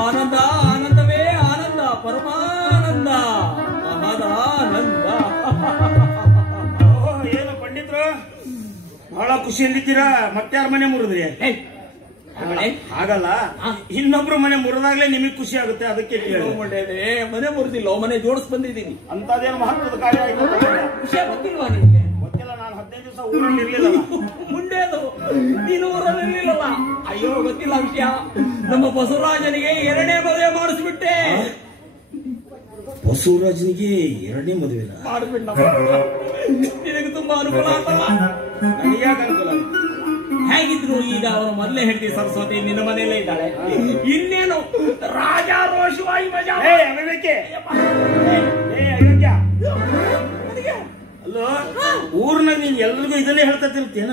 ಆನಂದ, ಆನಂದವೇ ಆನಂದ, ಪರಮಾನಂದ, ಮಹದಾನಂದ. ಏನು ಪಂಡಿತರು ಬಹಳ ಖುಷಿಯಲ್ಲಿದ್ದೀರಾ? ಮತ್ತಾರ ಮನೆ ಮುರಿದ್ರಿ? ಹಾಗಲ್ಲ, ಇನ್ನೊಬ್ರು ಮನೆ ಮುರಿದಾಗ್ಲೇ ನಿಮಗೆ ಖುಷಿ ಆಗುತ್ತೆ, ಅದಕ್ಕೆ ಒಳ್ಳೆಯದೇ. ಮನೆ ಮುರಿದಿಲ್ಲ, ಮನೆ ಜೋಡಿಸ್ ಬಂದಿದ್ದೀನಿ. ಅಂತದೇನು ಮಹತ್ವದ ಕಾರ್ಯ ಆಯ್ತು? ವಿಷಯ ಗೊತ್ತಿಲ್ವಾ ನಿಮಗೆ? ಗೊತ್ತಿಲ್ಲ, ನಾನು 15 ದಿವಸ ಊರಲ್ಲಿ ಇರ್ಲಿಲ್ಲ. ಮುಂದೆ ಅದು ನೀನು ಊರಲ್ಲಿ ಇರ್ಲಿಲ್ಲಲ್ಲ. ಅಯ್ಯೋ, ಗೊತ್ತಿಲ್ಲ ವಿಷಯ. ನಮ್ಮ ಬಸವರಾಜನಿಗೆ 2ನೇ ಮದುವೆ ಮಾಡಿಸ್ಬಿಟ್ಟೆ. ಬಸವರಾಜನಿಗೆ 2ನೇ ಮದುವೆ ಮಾಡಿಸ್ಬಿಟ್ಟ. ನಿನಗೆ ತುಂಬಾ ಅನುಕೂಲ ಆಗ್ತಲ್ಲ. ನನಗೆ ಯಾಕೆ ಅನುಕೂಲ? ಹೇಗಿದ್ರು ಈಗ ಅವರ ಮೊದಲೇ ಹೆಂಡತಿ ಸರಸ್ವತಿ ನಿನ್ನ ಮನೆಯಲ್ಲೇ ಇದ್ದಾಳೆ. ಇನ್ನೇನು ರಾಜಾರೋಷವಾಗಿ ಮಜಾ. ಅವಿವೇಕೆ, ಅಯೋಗ್ಯ. ಅಲ್ಲೋ, ಊರ್ನಾಗ ನೀನ್ ಎಲ್ರಿಗೂ ಇದನ್ನೇ ಹೇಳ್ತಾ ತಿರ್ತೀನ?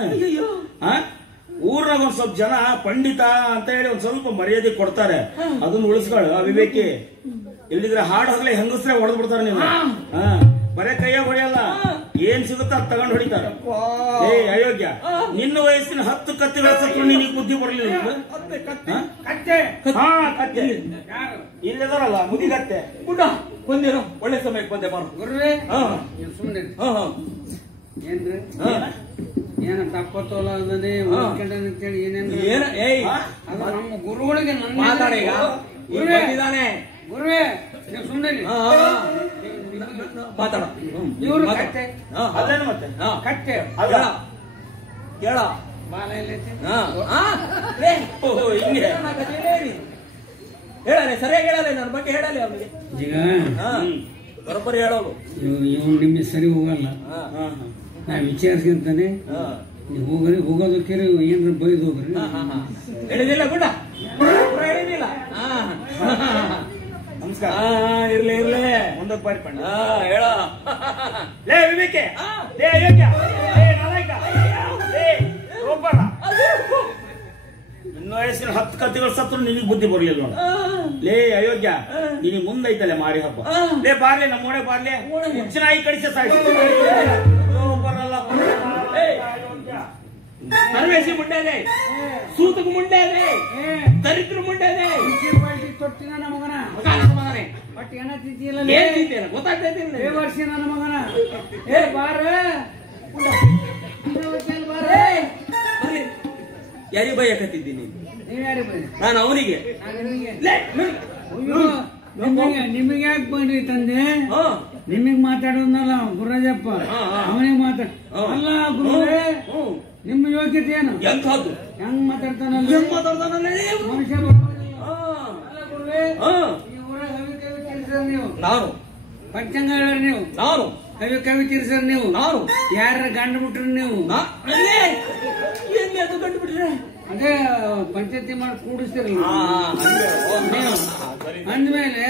ಊರ್ನಾಗ ಒಂದ್ ಸ್ವಲ್ಪ ಜನ ಪಂಡಿತ ಅಂತ ಹೇಳಿ ಒಂದ್ ಸ್ವಲ್ಪ ಮರ್ಯಾದೆ ಕೊಡ್ತಾರೆ, ಅದನ್ನ ಉಳಿಸ್ಕೊಳ್ಳು. ಅವಿವೇಕಿ, ಇಲ್ಲಿದ್ರೆ ಹಾಡು ಹೋಗ್ಲಿ ಹೆಂಗಸ್ರೆ ಹೊಡೆದ್ ಬಿಡ್ತಾರೆ ನೀನು. ಬರೇ ಕೈಯಾಗ ಹೊಡೆಯಲ್ಲ, ಏನ್ ಸಿಗುತ್ತ ಅದ್ ತಗೊಂಡ್ ಹೊಡಿತಾರೆ. ಅಯೋಗ್ಯ, ನಿನ್ನ ವಯಸ್ಸಿನ 10 ಕತ್ತಿಗಳ ಸತ್ರು ನಿನಗೆ ಬುದ್ಧಿ ಬರಲಿಲ್ಲ. ಇಲ್ಲದಾರಲ್ಲ ಮುದಿಗತ್ತೆ ಬಂದೇನು? ಒಳ್ಳೆ ಸಮಯಕ್ಕೆ ಬಂದೆ ಬಾರು. ಸುಮ್ಮನೆ ಏನ್ರಿ ಏನ ತಪ್ಪತ್ತೋಲ್ಲ ಅಂತೇಳಿ ಏನೇನು ಅದು ನಮ್ಮ ಗುರುಗಳಿಗೆ ಮಾತಾಡೀಗ ಬಂದಿದ್ದಾನೆ. ಗುರುವೇ ನೀವು ಸುಮ್ಮನೆ ಮಾತಾಡ. ಇವರು ಕಟ್ಟೆ ಅಲ್ಲೇನು ಮತ್ತೆ ಕಟ್ಟೆ ಅಲ್ಲ ಕೇಳ ಬಾಲ ಎಲ್ಲೈತಿ ಹಿಂಗೆ ಹೇಳಲೆ, ಸರಿಯಾಗಿ ಹೇಳಲೆ, ನನ್ನ ಬಗ್ಗೆ ಹೇಳಲೆ ಅವನಿಗೆ. ಈಗ ಬರೋಬ್ಬರಿ ಹೇಳೋದು. ಇವ್ನು ನಿಮಗೆ ಸರಿ ಹೋಗಲ್ಲ. ನಾ ವಿಚಾರಿಸ್ಕೊಂತಾನೆ, ನೀವು ಹೋಗೋದಕ್ಕೆ ಏನ್ರ ಬೈದು ಹೋಗ್ರಿ. ಹೇಳಿದಿಲ್ಲ ಗುಡ್ಡ ಹೇಳಿದಿಲ್ಲ. ನಮಸ್ಕಾರ. ಇರ್ಲಿ ಇರ್ಲಿ, ಮುಂದಕ್ಕೆ ಬಾರಿ ಪಂಡ ಹೇಳ. ಲೇ ವಿವೇಕೆ, ಲೇ ಅಯೋಗ್ಯ, ಲೇ ನಾಲಾಯಕ, ಲೇ ರೋಬರ. ನಿನ್ನ ವಯಸ್ಸಿನ 10 ಕತ್ತಿಗಳ ಸತ್ರು ನಿನಗೆ ಬುದ್ಧಿ ಬರ್ಲಿಲ್ಲ. ಲೇ ಅಯೋಗ್ಯ, ನಿನಗೆ ಮುಂದೈತಲ್ಲ ಮಾರಿ ಹಬ್ಬ. ಲೇ ಬಾರ್ಲೆ, ನಮ್ಮ ಓಣೆ ಬಾರ್ಲೆ, ಹುಚ್ಚನಾಯಿ ಕಡಿಸೆ ಸಾಯ್ತು. ಬರಲ್ಲ ಸರ್ವೇಸಿ ಮುಂಡೇನೆ, ಸೂತಕ ಮುಂಡೇನೆ, ದರಿದ್ರ ಮುಂಡೇನೆ, ತೊಟ್ಟಿನ ನನ್ನ ಮಗನ ಮಗನೇ ಬಟ್ ಏನ ತಿಂತಿಯಲ್ಲ ಏನ್ ತಿಂತೇನೆ ಗೊತ್ತಾಗ್ತೈತಿಲ್ಲ. ವರ್ಷ ನನ್ನ ಮಗನ ಬಾರ ಯಾರಿಗೆ ಬೈಯಕತ್ತಿದ್ದೀನಿ? ನೀವ್ಯಾರಿ ಬೈ ನಾನು ಅವನಿಗೆ. ನಿಮಗೆ ಯಾಕೆ ಬನ್ರಿ ತಂದೆ? ನಿಮಗ್ ಮಾತಾಡೋದಲ್ಲ ಗುರುರಾಜಪ್ಪ, ಅವನಿಗೆ ಮಾತಾಡ. ಅಲ್ಲ ಗುರುವೇ, ನಿಮ್ಮ ಯೋಗ್ಯತೆ ಏನು? ಎಂಥದ್ದು? ಹೆಂಗ್ ಮಾತಾಡ್ತಾನಲ್ಲ ಮನುಷ್ಯ. ಅಲ್ಲ ಗುರುವೇ, ಈ ಊರಾಗ ಹವಿ ಕವಿ ತೀರ್ಸರ್ ನೀವು, ನಾನು ಪಂಚಾಂಗ ಹೇಳ ನೀವು, ನಾನು ಹವಿ ಕವಿ ತೀರ್ಸರ್ ನೀವು, ನಾನು ಯಾರ ಗಂಡ ಬಿಟ್ರಿ ನೀವು? ಎಲ್ಲಿ ಅದು ಕಂಡು ಬಿಟ್ರೆ ಅದೇ ಪಂಚಾಯತಿ ಮಾಡಿ ಕೂಡಿಸ್ತಿರಲ್ಲ ಅಂದ್ಮೇಲೆ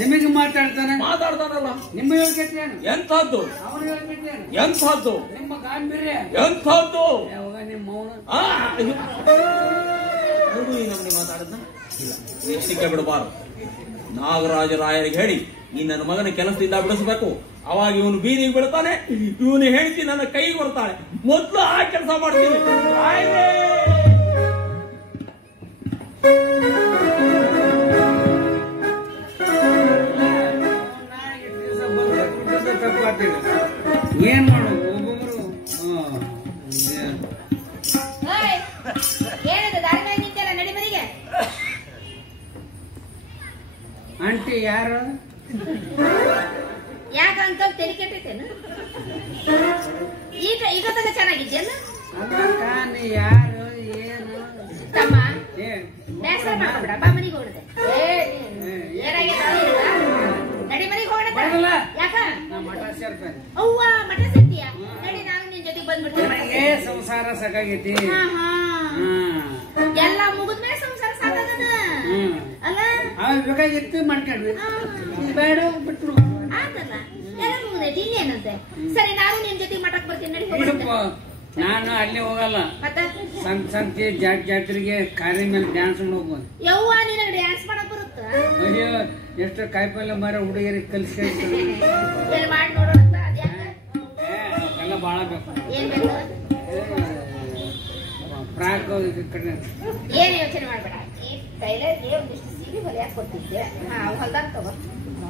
ನಿಮಗೆ ಮಾತಾಡ್ತಾನೆ. ಮಾತಾಡ್ತಾನಲ್ಲ. ನಿಮ್ಮ ಯೋಗ್ಯತೆ ಏನು? ಎಂಥದ್ದು? ಅವನ ಯೋಗ್ಯತೆ ಏನು? ಎಂಥದ್ದು? ನಿಮ್ಮ ಗಾಂಭೀರ್ಯ ಎಂಥದ್ದು? ಯಾವಾಗ ನಿಮ್ಮ ಮೌನ ನಮ್ಗೆ ಮಾತಾಡದ್ನ ಎಷ್ಟಿಗೆ ಬಿಡಬಾರದು. ನಾಗರಾಜರಾಯರಿಗೆ ಹೇಳಿ ಈ ನನ್ನ ಮಗನ ಕೆಲಸದಿಂದ ಬಿಡಿಸಬೇಕು. ಅವಾಗ ಇವನು ಬೀದಿಗೆ ಬಿಡ್ತಾನೆ, ಇವನು ಹೇಳ್ತಿ ನನ್ನ ಕೈಗೆ ಬರ್ತಾಳೆ. ಮೊದಲು ಆ ಕೆಲಸ ಮಾಡ್ತೀನಿ. ಏನ್ ಮಾಡೋದು ಒಬ್ಬೊಬ್ರು ಆಂಟಿ ಯಾರು? ಯಾಕ ಅಂಕಲ್ ತೆಲಿ ಕೆಟ್ಟೈತೇನು? ಈಗ ತನಕ ಚೆನ್ನಾಗಿದ್ಯಲ್ಲ? ನೀ ಯಾರು ಏನು ತಮ್ಮ ಬೇಸರ ಮಾಡ್ಬೇಡ, ಬಾ ಮನಿಗೆ ಹೋಗದೆ. ನಡಿ ಮನಿಗೆ ಹೋಗಣ. ಯಾಕ ಮಠ ಸೇರ್ತಾನೆ? ಅವ್ವ ಮಠ ಸೇರ್ತೀಯ? ನಡಿ, ನಾನು ನಿನ್ ಜೊತೆಗೆ ಬಂದ್ಬಿಡ್ತೀನಿ. ಸಂಸಾರ ಸಾಕಾಗೈತಿ. ಎಲ್ಲ ಮುಗಿದ್ಮೇಲೆ ಸಂಸಾರ ಸಾಕಾಗದ ಅಲ್ಲ? ಬೇಕಾಗಿತ್ತು ಮಾಡ್ಕೊಂಡ್ವಿ, ಬೇಡ ಬಿಟ್ರು ಆತಲ್ಲ. ಎಲ್ಲ ಮುಗಿದೈತಿ, ಇನ್ನೇನಂತೆ. ಸರಿ, ನಾನು ನಿನ್ ಜೊತೆಗೆ ಮಠಕ್ಕೆ ಬರ್ತೀನಿ. ನಡಿ. ನಾನು ಅಲ್ಲಿ ಹೋಗಲ್ಲ. ಮತ್ತೆ ಸಂತೆ ಜಾತ್ರೆಗೆ ಕಾರ್ಯ ಮೇಲೆ ಡ್ಯಾನ್ಸ್ ಹೋಗ್ಬೋದು. ಯವ್ವ, ನಿನಗೆ ಡ್ಯಾನ್ಸ್ ಮಾಡಕ್ ಬರುತ್ತ? ಅಯ್ಯೋ, ಎಷ್ಟು ಕಾಯಿಪಲ್ಲೆ ಮರ ಹುಡುಗಿಯರಿಗೆ ಕಲಿಸಿ ಮಾಡಿ ನೋಡೋಣ. ಎಲ್ಲ ಬಾಳ ಬೇಕು. ಏನ್ ಬೇಕು? ಫ್ರಾಕ್ ಕಡೆ ಏನ್ ಯೋಚನೆ ಮಾಡ್ಬೇಡ. ಈ ಟೈಲರ್ಗೆ ಒಂದಿಷ್ಟು ಸೀರೆ ಹೊಲೆ ಹಾಕೊಡ್ತಿದ್ದೆ. ಹೊಲ್ದಾಗ ತಗೋ,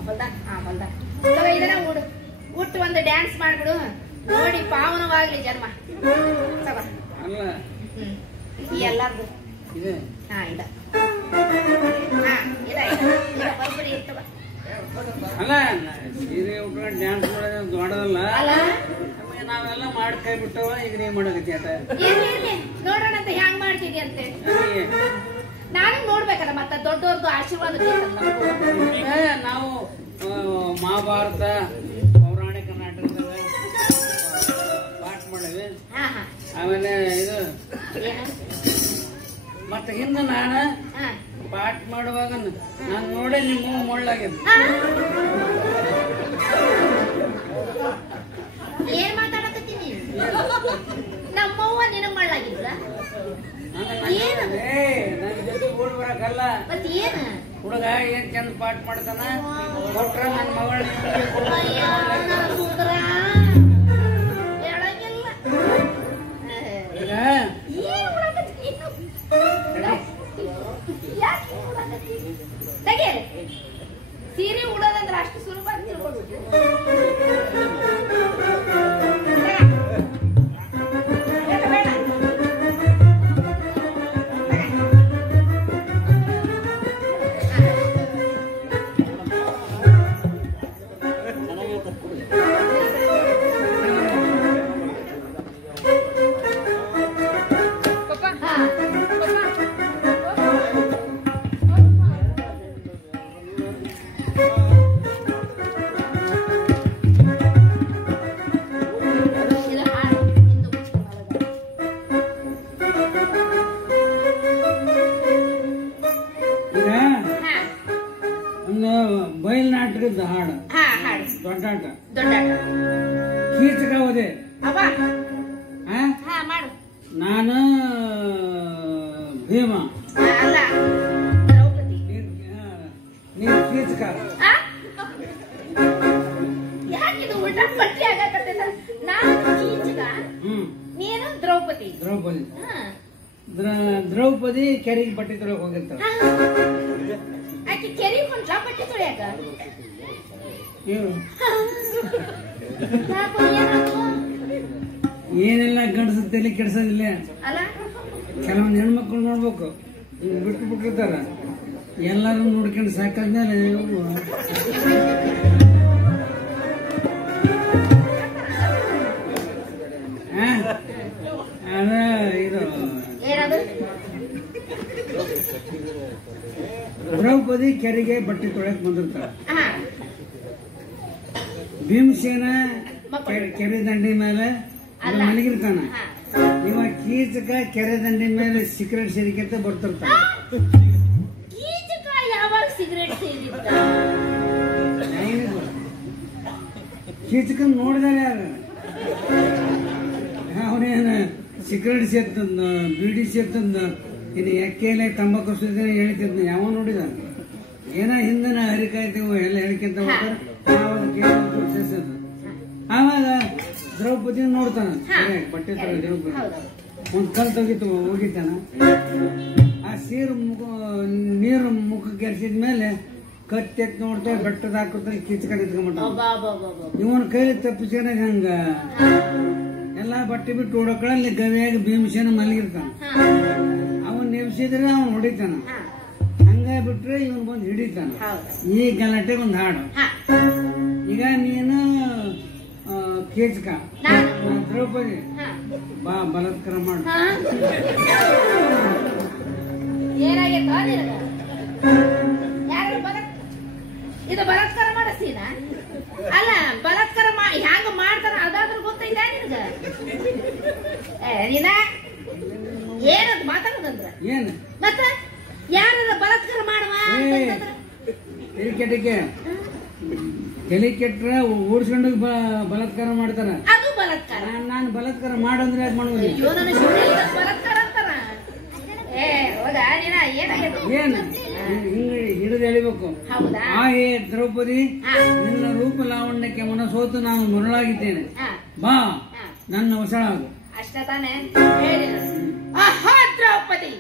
ಹೊಲ್ದಾಗ ತಗೋ. ಇದನ್ನ ಉಟ್ಟು ಒಂದು ಡ್ಯಾನ್ಸ್ ಮಾಡ್ಬಿಡು. ನೋಡಿ, ಪಾವನವಾಗ್ಲಿ ಜನ್ಮ. ತಗೋ. ಅಲ್ಲ ಎಲ್ಲಾರ್ದು ಇದೆ. ಇದ ಬರ್ಬಿಡಿ. ತಗೋ. ಅಲ್ಲ, ಸೀರೆ ಉಟ್ಕೊಂಡು ಡ್ಯಾನ್ಸ್ ಮಾಡೋದು ದೊಡ್ಡದಲ್ಲ. ನಾವೆಲ್ಲ ಮಾಡಿ ಕೈ ಬಿಟ್ಟವ. ಈಗ ನೀವ್ ಮಾಡಕತ್ತಿ ಆಟ. ನೋಡೋಣ ಅಂತ ಹ್ಯಾಂಗ್ ಮಾಡ್ತಿದ್ದಿ ಅಂತೆ ನಾನು ನೋಡ್ಬೇಕಲ್ಲ. ಮತ್ತ ದೊಡ್ಡವ್ರದ್ದು ಆಶೀರ್ವಾದ ನಾವು ಮಹಾಭಾರತ ಪೌರಾಣಿಕ ನಾಟಕದಾಗ ಪಾಠ ಮಾಡೇವಿ. ಆಮೇಲೆ ಇದು ಮತ್ತೆ ಹಿಂದೆ ನಾನು ಪಾಠ ಮಾಡುವಾಗ ನಾನು ನೋಡೇ ನಿಮ್ಮ ಮುಳ್ಳಾಗ್ಯದ. ಏನ್ ಮಾತಾಡಕತ್ತೀನಿ? ನಮ್ಮವ್ವ ನಿನಗ್ ಮಳ್ಳಾಗಿದ್ರ? ನನ್ನ ಜೊತೆ ಓಡ್ ಬರಕಲ್ಲ. ಮತ್ ಏನ ಹುಡುಗ ಏನ್ ಚಂದ ಪಾಠ ಮಾಡ್ತಾನ, ಕೊಟ್ರ ನನ್ನ ಮಗಳ ಸೀರೆ ಉಡೋದಂದ್ರೆ ಅಷ್ಟು ಸುಲಭ ಅಂತ ತಿಳ್ಕೊಳ್ಬಿಟ್ಟು. ಬಯಲ್ನಾಟಕದ ಹಾಡು ದೊಡ್ಡಾಟ ಕೀಚಕ ಹೋದೆ. ನಾನು ಭೀಮ, ನೀನು ಕೀಚಕ. ಯಾಕಿದು ಉಲ್ಟಾ ಪಟ್ಟಿ ಆಗಕತ್ತದ? ನಾನು ಕೀಚಕ, ನೀನು ದ್ರೌಪದಿ. ದ್ರೌಪದಿ ಕೆರೆಗೆ ಬಟ್ಟೆ ತೊಳಕ್ ಹೋಗಿರ್ತಾಳ. ಆಕೆ ಕೆರೆಗೆ ಹೊಂಟ್ಲ ಬಟ್ಟೆ ತೊಳ್ಯಾಕ? ಏನೆಲ್ಲ ಗಂಡಸ ತಲೆ ಕೆಡ್ಸೋದಿಲ್ಲ. ಅಲ್ಲ, ಕೆಲವೊಂದು ಹೆಣ್ಮಕ್ಳು ನೋಡ್ಬೇಕು, ಬಿಟ್ಟು ಬಿಟ್ಟಿರ್ತಾರ. ಎಲ್ಲರೂ ನೋಡ್ಕೊಂಡು ಸಾಕಾದ್ಮೇಲೆ ದ್ರೌಪದಿ ಕೆರೆಗೆ ಬಟ್ಟೆ ತೊಳೆಯಕ್ ಬಂದಿರ್ತಾಳ. ಹಾ ಭೀಮಸೇನ ಕೆರೆ ದಂಡಿ ಮೇಲೆ ಮಲಗಿರ್ತಾನ. ಹಾ. ಇವ ಕೀಚಕ ಕೆರೆ ದಂಡಿ ಮೇಲೆ ಸಿಗರೇಟ್ ಸೇರಿಕೆಂತ ಬರ್ತಿರ್ತಾನ. ಕೀಚಕ ಯಾವಾಗ ಸಿಗರೇಟ್ ಸೇರಿದ್ದ? ಕೀಚಕನ್ ನೋಡಿದಾರೆ ಯಾರು? ಅವನೇನ ಸಿಗರೇಟ್ ಸೇರ್ತಂದ, ಬೀಡಿ ಸೇರ್ತಂದ, ಇನ್ನು ಎಕ್ಕೆಲೆ ತಂಬಾಕು ಸುದ್ದಿ ಹೇಳ್ತಿದ್ನ ಯಾವ ನೋಡಿದ? ಏನ ಹಿಂದನ ಹರಿಕಾಯ್ತೀವಿ ಎಲ್ಲ ಹೇಳ್ಕೊಂತ ಹೋಗ್ತಾರೆ. ಆವಾಗ ದ್ರೌಪದಿ ನೋಡ್ತಾನ, ಬಟ್ಟೆ ದ್ರೌಪದಿ ಒಂದ್ ಕಲ್ ತೆಗಿತು ಹೋಗಿದ್ದಾನ. ಆ ನೀರು ಮುಖಕ್ಕೆ ಎರ್ಸಿದ್ಮೇಲೆ ಕತ್ತಿ ಎತ್ ನೋಡ್ತಾ ಬೆಟ್ಟದ ಹಾಕೋತಾನೆ ಕಿಚ್ಕ ನಿಂತ್ಕೊಂಡ್ಬಿಟ್ಟ. ಇವನ್ ಕೈಲಿ ತಪ್ಪಿಸ್ಕೊಂಡ ಹಂಗ ಎಲ್ಲಾ ಬಟ್ಟೆ ಬಿಟ್ಟು ಓಡೋಕಳಲ್ಲಿ ಗವಿಯಾಗಿ ಭೀಮಸೇನ ಮಲಗಿರ್ತಾನ. ಅವನ್ ನೆಬ್ಸಿದ್ರೆ ಅವನ್ ಹೊಡಿತಾನ. ಹಂಗ ಬಿಟ್ರೆ ಇವನ್ ಬಂದು ಹಿಡಿತಾನ. ಈ ಗಲಾಟೆಗೆ ಒಂದ್ ಹಾಡು. ಈಗ ನೀನು ಕೇಚಕ, ದ್ರೌಪದಿ ಬಾ ಬಲಾತ್ಕಾರ ಮಾಡು. ಇದು ಬಲಾತ್ಕಾರ ಮಾಡಿಸ್ತೀನ? ಅಲ್ಲ, ಬಲಾತ್ಕಾರ ಹ್ಯಾಂಗ ಮಾಡ್ತಾರ ಅದಾದ್ರೂ ಗೊತ್ತೈತಾ ನಿನ್ಗ? ನೀನ ಏನಂತ ಮಾತಾಡೋದಂದ್ರ ಏನ್ ಮತ್ತ ಯಾರ ಬಲಾತ್ಕಾರ ಮಾಡುವ ತಲೆ ಕೆಟ್ರ ಓಡಿಸ್ಕೊಂಡು ಬಲಾತ್ಕಾರ ಮಾಡ್ತಾರ. ಅದು ಬಲಾತ್ಕಾರ. ನಾನು ಬಲಾತ್ಕಾರ ಮಾಡಂದ್ರೆ ಯಾಕೆ ಮಾಡುವ? ಬಲಾತ್ಕಾರ ಅಂತಾರ. ಏನ್ ಹಿಂಗ ಹಿಡಿದು ಎಳಿಬೇಕು. ಆ ಹೇ ದ್ರೌಪದಿ, ನಿನ್ನ ರೂಪ ಲಾವಣ್ಯಕ್ಕೆ ಮನಸೋತು ನಾನು ಮರಳಾಗಿದ್ದೇನೆ. ಬಾ ನನ್ನ ಹೊಸಳಾಗು. ಅಷ್ಟ ತಾನೇ ಆಹಾ ದ್ರೌಪದಿ,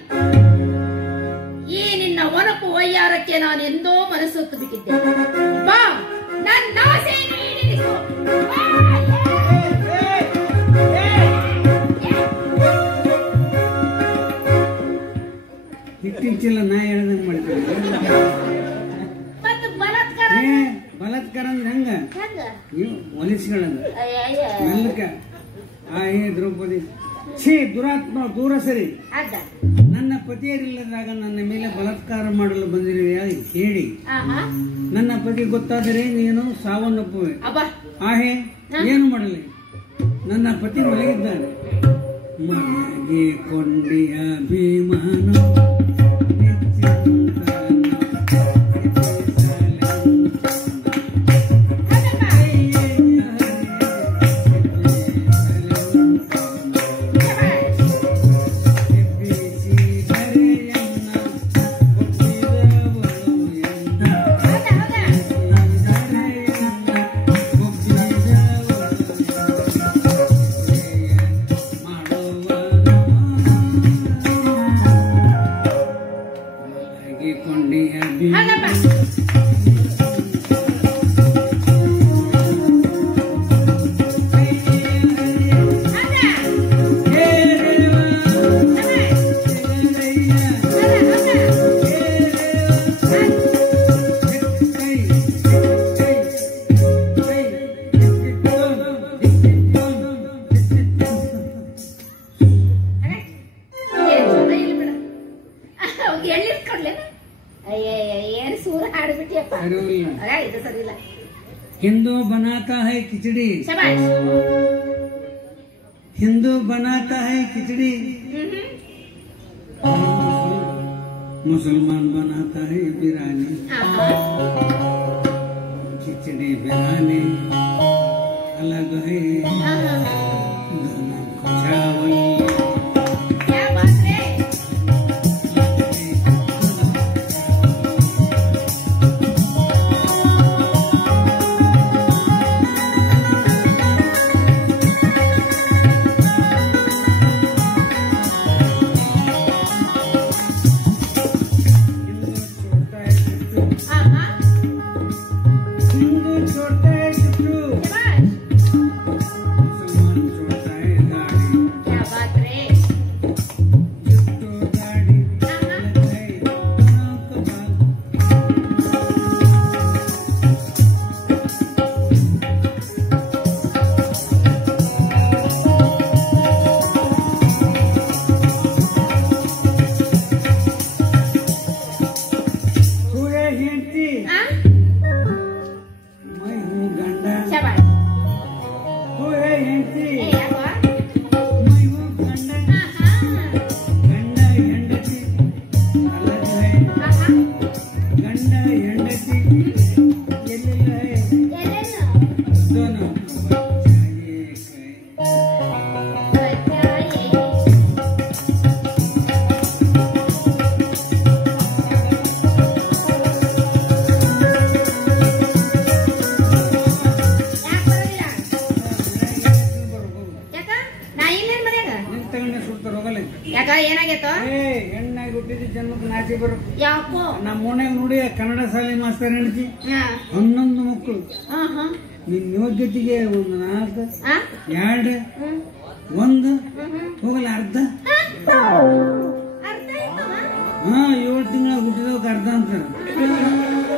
ಈ ನಿನ್ನ ಒನಪು ವಯ್ಯಾರಕ್ಕೆ ನಾನು ಎಂದೋ ಮನಸ್ಸೊತ್ತು ಬಿಟ್ಟಿದ್ದೆ. ಬಾ ನನ್ನ ಆಸೆಯನ್ನು ಈಡೇರಿಸು. ಇತ್ತೀಚಿಲ್ಲ ನಾ ಹೇಳ್ದಂಗ ಮಾಡ್ತೇನೆ. ಬಲಾತ್ಕಾರ ಅಂದ್ರೆ ಹಂಗ ನೀವು ಒಲಿಸ್ಗಳಂದ ಮೆಲ್ಲಕ. ಆ ಹೇ ದ್ರೌಪದಿ, ಛೇ ದುರಾತ್ಮ, ದೂರ ಸರಿ. ನನ್ನ ಪತಿಯರಿಲ್ಲದಾಗ ನನ್ನ ಮೇಲೆ ಬಲಾತ್ಕಾರ ಮಾಡಲು ಬಂದಿರುವೆಯಾ ಹೇಳಿ. ನನ್ನ ಪತಿ ಗೊತ್ತಾದರೆ ನೀನು ಸಾವನ್ನಪ್ಪುವೆ. ಆಹೇ ಏನು ಮಾಡಲಿ, ನನ್ನ ಪತಿ ಮಲಗಿದ್ದಾನೆ. ಮನೆಗೆ ಕೊಂಡಿಯ ಭೀಮನ हिंदू बनाता है खिचड़ी, हिंदू बनाता है खिचड़ी, मुसलमान बनाता है बिरयानी। खिचड़ी बिरयानी अलग है, दोनों चावल ಹೆಣ್ಣಾಗಿ ಹುಟ್ಟಿದ ಜನ್ಮಕ್ಕೆ ನಾಚಿ ಬರುತ್ತೆ. ಯಾಕೋ ನಮ್ಮ ಓಣ್ಯಾಗ ನೋಡಿ ಕನ್ನಡ ಶಾಲೆ ಮಾಸ್ತರ್ ಹೆಂಡತಿ ಹಾ 11 ಮಕ್ಕಳು. ಹಾ ಹಾ ನಿನ್ ಯೋಗ್ಯತೆಗೆ 1 4 ಹಾ 2 1 ಹೋಗಲ್ಲ ಅರ್ಧ. ಅರ್ಥ ಆಯ್ತವ? 7 ತಿಂಗಳ ಹುಟ್ಟಿದವಕ್ಕೆ ಅರ್ಧ ಅಂತಾರ.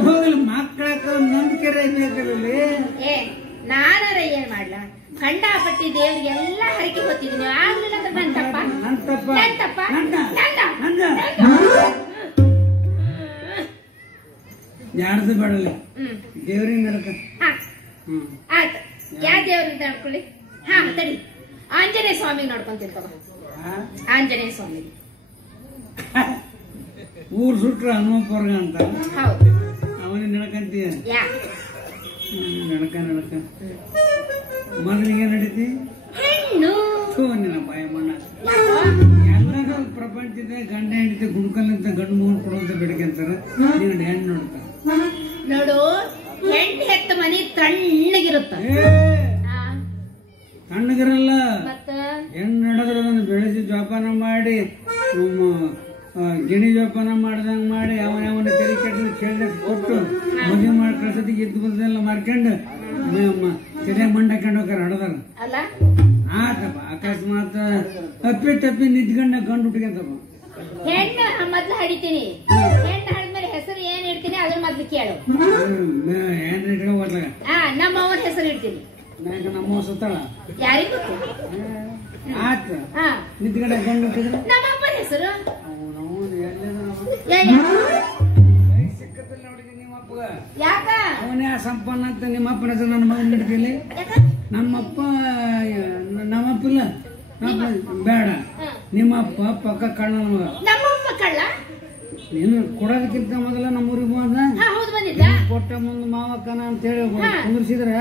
ಹೋಗಲಿ ಮಕ್ಕಳಕ್ಕ ನಂಬಿಕೆ ಬೇಕಲ್ಲಿ. ಏ ನಾನಾರ ಏನ್ ಮಾಡ್ಲಾ? ಕಂಡಾಪಟ್ಟಿ ದೇವ್ರಿಗೆಲ್ಲ ಹರಕೆ ಹೊತ್ತಿದೀನಿ, ಆಗ್ಲಿಲ್ಲ ಅಂದ್ರೆ ನನ್ ತಪ್ಪ? ನನ್ ತಪ್ಪ ನನ್ ತಪ್ಪ? ಯಾರ್ದು ಬೇಡಲ್ಲಿ ದೇವ್ರಿಗೆ ನಡಕ. ಆಯ್ತು, ಯಾವ ದೇವ್ರಿಗೆ ನಡ್ಕೊಳ್ಳಿ? ಹಾ ತಡಿ, ಆಂಜನೇಯ ಸ್ವಾಮಿಗೆ ನೋಡ್ಕೊಂತೀನಿ ತಗೋ. ಆಂಜನೇಯ ಸ್ವಾಮಿ ಊರ್ ಸುಟ್ರ ಹನುಮಪ್ಪರ್ಗ ಅಂತ ಹೌದು, ಅವನಿಗೆ ನಡ್ಕಂತೀಯ. ಯಾ ನಡಕ ಮಗನಿಗೆ ನಡೀತಿ ಹೆಣ್ಣು ನಿನ್ನ ಬಾಯ ಮಣ್ಣ. ಯಾಕೋ? ಎಲ್ಲರೂ ಪ್ರಪಂಚದ ಗಂಡ ಹೆಂಡತಿ ಗುಡ್ಕಲ್ಲಂತ ಗಂಡು ಮೂರು ಕೊಡುವಂತ ಬೆಳಕಂತಾರ. ನೀನು ಹೆಣ್ಣು ನೋಡ್ತ ನೋಡು, ಹೆಣ್ಣು ಹೆತ್ತ ಮನಿ ತಣ್ಣಗಿರುತ್ತ. ತಣ್ಣಗಿರಲ್ಲ, ಮತ್ತ ಹೆಣ್ಣು ನಡೆದ್ರೆ ಅದನ್ನು ಬೆಳೆಸಿ ಜೋಪಾನ ಮಾಡಿ ಗಿಣಿ ಜೋಪಾನ ಮಾಡ್ದಂಗ್ ಮಾಡಿ ಅವನ ತೆರಿ ಕಟ್ಟಿ ಕೇಳಿದ ಕೊಟ್ಟು ಮದುವೆ ಮಾಡಿ ಕಳ್ಸೋದಿಗೆ ಎದ್ದು ಬಂದೆಲ್ಲ ಮಾರ್ಕೊಂಡು ತೆರೆ ಮಂಡ ಹಾಕೊಂಡು ಹೋಗಾರ ಹಡದಾರ. ಅಲ್ಲ ಆತಪ್ಪ ಅಕಸ್ಮಾತ್ ತಪ್ಪಿ ತಪ್ಪಿ ನಿದ್ಗಂಡ ಗಂಡು ಹುಟ್ಟಿಗೆತಪ್ಪ. ಹೆಣ್ಣು ಮೊದ್ಲು ಹಡಿತೀನಿ, ಹೆಣ್ಣು ಹಡಿದ್ಮೇಲೆ ಹೆಸರು ಏನ್ ಇಡ್ತೀನಿ ಅದ್ರ ಮೊದ್ಲು ಕೇಳು. ಹೆಣ್ಣು ಇಟ್ಕೊಂಡ್ ಹೋದ್ಲಾಗ ನಮ್ಮ ಅವನ ಹೆಸರು ಇಡ್ತೀನಿ. ನಮ್ಮ ಸುತ್ತಾಳ ಯಾರಿಗೂ ಗೊತ್ತು? ಆತ ನಿದ್ಗಂಡ ಗಂಡು ಹುಟ್ಟಿದ್ರೆ ನಮ್ಮ ಅಪ್ಪನ ಹೆಸರು ಯಾಕ? ಅವನೇ ಸಂಪನ್ನ ಅಂತ ನಿಮ್ಮ ಅಪ್ಪನ ಹೆಸರು ನನ್ನ ಮಗನ ಹಿಡ್ತೀನಿ. ನಮ್ಮಪ್ಪ ನಮ್ಮಪ್ಪಿಲ್ಲ ಬೇಡ, ನಿಮ್ಮಪ್ಪ ಪಕ್ಕ ಕಳ್ಳ ಮಗ. ನಮ್ಮಪ್ಪ ಕಳ್ಳ? ನೀನು ಕೊಡೋದಕ್ಕಿಂತ ಮೊದಲ ನಮ್ಮೂರಿಗೆ ಬಂದ ಹೌದು ಬಂದಿದ್ದ. ಕೊಟ್ಟ ಮುಂದೆ ಮಾವಕ್ಕನ ಅಂತ ಹೇಳಿ ಕುಂದ್ರಿಸಿದ್ರೆ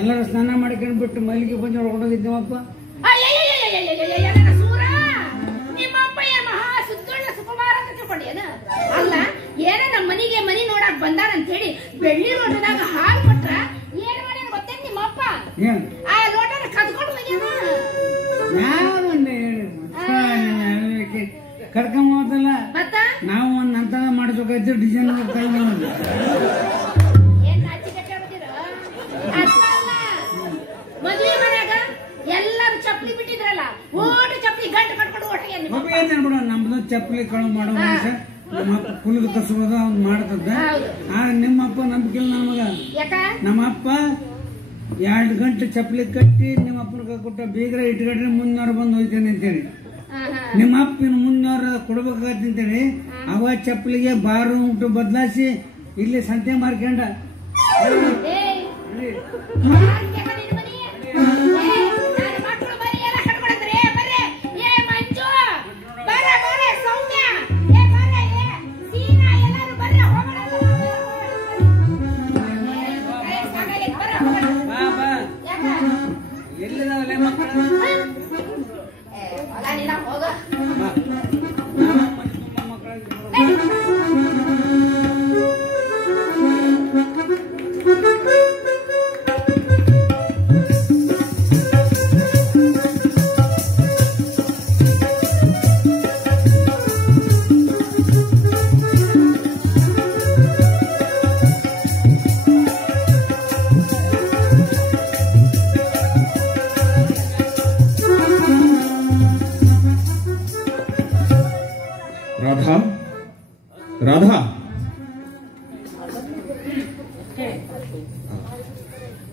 ಎಲ್ಲರೂ ಸ್ನಾನ ಮಾಡ್ಕೊಂಡು ಬಿಟ್ಟು ಮಲ್ಲಿಗೆ ಬಂದು ಹೊರಡೋಗಿದ್ದೀವಪ್ಪ. ನಿಮ್ಮಪ್ಪ ಮಹಾ ಸುತ್ತೋಳ ಸುಕುಮಾರ ಅಂತ ತಿಳ್ಕೊಂಡೇನ? ಅಲ್ಲ, ಏನ ನಮ್ಮ ಮನಿಗೆ ಮನಿ ನೋಡಕ್ ಬಂದಾರ ಅಂತ ಹೇಳಿ ಬೆಳ್ಳಿ ಲೋಟದಾಗ ಹಾಲು ಕೊಟ್ರ ಏನ್ ಮಾಡ್ಯಾನ ಗೊತ್ತೇನ್ ನಿಮ್ಮಪ್ಪ? ಆ ಲೋಟನ ಕದ್ಕೊಂಡು ಹೋಗ್ಯಾನ. ಕರ್ಕೊಂಡ್ ಹೋದಲ್ಲ ಮತ್ತ ನಾವು ಒಂದ್ ನಂತರ ಮಾಡಿಸ್ಬೇಕಾಯ್ತು ಡಿಸೈನ್ ಏನ್ ನಾಚಿ ಕಟ್ಟಾಡ್ತೀರ? ಅಲ್ಲ, ಮದುವೆ ಮನ್ಯಾಗ ಎಲ್ಲರೂ ಚಪ್ಪಲಿ ಬಿಟ್ಟಿದ್ರಲ್ಲ, ಓಟು ಚಪ್ಪಲಿ ಗಂಟು ಕಟ್ಕೊಂಡು ಓಟ ಬಿಡ. ನಮ್ದು ಚಪ್ಪಲಿ ಕಳು ಮಾಡೋ ಮನುಷ್ಯ ನಮ್ಮಪ್ಪ ಕುಲಿದು ಕಸೋದ ಅವ್ನು ಮಾಡ್ತದ. ನಿಮ್ಮಪ್ಪ ನಂಬಿಕೆ ನಮಗ. ನಮ್ಮಪ್ಪ 2 ಗಂಟೆ ಚಪ್ಪಲಿ ಕಟ್ಟಿ ನಿಮ್ಮಪ್ಪನ ಕೊಟ್ಟ ಬೀಗ್ರ ಇಟ್ಕೊಂಡ್ರೆ 300 ಬಂದು ಹೋಯ್ತೇನೆ ಅಂತೇಳಿ. ನಿಮ್ಮ ಅಪ್ಪಿನ 300 ಕೊಡ್ಬೇಕಾಗತ್ತೆ ಅಂತೇಳಿ ಅವ ಚಪ್ಪಲಿಗೆ ಬಾರು ಉಂಟು ಬದಲಾಯಿಸಿ ಇಲ್ಲಿ ಸಂತೆ ಮಾರ್ಕೊಂಡ. ಎಲ್ಲಿದಾವಲ್ಲ ಮಕ್ಕಳು? ರಾಧಾ,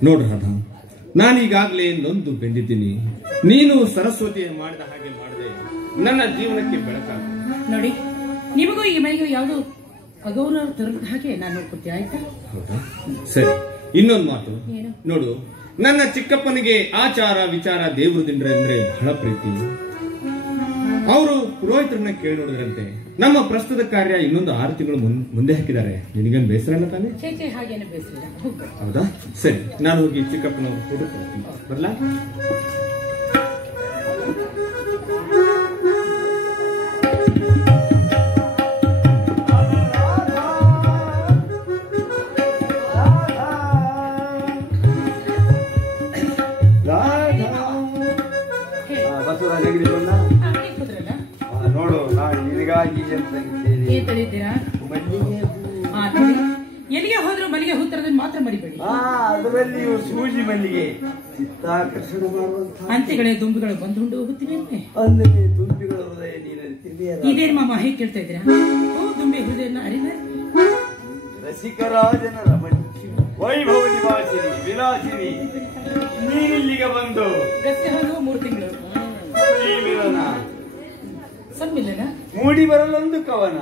ನೋಡು ರಾಧಾ, ನಾನೀಗಾಗಲೇ ನೊಂದು ಬೆಂದಿದ್ದೀನಿ. ನೀನು ಸರಸ್ವತಿ ಮಾಡಿದ ಹಾಗೆ ಮಾಡದೆ ನನ್ನ ಜೀವನಕ್ಕೆ ಬೆಳಕಾಗ. ನೋಡಿ, ನಿಮಗೂ ಈ ಮನೆಗೂ ಯಾವುದು ಅಗೌರವ ತರದ ಹಾಗೆ ನಾನು ನೋಡ್ಕೊತೀವಿ, ಆಯ್ತಾ? ಹೌದಾ? ಸರಿ. ಇನ್ನೊಂದು ಮಾತು ನೋಡು, ನನ್ನ ಚಿಕ್ಕಪ್ಪನಿಗೆ ಆಚಾರ ವಿಚಾರ ದೇವರು ದಿಂಡ್ರೆ ಅಂದ್ರೆ ಬಹಳ ಪ್ರೀತಿ. ಅವರು ಪುರೋಹಿತರನ್ನ ಕೇಳಿ ನೋಡಿದ್ರಂತೆ ನಮ್ಮ ಪ್ರಸ್ತುತ ಕಾರ್ಯ ಇನ್ನೊಂದು 6 ತಿಂಗಳು ಮುಂದೆ ಹಾಕಿದ್ದಾರೆ. ನಿನಗೇನು ಬೇಸರ ಇಲ್ಲ ತಾನೆ? ಹಾಗೇನು ಬೇಸರ. ಹೌದಾ? ಸರಿ, ನಾನು ಹೋಗಿ ಚಿಕ್ಕಪ್ಪನ ಫೋಟೋ ಬರ್ಲಾ? ಬಸವರಾಜ ನೋಡು, ನಿನಗಾಗಿ ಏನ್ ತಿಳಿತೀರಾ? ಎಲ್ಲಿಗೆ ಹೋದ್ರು ಮಲ್ಲಿಗೆ ಹೂ ತರದನ್ನು ಮಾತ್ರ ಮರಿಬೇಡಿ. ಅದರಲ್ಲಿ ಸೂಜಿ ಮಲ್ಲಿಗೆ ಚಿತ್ತಾಕರ್ಷಣ ಮಾಡುವಂತ ಅಂತೆಗಳೇ ದುಂಬಿಗಳು ಬಂದುಂಡು ಹೋಗುತ್ತಿವೆ. ಅಂದ್ರೆ ದುಂಬಿಗಳ ಹೃದಯ ನೀನು ಇದೇನು ಮಾಮ ಹೇಗೆ ಕೇಳ್ತಾ ಇದ್ದೀರಾ? ಓ ದುಂಬಿ ಹೃದಯನ ಅರಿನ ರಸಿಕರಾಜನ ರಮಣಿ ವೈಭವ ನಿವಾಸಿನಿ ವಿಲಾಸಿನಿ ನೀನಿಲ್ಲಿಗೆ ಬಂದು ಗಸೆ ಹೋಗುವ 3 ತಿಂಗಳು ಮಿಲನ ಸಮ್ಮಿಲನ ಮೂಡಿ ಬರಲೊಂದು ಕವನ.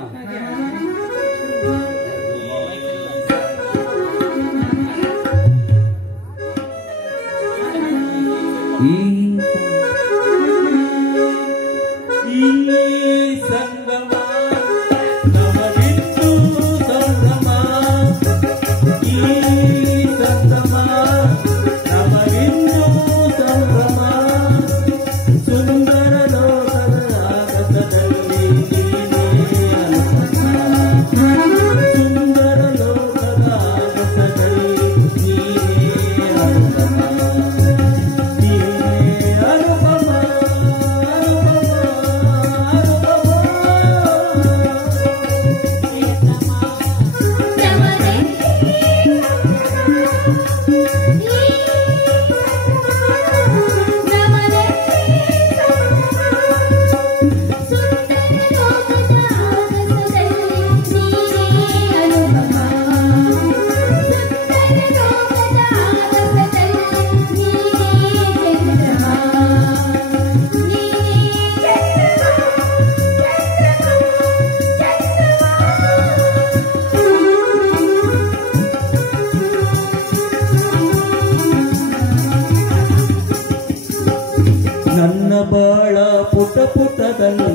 ನನ್ನ ಬಾಳ ಪುಟ ಪುಟದಲ್ಲಿ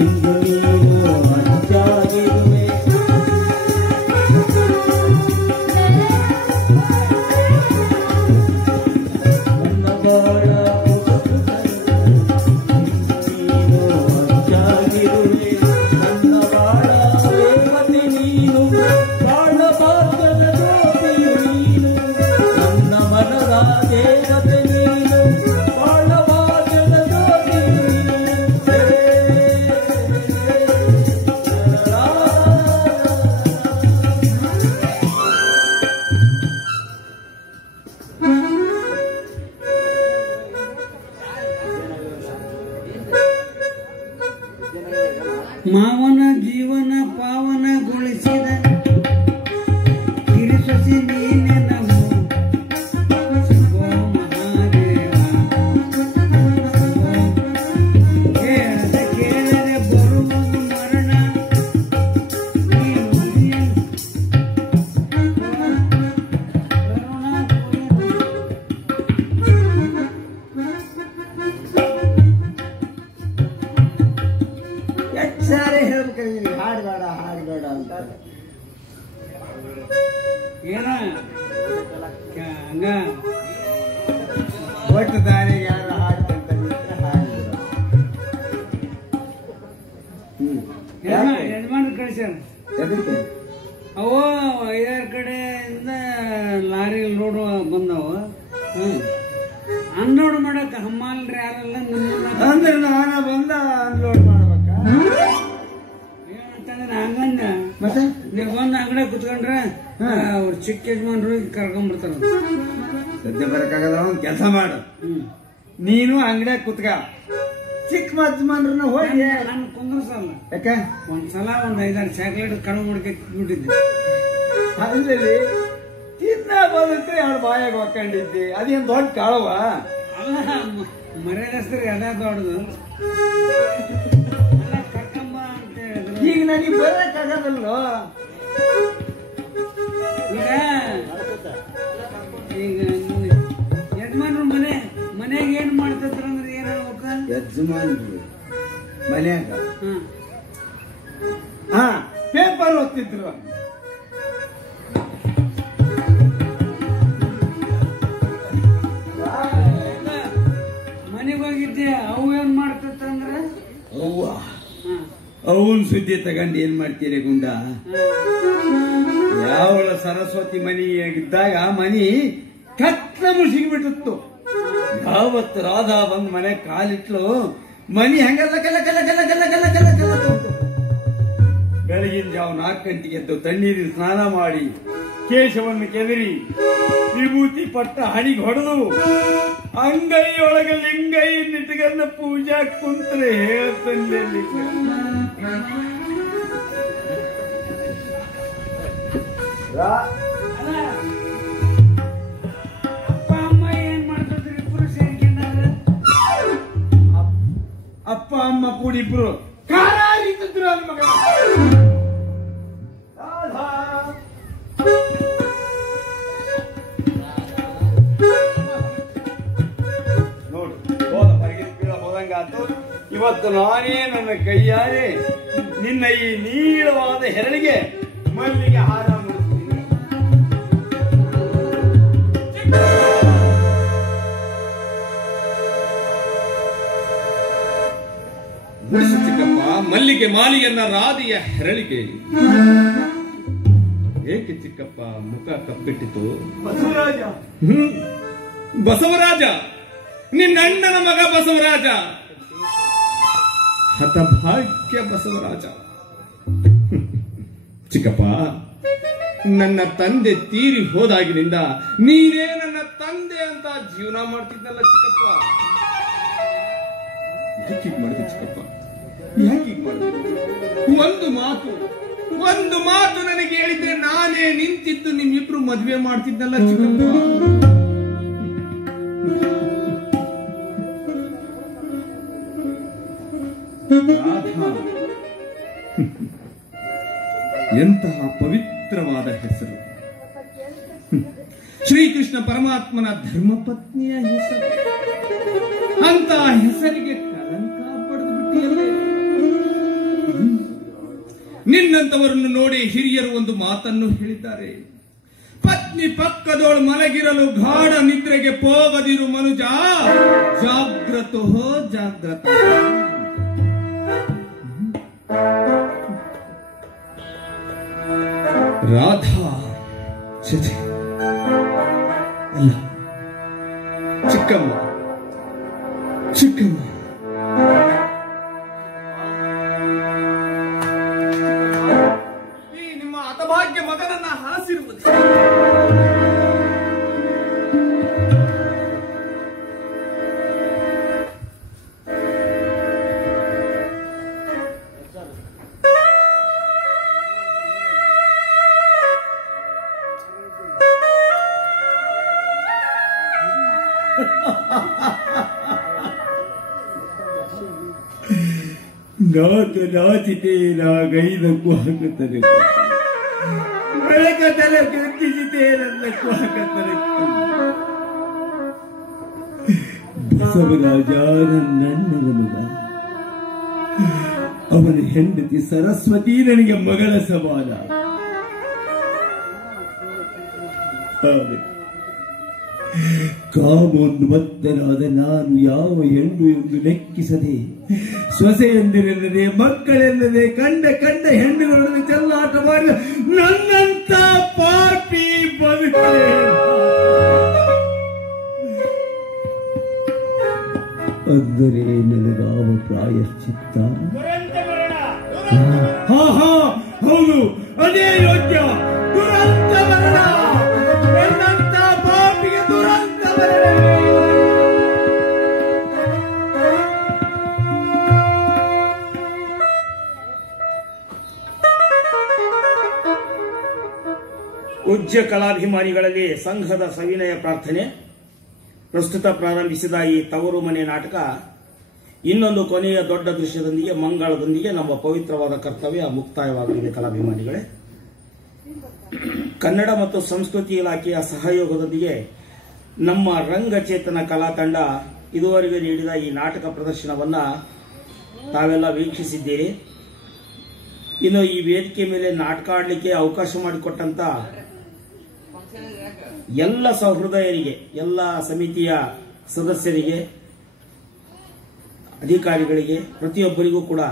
ಇಂದು ನೀನು ಅಂಚಾಗಿರುವೆ. ನನ್ನ ಬಾಳ ಪುಟ ಪುಟದಲ್ಲಿ ಇಂದು ನೀನು ಅಂಚಾಗಿರುವೆ. ನನ್ನ ಬಾಳ ವೇಮತಿ ನೀನು, ಬಾಳ ಭಾಗ್ಯದ ಜ್ಯೋತಿಯು ನೀನು, ನನ್ನ ಮನದ ದೇವತೆ ನೀನು, ಬಾಳ ಭಾಗ್ಯದ ಜ್ಯೋತಿಯು ನೀನು. ಮಾವನ ಜೀವನ ಪಾವನಗೊಳಿಸಿದ ಕಿರಿಸೊಸಿ ನೀನೆ ನಮೋ ಶಂಭೋ ಮಹಾದೇವ. ಕೇಳದೆ ಕೇಳದೆ ಬರುವುದು ಮರಣ, ಈ ಮುಗಿಯ ಸಾರಿ ಹೇಳ್ಬೇಕು ಹಾಡ್ಬೇಡ ಹಾಡ್ಬೇಡ ಅಂತ ಏನ ಹಂಗ ಒಟ್ಟು ದಾರಿಗೆ ಯಾರು ಹಾಡ್ಕೊಂತ ನಿಂತ್ರೆ ಹಾಡ್ಬಿಡು. ಯಜಮಾನ್ರು ಕಳಿಸ್ಯಾರ. ಎದಕ್ಕೆ? ಅವು 5-6 ಕಡೆಯಿಂದ ಲಾರಿ ಲೋಡ್ ಬಂದವ. ಅನ್ಲೋಡ್ ಮಾಡಕ್ ಹಮ್ಮಾಲ್ರಿ ಯಾರೆಲ್ಲ ನಿಮ್ಮನ್ನ ಅಂದ್ರೆ ನಾನು ಬಂದ ಅನ್ಲೋಡ್ ಮಾಡ್ಬೇಕಾ? ಏನಂತಂದ್ರೆ ಹಂಗಂದ ಮತ್ತೆ ನೀವು ಬಂದು ಅಂಗಡಿ ಕುತ್ಕೊಂಡ್ರೆ ಅವ್ರು ಚಿಕ್ಕ ಯಜಮಾನ್ರು ಕರ್ಕೊಂಡ್ಬಿಡ್ತಾರ. ಸದ್ಯ ಬರಕ್ಕಾಗಲ್ಲ, ಒಂದು ಕೆಲಸ ಮಾಡು, ನೀನು ಅಂಗಡಿಯಾಗ ಕುತ್ಕ, ಚಿಕ್ಕ ಯಜಮಾನ್ರನ್ನ ಹೋಗಿ ನಾನು ಕುಂದ್ರಸಲ್ಲ. ಯಾಕೆ? ಒಂದ್ಸಲ 5-6 ಚಾಕ್ಲೇಟ್ ಕಳು ಮುಡ್ಬಿಟ್ಟಿದ್ದೆ. ಅಲ್ಲಿ ತಿನ್ನ ಬದುಕ್ರೆ ಅವ್ರ ಬಾಯಾಗ ಹಾಕೊಂಡಿದ್ದೆ, ಅದೇನ್ ದೊಡ್ಡ ಕಾಳವ? ಅಲ್ಲ ಮರ್ಯಾದಸ್ತರಿ ಅದ ದೊಡ್ಡದು. ಕರ್ಕೊಂಬ ಅಂತ ಹೇಳಿದ್ರು. ಈಗ ನನಗೆ ಬರಕ್ಕಾಗದಲ್ಲೋ. ಈಗ ಯಜಮಾನ್ರು ಮನೆಯಾಗ ಏನ್ ಮಾಡ್ತಿದ್ರ ಅಂದ್ರೆ ಏನ್ ಹೇಳ್ಬೇಕ? ಯಜಮಾನ್ರು ಮನ್ಯಾಗ ಹಾ ಪೇಪರ್ ಓದ್ತಿದ್ರು. ಮನೆಗೆ ಹೋಗಿದ್ದೆ, ಅವು ಏನ್ ಮಾಡ್ತಿತ್ತಂದ್ರ ಅವ್ವ ಅವನ್ ಸುದ್ದಿ ತಗೊಂಡು ಏನ್ ಮಾಡ್ತೀರಿ ಗುಂಡ? ಯಾವಳ ಸರಸ್ವತಿ ಮನೆಯಾಗಿದ್ದಾಗ ಮನಿ ಕತ್ಲ ಮುಸಿಗಿಬಿಟ್ಟಿತ್ತು. ಯಾವತ್ತು ರಾಧಾ ಬಂದ್ ಮನೆ ಕಾಲಿಟ್ಲು ಮನಿ ಹಂಗಲ್ಲ ಕಲ್ಲ ಕಲ್ಲ ಕಲ್ಲ ಕಲ್ಲ ಕಲ್ಲ ಕಲ್ಲ ಕಲ್ಲ. ಬೆಳಗಿನ ಜಾವ 4 ಗಂಟೆಗೆ ಎದ್ದು ತಣ್ಣೀರಿನ ಸ್ನಾನ ಮಾಡಿ ಕೇಶವನ್ನು ಕೆದರಿ ವಿಭೂತಿ ಪಟ್ಟ ಹಣಿಗೆ ಹೊಡೆದು ಅಂಗೈಯೊಳಗ ಲಿಂಗೈ ನಿಟ್ಗನ್ನ ಪೂಜಾ ಕುಂತ್ರೆ ಹೇಳ್ತಂದೆ. ಅಪ್ಪ ಅಮ್ಮ ಏನ್ ಮಾಡ್ತಿದ್ರು ಇಬ್ರು ಸೇರ್ಕೊಂಡಾರ? ಅಪ್ಪ ಅಮ್ಮ ಕೂಡಿಬ್ರು ಖಾರ ಹರಿತಿದ್ರು ನನ್ನ ಮಗ. ನೋಡು ಹೋದ ಹೊರಗಿನ ಬೀಳ ಹೋದಂಗಾತು. ಇವತ್ತು ನಾನೇ ನನ್ನ ಕೈಯಾರೆ ನಿನ್ನ ಈ ನೀಳವಾದ ಹೆರಳಿಗೆ ಮಲ್ಲಿಗೆ ಹಾರ ಮುಡಿಸ್ತೀನಿ. ಮುಡಿಸು ಚಿಕ್ಕಪ್ಪ ಮಲ್ಲಿಗೆ ಮಾಲಿಯನ್ನ ರಾಧೆಯ ಹೆರಳಿಗೆ. ಏಕೆ ಚಿಕ್ಕಪ್ಪ ಮುಖ ಕಪ್ಪಿಟ್ಟಿತು? ಬಸವರಾಜ, ಬಸವರಾಜ, ನಿನ್ನ ಅಣ್ಣನ ಮಗ ಬಸವರಾಜ, ಹತಭಾಗ್ಯ ಬಸವರಾಜ. ಚಿಕ್ಕಪ್ಪ, ನನ್ನ ತಂದೆ ತೀರಿ ಹೋದಾಗಿನಿಂದ ನೀನೇ ನನ್ನ ತಂದೆ ಅಂತ ಜೀವನ ಮಾಡ್ತಿದ್ನಲ್ಲ ಚಿಕ್ಕಪ್ಪ. ಯಾಕೆ ಮಾಡಿದೆ ಚಿಕ್ಕಪ್ಪ? ಯಾಕೆ ಮಾಡಿದೆ? ಒಂದು ಮಾತು ನನಗೆ ಹೇಳಿದ್ರೆ ನಾನೇ ನಿಂತಿದ್ದು ನಿಮ್ಮಿಬ್ರು ಮದುವೆ ಮಾಡ್ತಿದ್ನಲ್ಲ ಚಿಕ್ಕಪ್ಪ. ಎಂತಹ ಪವಿತ್ರವಾದ ಹೆಸರು, ಶ್ರೀಕೃಷ್ಣ ಪರಮಾತ್ಮನ ಧರ್ಮಪತ್ನಿಯ ಹೆಸರು. ಅಂತಹ ಹೆಸರಿಗೆ ಕಲಂಕ ಪಡೆದು ಬಿಟ್ಟಿಯಲ್ಲೇ. ನಿನ್ನಂತವರನ್ನು ನೋಡಿ ಹಿರಿಯರು ಒಂದು ಮಾತನ್ನು ಹೇಳಿದ್ದಾರೆ, ಪತ್ನಿ ಪಕ್ಕದೋಳು ಮಲಗಿರಲು ಗಾಢ ನಿದ್ರೆಗೆ ಹೋಗದಿರು ಮನುಜ, ಜಾಗ್ರತೋ ಜಾಗ್ರತ. ರಾಧಾ ಚಚೆ ಅಲ್ಲ, ಚಿಕ್ಕಮ್ಮ ಚಿಕ್ಕಮ್ಮ. ಈ ನಿಮ್ಮ ಹತಭಾಗ್ಯ ಮಗನನ್ನ ಹರಸಿರುವುದು ನಾತು ನಾಚಿತೇನಾಗೈದಕ್ಕೂ ಹಾಕುತ್ತದೆ, ಬೆಳಕದಲ್ಲ ಕೃತಿಸಿತೇನಲ್ಲಕ್ಕೂ ಹಾಕುತ್ತದೆ. ಬಸವರಾಜ ನನ್ನಣ್ಣನ ಮಗ, ಅವನ ಹೆಂಡತಿ ಸರಸ್ವತಿ ನನಗೆ ಮಗಳ ಸಮಾನ. ಕಾಮೋನ್ಮತ್ತನಾದ ನಾನು ಯಾವ ಹೆಣ್ಣು ಎಂದು ಲೆಕ್ಕಿಸದೆ, ಸೊಸೆಯೆಂದಿರಲ್ಲದೆ ಮಕ್ಕಳೆಲ್ಲದೆ ಕಂಡ ಹೆಣ್ಣುಗಳೊಡನೆ ಚೆಲ್ಲಾಟ ಮಾಡಿದ ನನ್ನಂತ ಪಾಪಿ ಬದುಕೆ. ಅಂದರೆ ನನಗಾವ ಪ್ರಾಯಶ್ಚಿತ್ತ. ಹೌದು, ಅದೇ ಯೋಗ್ಯ. ದುರಂತ ಮರಣ, ನನ್ನಂತ ಪಾಪಿಗೆ ದುರಂತ ಮರಣ. ಪೂಜ್ಯ ಕಲಾಭಿಮಾನಿಗಳಲ್ಲಿ ಸಂಘದ ಸವಿನಯ ಪ್ರಾರ್ಥನೆ. ಪ್ರಸ್ತುತ ಪ್ರಾರಂಭಿಸಿದ ಈ ತವರು ಮನೆ ನಾಟಕ ಇನ್ನೊಂದು ಕೊನೆಯ ದೊಡ್ಡ ದೃಶ್ಯದೊಂದಿಗೆ, ಮಂಗಳದೊಂದಿಗೆ ನಮ್ಮ ಪವಿತ್ರವಾದ ಕರ್ತವ್ಯ ಮುಕ್ತಾಯವಾಗಲಿದೆ. ಕಲಾಭಿಮಾನಿಗಳೇ, ಕನ್ನಡ ಮತ್ತು ಸಂಸ್ಕೃತಿ ಇಲಾಖೆಯ ಸಹಯೋಗದೊಂದಿಗೆ ನಮ್ಮ ರಂಗಚೇತನ ಕಲಾ ತಂಡ ಇದುವರೆಗೆ ನೀಡಿದ ಈ ನಾಟಕ ಪ್ರದರ್ಶನವನ್ನ ತಾವೆಲ್ಲ ವೀಕ್ಷಿಸಿದ್ದೀರಿ. ಇನ್ನು ಈ ವೇದಿಕೆ ಮೇಲೆ ನಾಟಕ ಆಡಲಿಕ್ಕೆ ಅವಕಾಶ ಮಾಡಿಕೊಟ್ಟಂತ ಎಲ್ಲ ಸಹೃದಯರಿಗೆ, ಎಲ್ಲ ಸಮಿತಿಯ ಸದಸ್ಯರಿಗೆ, ಅಧಿಕಾರಿಗಳಿಗೆ, ಪ್ರತಿಯೊಬ್ಬರಿಗೂ ಕೂಡ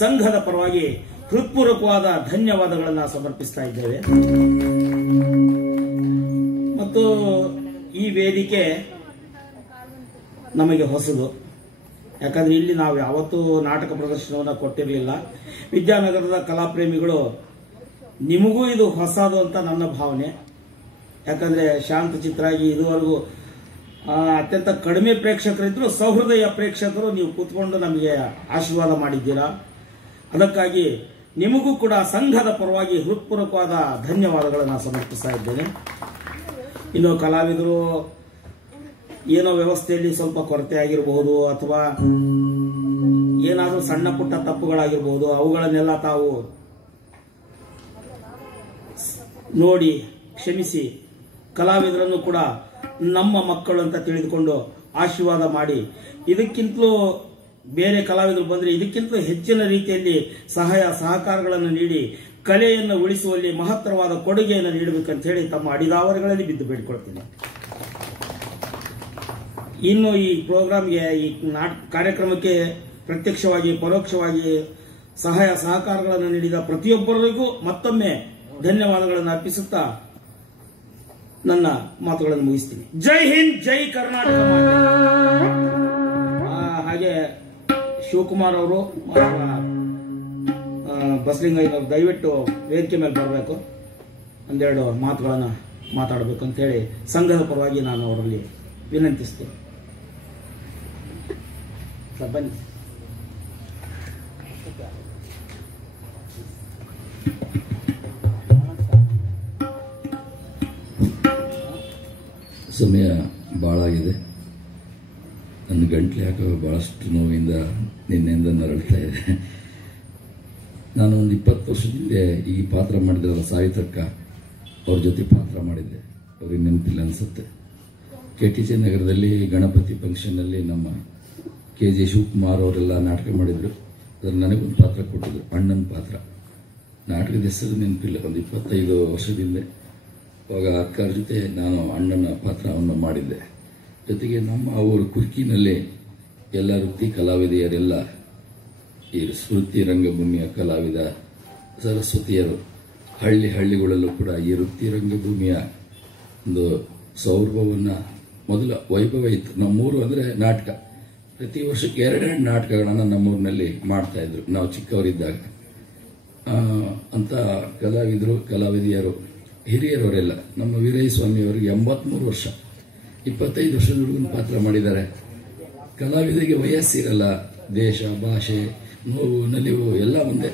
ಸಂಘದ ಪರವಾಗಿ ಹೃತ್ಪೂರ್ವಕವಾದ ಧನ್ಯವಾದಗಳನ್ನು ಸಮರ್ಪಿಸ್ತಾ ಇದ್ದೇವೆ. ಮತ್ತು ಈ ವೇದಿಕೆ ನಮಗೆ ಹೊಸದು, ಯಾಕಂದ್ರೆ ಇಲ್ಲಿ ನಾವು ಯಾವತ್ತೂ ನಾಟಕ ಪ್ರದರ್ಶನವನ್ನು ಕೊಟ್ಟಿರಲಿಲ್ಲ. ವಿದ್ಯಾನಗರದ ಕಲಾಪ್ರೇಮಿಗಳು ನಿಮಗೂ ಇದು ಹೊಸದು ಅಂತ ನನ್ನ ಭಾವನೆ. ಯಾಕಂದ್ರೆ ಶಾಂತ ಚಿತ್ರಾಗಿ ಇದುವರೆಗೂ ಅತ್ಯಂತ ಕಡಿಮೆ ಪ್ರೇಕ್ಷಕರಿದ್ರು, ಸಹೃದಯ ಪ್ರೇಕ್ಷಕರು ನೀವು ಕೂತ್ಕೊಂಡು ನಮಗೆ ಆಶೀರ್ವಾದ ಮಾಡಿದ್ದೀರಾ. ಅದಕ್ಕಾಗಿ ನಿಮಗೂ ಕೂಡ ಸಂಘದ ಪರವಾಗಿ ಹೃತ್ಪೂರ್ವಕವಾದ ಧನ್ಯವಾದಗಳನ್ನು ಸಮರ್ಪಿಸ್ತಾ ಇದ್ದೇನೆ. ಇನ್ನು ಕಲಾವಿದರು ಏನೋ ವ್ಯವಸ್ಥೆಯಲ್ಲಿ ಸ್ವಲ್ಪ ಕೊರತೆ ಆಗಿರಬಹುದು ಅಥವಾ ಏನಾದರೂ ಸಣ್ಣ ಪುಟ್ಟ ತಪ್ಪುಗಳಾಗಿರಬಹುದು, ಅವುಗಳನ್ನೆಲ್ಲ ತಾವು ನೋಡಿ ಕ್ಷಮಿಸಿ ಕಲಾವಿದರನ್ನು ಕೂಡ ನಮ್ಮ ಮಕ್ಕಳು ಅಂತ ತಿಳಿದುಕೊಂಡು ಆಶೀರ್ವಾದ ಮಾಡಿ, ಇದಕ್ಕಿಂತಲೂ ಬೇರೆ ಕಲಾವಿದರು ಬಂದರೆ ಇದಕ್ಕಿಂತಲೂ ಹೆಚ್ಚಿನ ರೀತಿಯಲ್ಲಿ ಸಹಾಯ ಸಹಕಾರಗಳನ್ನು ನೀಡಿ ಕಲೆಯನ್ನು ಉಳಿಸುವಲ್ಲಿ ಮಹತ್ತರವಾದ ಕೊಡುಗೆಯನ್ನು ನೀಡಬೇಕಂತ ಹೇಳಿ ತಮ್ಮ ಅಡಿದಾವರಗಳಲ್ಲಿ ಬಿದ್ದು ಬೇಡಿಕೊಳ್ತೀನಿ. ಇನ್ನು ಈ ಪ್ರೋಗ್ರಾಮ್ಗೆ, ಈ ಕಾರ್ಯಕ್ರಮಕ್ಕೆ ಪ್ರತ್ಯಕ್ಷವಾಗಿ ಪರೋಕ್ಷವಾಗಿ ಸಹಾಯ ಸಹಕಾರಗಳನ್ನು ನೀಡಿದ ಪ್ರತಿಯೊಬ್ಬರಿಗೂ ಮತ್ತೊಮ್ಮೆ ಧನ್ಯವಾದಗಳನ್ನು ಅರ್ಪಿಸುತ್ತಾ ನನ್ನ ಮಾತುಗಳನ್ನು ಮುಗಿಸ್ತೀನಿ. ಜೈ ಹಿಂದ್, ಜೈ ಕರ್ನಾಟಕ. ಹಾಗೆ ಶಿವಕುಮಾರ್ ಅವರು ಬಸಲಿಂಗಯ್ಯನವರು ದಯವಿಟ್ಟು ವೇದಿಕೆ ಮೇಲೆ ಬರಬೇಕು, ಒಂದೆರಡು ಮಾತುಗಳನ್ನು ಮಾತಾಡಬೇಕು ಅಂತ ಹೇಳಿ ಸಂಘದ ಪರವಾಗಿ ನಾನು ಅವರಲ್ಲಿ ವಿನಂತಿಸ್ತೇನೆ. ಬನ್ನಿ. ಸಮಯ ಭಾಳ ಆಗಿದೆ. ನನ್ನ ಗಂಟ್ಲು ಯಾಕೋ ಭಾಳಷ್ಟು ನೋವಿಂದ ನಿನ್ನೆಯಿಂದ ನರಳ್ತಾ ಇದೆ. ನಾನು ಒಂದು 20 ವರ್ಷದಿಂದ ಈ ಪಾತ್ರ ಮಾಡಿದ್ರಲ್ಲ ಸಾವಿತ್ರಕ್ಕ, ಅವ್ರ ಜೊತೆ ಪಾತ್ರ ಮಾಡಿದ್ದೆ. ಅವ್ರಿಗೆ ನೆನಪಿಲ್ಲ ಅನಿಸುತ್ತೆ. KTJ ನಗರದಲ್ಲಿ ಗಣಪತಿ ಫಂಕ್ಷನ್ನಲ್ಲಿ ನಮ್ಮ KJ ಶಿವಕುಮಾರ್ ಅವರೆಲ್ಲ ನಾಟಕ ಮಾಡಿದ್ರು. ಅದ್ರಲ್ಲಿ ನನಗೊಂದು ಪಾತ್ರ ಕೊಟ್ಟಿದ್ರು, ಅಣ್ಣನ ಪಾತ್ರ. ನಾಟಕದ ಹೆಸರು ನೆನಪಿಲ್ಲ. ಒಂದು 25 ವರ್ಷದಿಂದ ಅವಾಗ ಅಕ್ಕರ ಜೊತೆ ನಾನು ಅಣ್ಣನ ಪಾತ್ರವನ್ನು ಮಾಡಿದ್ದೆ. ಜೊತೆಗೆ ನಮ್ಮ ಊರು ಕುರ್ಕಿನಲ್ಲಿ ಎಲ್ಲ ವೃತ್ತಿ ಕಲಾವಿದೆಯರೆಲ್ಲ, ಈ ವೃತ್ತಿ ರಂಗಭೂಮಿಯ ಕಲಾವಿದ ಸರಸ್ವತಿಯರು ಹಳ್ಳಿಗಳಲ್ಲೂ ಕೂಡ ಈ ವೃತ್ತಿ ರಂಗಭೂಮಿಯ ಒಂದು ಸೌರಭವನ್ನು ಮೊದಲ ವೈಭವ ಇತ್ತು. ನಮ್ಮೂರು ಅಂದರೆ ನಾಟಕ, ಪ್ರತಿ ವರ್ಷಕ್ಕೆ 2 ನಾಟಕಗಳನ್ನು ನಮ್ಮೂರಿನಲ್ಲಿ ಮಾಡ್ತಾ ಇದ್ರು ನಾವು ಚಿಕ್ಕವರಿದ್ದಾಗ. ಅಂತ ಕಲಾವಿದರು ಕಲಾವಿದೆಯರು ಹಿರಿಯರವರೆಲ್ಲ, ನಮ್ಮ ವೀರಯ್ಯ ಸ್ವಾಮಿಯವರಿಗೆ 83 ವರ್ಷ, 25 ವರ್ಷದ ಹುಡುಗನ ಪಾತ್ರ ಮಾಡಿದ್ದಾರೆ. ಕಲಾವಿದರಿಗೆ ವಯಸ್ಸಿರಲ್ಲ, ದೇಶ ಭಾಷೆ ನೋವು ನಲಿವು ಎಲ್ಲ ಒಂದೇ.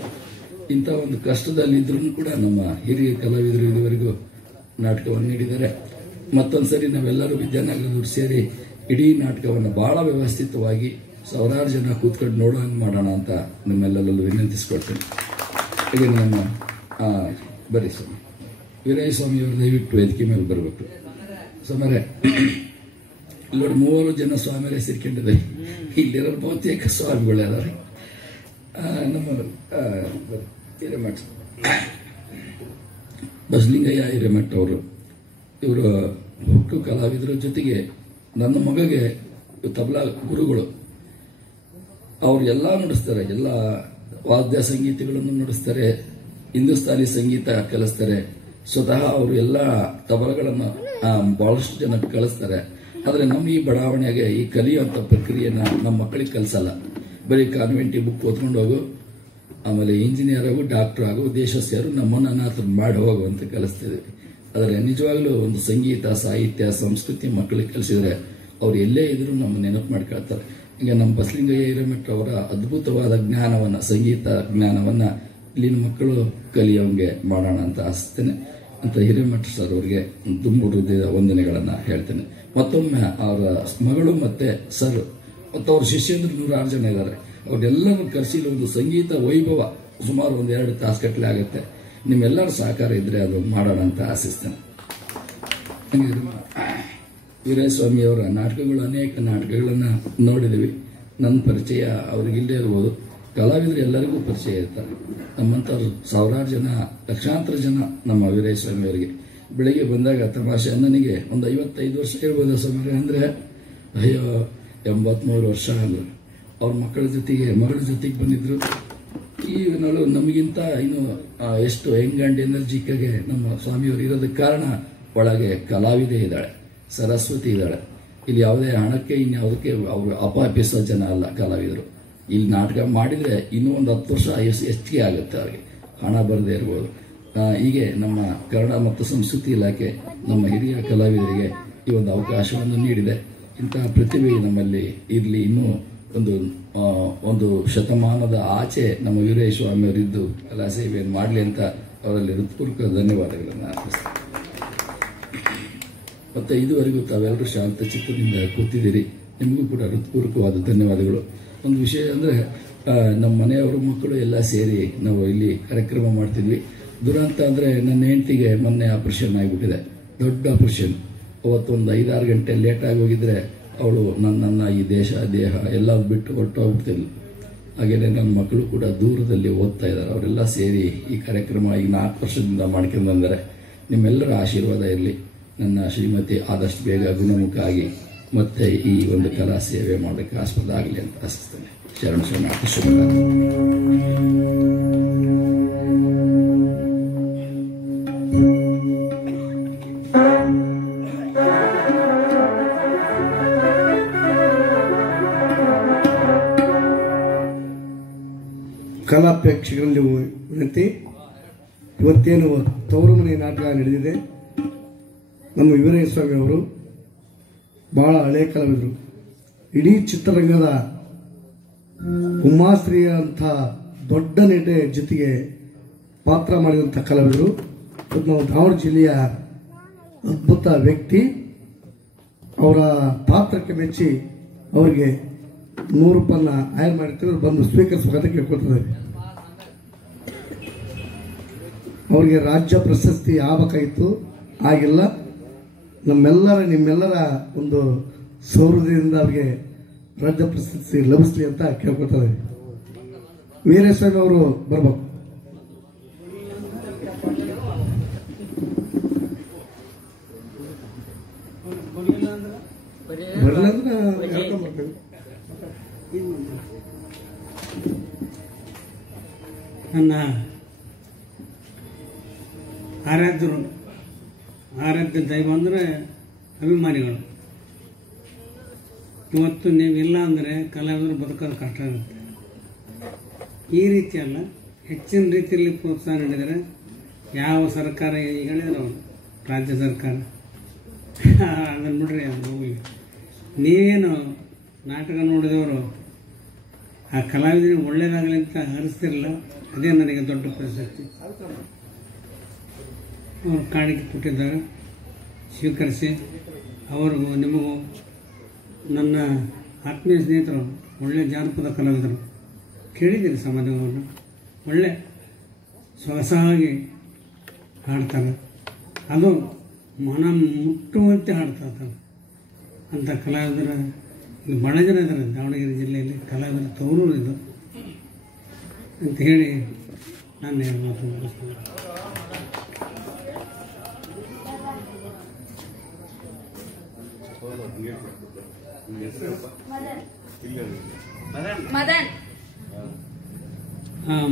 ಇಂಥ ಒಂದು ಕಷ್ಟದಲ್ಲಿದ್ರೂ ಕೂಡ ನಮ್ಮ ಹಿರಿಯ ಕಲಾವಿದರು ಇದುವರೆಗೂ ನಾಟಕವನ್ನು ನೀಡಿದ್ದಾರೆ. ಮತ್ತೊಂದ್ಸರಿ ನಾವೆಲ್ಲರೂ ವಿದ್ಯಾನಗರದವರು ಸೇರಿ ಇಡೀ ನಾಟಕವನ್ನು ಬಹಳ ವ್ಯವಸ್ಥಿತವಾಗಿ 1000 ಜನ ಕೂತ್ಕೊಂಡು ನೋಡೋಂಗೆ ಮಾಡೋಣ ಅಂತ ನಿಮ್ಮೆಲ್ಲರಲ್ಲೂ ವಿನಂತಿಸ್ಕೊಳ್ತೇನೆ. ಈಗ ನಮ್ಮ ಬರೀ ಸ್ವಾಮಿ ವೀರಯ್ಯ ಸ್ವಾಮಿಯವರು ದಯವಿಟ್ಟು ವೇದಿಕೆ ಮೇಲೆ ಬರಬೇಕು. ಸ್ವಾಮರೇ, ಇಲ್ಲೋಡಿ 3 ಜನ ಸ್ವಾಮಿಯರೇ ಸೇರ್ಕೊಂಡಿದೆ. ಇಲ್ಲಿರೋ ಬಹುತೇಕ ಸ್ವಾಮಿಗಳಾದರೆ ನಮ್ಮ ಹಿರೇಮಠ ಬಸಲಿಂಗಯ್ಯ ಹಿರೇಮಠ ಅವರು, ಇವರು ಹುಟ್ಟು ಕಲಾವಿದರ ಜೊತೆಗೆ ನನ್ನ ಮಗಗೆ ತಬಲಾ ಗುರುಗಳು. ಅವರು ಎಲ್ಲ ನುಡಿಸ್ತಾರೆ, ಎಲ್ಲ ವಾದ್ಯ ಸಂಗೀತಗಳನ್ನು ನುಡಿಸ್ತಾರೆ, ಹಿಂದೂಸ್ತಾನಿ ಸಂಗೀತ ಕಲಿಸ್ತಾರೆ. ಸ್ವತಃ ಅವರು ಎಲ್ಲ ತಬಲಗಳನ್ನು ಬಹಳಷ್ಟು ಜನಕ್ಕೆ ಕಲಿಸ್ತಾರೆ. ಆದರೆ ನಮ್ಮ ಈ ಬಡಾವಣೆಗೆ ಈ ಕಲಿಯುವಂಥ ಪ್ರಕ್ರಿಯೆನ ನಮ್ಮ ಮಕ್ಕಳಿಗೆ ಕಲಿಸಲ್ಲ. ಬರೀ ಕಾನ್ವೆಂಟಿ ಬುಕ್ ಓದ್ಕೊಂಡು ಹೋಗು, ಆಮೇಲೆ ಇಂಜಿನಿಯರ್ ಆಗು, ಡಾಕ್ಟರ್ ಆಗು, ದೇಶ ಸೇರು, ನಮ್ಮನ್ನು ಅನಾಥ ಮಾಡಿ ಹೋಗು ಅಂತ ಕಲಿಸ್ತಿದ್ವಿ. ಆದರೆ ನಿಜವಾಗ್ಲೂ ಒಂದು ಸಂಗೀತ ಸಾಹಿತ್ಯ ಸಂಸ್ಕೃತಿ ಮಕ್ಕಳಿಗೆ ಕಲಿಸಿದ್ರೆ ಅವ್ರು ಎಲ್ಲೇ ಇದ್ರೂ ನಮ್ಮ ನೆನಪು ಮಾಡ್ಕೊಳ್ತಾರೆ. ಈಗ ನಮ್ಮ ಬಸಲಿಂಗಯ್ಯ ಹಿರೇಮಠ ಅವರ ಅದ್ಭುತವಾದ ಜ್ಞಾನವನ್ನ, ಸಂಗೀತ ಜ್ಞಾನವನ್ನ ಇಲ್ಲಿನ ಮಕ್ಕಳು ಕಲಿಯೋಂಗೆ ಮಾಡೋಣ ಅಂತ ಆಸ್ತೇನೆ ಅಂತ ಹಿರೇಮಠ ಸರ್ ಅವರಿಗೆ ತುಂಬ ಹೃದಯದ ವಂದನೆಗಳನ್ನ ಹೇಳ್ತೇನೆ. ಮತ್ತೊಮ್ಮೆ ಅವರ ಮಗಳು ಮತ್ತೆ ಸರ್ ಮತ್ತು ಅವ್ರ ಶಿಷ್ಯಂದ್ರು 106 ಜನ ಇದ್ದಾರೆ. ಅವ್ರೆಲ್ಲರೂ ಕರೆಸಿ ಒಂದು ಸಂಗೀತ ವೈಭವ ಸುಮಾರು 1-2 ತಾಸುಗಟ್ಟಲೆ ಆಗುತ್ತೆ. ನಿಮ್ಮೆಲ್ಲರ ಸಹಕಾರ ಇದ್ರೆ ಅದು ಮಾಡೋಣ ಅಂತ ಆಶಿಸ್ತೇನೆ. ವೀರಯ್ಯ ಸ್ವಾಮಿಯವರ ನಾಟಕಗಳು, ಅನೇಕ ನಾಟಕಗಳನ್ನು ನೋಡಿದ್ವಿ. ನನ್ನ ಪರಿಚಯ ಅವ್ರಿಗಿಲ್ಲದೆ ಇರ್ಬೋದು, ಕಲಾವಿದರು ಎಲ್ಲರಿಗೂ ಪರಿಚಯ ಇರ್ತಾರೆ. ನಮ್ಮಂಥವ್ರು 1000 ಜನ, ಲಕ್ಷಾಂತರ ಜನ ನಮ್ಮ ವೀರಯ್ಯ ಸ್ವಾಮಿಯವರಿಗೆ ಬೆಳಿಗ್ಗೆ ಬಂದಾಗ ತಮಾಷೆ, ನನಗೆ ಒಂದು 55 ವರ್ಷ ಇರ್ಬೋದು ಸ್ವಾಮಿ ಅಂದರೆ, ಅಯ್ಯೋ 83 ವರ್ಷ ಅಂದರು. ಅವ್ರ ಮಗಳ ಜೊತೆಗೆ ಬಂದಿದ್ರು. ಈ ನಮಗಿಂತ ಇನ್ನು ಎಷ್ಟು ಯಂಗ್ ಅಂಡ್ ಎನರ್ಜಿಕ್ಕಾಗೆ ನಮ್ಮ ಸ್ವಾಮಿಯವರು ಇರೋದಕ್ಕೆ ಕಾರಣ, ಒಳಗೆ ಕಲಾವಿದೆ ಇದ್ದಾಳೆ, ಸರಸ್ವತಿ ಇದ್ದಾಳೆ. ಇಲ್ಲಿ ಯಾವುದೇ ಹಣಕ್ಕೆ ಇನ್ಯಾವುದಕ್ಕೆ ಅವರು ಅಪಾಪಿಸೋ ಜನ ಅಲ್ಲ ಕಲಾವಿದರು. ಇಲ್ಲಿ ನಾಟಕ ಮಾಡಿದ್ರೆ ಇನ್ನೂ ಒಂದು 10 ವರ್ಷ ಹೆಚ್ಚಿಗೆ ಆಗುತ್ತೆ ಅವ್ರಿಗೆ, ಹಣ ಬರದೇ ಇರ್ಬೋದು. ಹೀಗೆ ನಮ್ಮ ಕನ್ನಡ ಮತ್ತು ಸಂಸ್ಕೃತಿ ಇಲಾಖೆ ನಮ್ಮ ಹಿರಿಯ ಕಲಾವಿದರಿಗೆ ಈ ಒಂದು ಅವಕಾಶವನ್ನು ನೀಡಿದೆ. ಇಂತಹ ಪ್ರತಿಭೆ ನಮ್ಮಲ್ಲಿ ಇರಲಿ, ಇನ್ನೂ ಒಂದು ಶತಮಾನದ ಆಚೆ ನಮ್ಮ ವೀರಸ್ವಾಮಿಯವರಿದ್ದು ಕಲಾ ಸೇವೆಯನ್ನು ಮಾಡಲಿ ಅಂತ ಅವರಲ್ಲಿ ಹೃತ್ಪೂರ್ವಕ ಧನ್ಯವಾದಗಳನ್ನು ಅರ್ಪಿಸ್ತೀನಿ. ಮತ್ತೆ ಇದುವರೆಗೂ ತಾವೆಲ್ಲರೂ ಶಾಂತ ಚಿತ್ತದಿಂದ ಕೂತಿದ್ದೀರಿ, ನಿಮಗೂ ಕೂಡ ಹೃತ್ಪೂರ್ವಕವಾದ ಧನ್ಯವಾದಗಳು. ಒಂದು ವಿಷಯ ಅಂದರೆ ನಮ್ಮ ಮನೆಯವರ ಮಕ್ಕಳು ಎಲ್ಲ ಸೇರಿ ನಾವು ಇಲ್ಲಿ ಕಾರ್ಯಕ್ರಮ ಮಾಡ್ತಿದ್ವಿ. ದುರಂತ ಅಂದರೆ ನನ್ನ ಹೆಂಡತಿಗೆ ಮೊನ್ನೆ ಆಪರೇಷನ್ ಆಗಿಬಿಟ್ಟಿದೆ, ದೊಡ್ಡ ಆಪರೇಷನ್. ಅವತ್ತೊಂದು 5-6 ಗಂಟೆ ಲೇಟಾಗಿ ಹೋಗಿದ್ರೆ ಅವಳು ನನ್ನ ಈ ದೇಹ ಎಲ್ಲ ಬಿಟ್ಟು ಹೊರಟೋಗ್ಬಿಡ್ತಿಲ್ಲ. ಹಾಗೆಯೇ ನನ್ನ ಮಕ್ಕಳು ಕೂಡ ದೂರದಲ್ಲಿ ಓದ್ತಾ ಇದ್ದಾರೆ. ಅವರೆಲ್ಲ ಸೇರಿ ಈ ಕಾರ್ಯಕ್ರಮ ಈಗ 4 ವರ್ಷದಿಂದ ಮಾಡ್ಕೊಂಡು ಬಂದರೆ ನಿಮ್ಮೆಲ್ಲರ ಆಶೀರ್ವಾದ ಇರಲಿ. ನನ್ನ ಶ್ರೀಮತಿ ಆದಷ್ಟು ಬೇಗ ಗುಣಮುಖ ಆಗಿ ಮತ್ತೆ ಈ ಒಂದು ಕಲಾ ಸೇವೆ ಮಾಡೋಕ್ಕೆ ಆಸ್ಪದ ಆಗಲಿ ಅಂತ ಆಶಿಸ್ತೇನೆ. ಶರಣ ಶರಣಾರ್ಥಿ, ಶುಭರಾತ್ರಿ. ಕಲಾ ಪ್ರೇಕ್ಷಕರಲ್ಲಿ ವಿನಂತಿ, ಇವತ್ತೇನು ತವರು ಮನೆ ನಾಟಕ ನಡೆದಿದೆ. ನಮ್ಮ ವೀರಸ್ವಾಮಿ ಅವರು ಬಹಳ ಹಳೆಯ ಕಲಾವಿದರು, ಇಡೀ ಚಿತ್ರರಂಗದ ಉಮಾಶ್ರೀ ಅಂತ ದೊಡ್ಡ ನಟ ಜೊತೆಗೆ ಪಾತ್ರ ಮಾಡಿದಂಥ ಕಲಾವಿದರು. ನಾವು ದಾವಣಗೆರೆ ಜಿಲ್ಲೆಯ ಅದ್ಭುತ ವ್ಯಕ್ತಿ. ಅವರ ಪಾತ್ರಕ್ಕೆ ಮೆಚ್ಚಿ ಅವರಿಗೆ 100 ರೂಪಾಯಿನ ಆಯ್ಕೆ ಮಾಡಿರ್ತೀವಿ, ಬಂದು ಸ್ವೀಕರಿಸಬೇಕಂತ ಕೇಳ್ಕೊಳ್ತಿದ್ದಾರೆ. ಅವರಿಗೆ ರಾಜ್ಯ ಪ್ರಶಸ್ತಿ ಆಗಬೇಕಾಗಿತ್ತು, ಆಗಿಲ್ಲ. ನಿಮ್ಮೆಲ್ಲರ ಒಂದು ಸೌಹೃದಯದಿಂದ ಅವರಿಗೆ ರಾಜ್ಯ ಪ್ರಶಸ್ತಿ ಲಭಿಸಲಿ ಅಂತ ಕೇಳ್ಕೊಳ್ತಾರೆ. ವೀರಸ್ವಾಮಿ ಅವರು ಬರ್ಬೇಕು. ನನ್ನ ಆರಾಧ್ಯ ದೈವ ಅಂದರೆ ಅಭಿಮಾನಿಗಳು. ಇವತ್ತು ನೀವಿಲ್ಲ ಅಂದರೆ ಕಲಾವಿದರು ಬದುಕೋದು ಕಷ್ಟ ಆಗುತ್ತೆ. ಈ ರೀತಿ ಅಲ್ಲ, ಹೆಚ್ಚಿನ ರೀತಿಯಲ್ಲಿ ಪ್ರೋತ್ಸಾಹ ನೀಡಿದರೆ ಯಾವ ಸರ್ಕಾರ ಹೇಳಿದ್ರೆ ಅವರು ರಾಜ್ಯ ಸರ್ಕಾರ ಅದನ್ನು ಬಿಡ್ರಿ, ಅದು ಹೋಗಲಿ. ನೀವೇನು ನಾಟಕ ನೋಡಿದವರು ಆ ಕಲಾವಿದರಿಗೆ ಒಳ್ಳೇದಾಗಲಿ ಅಂತ ಹರಿಸ್ತಿರಲ್ಲ, ಅದೇ ನನಗೆ ದೊಡ್ಡ ಪ್ರಶಸ್ತಿ. ಅವರು ಕಾಣಿಕೆ ಕೊಟ್ಟಿದ್ದಾರೆ, ಸ್ವೀಕರಿಸಿ. ಅವ್ರಿಗೂ ನಿಮಗೂ ನನ್ನ ಆತ್ಮೀಯ ಸ್ನೇಹಿತರು, ಒಳ್ಳೆಯ ಜಾನಪದ ಕಲಾವಿದರು, ಕೇಳಿದ್ದೀನಿ ಸಮಾಜವನ್ನು, ಒಳ್ಳೆ ಸೊಗಸಾಗಿ ಹಾಡ್ತಾರೆ. ಅದು ಮನ ಮುಟ್ಟುವಂತೆ ಹಾಡ್ತಾರೆ ಅಂಥ ಕಲಾವಿದರ ಇಲ್ಲಿ ಭಾಳ ಜನ ಇದ್ದಾರೆ ದಾವಣಗೆರೆ ಜಿಲ್ಲೆಯಲ್ಲಿ. ಕಲಾವಿದರ ತವರು ಇದು ಅಂತ ಹೇಳಿ ನಾನು ಮಾತು ಮುಗಿಸ್ತೇನೆ.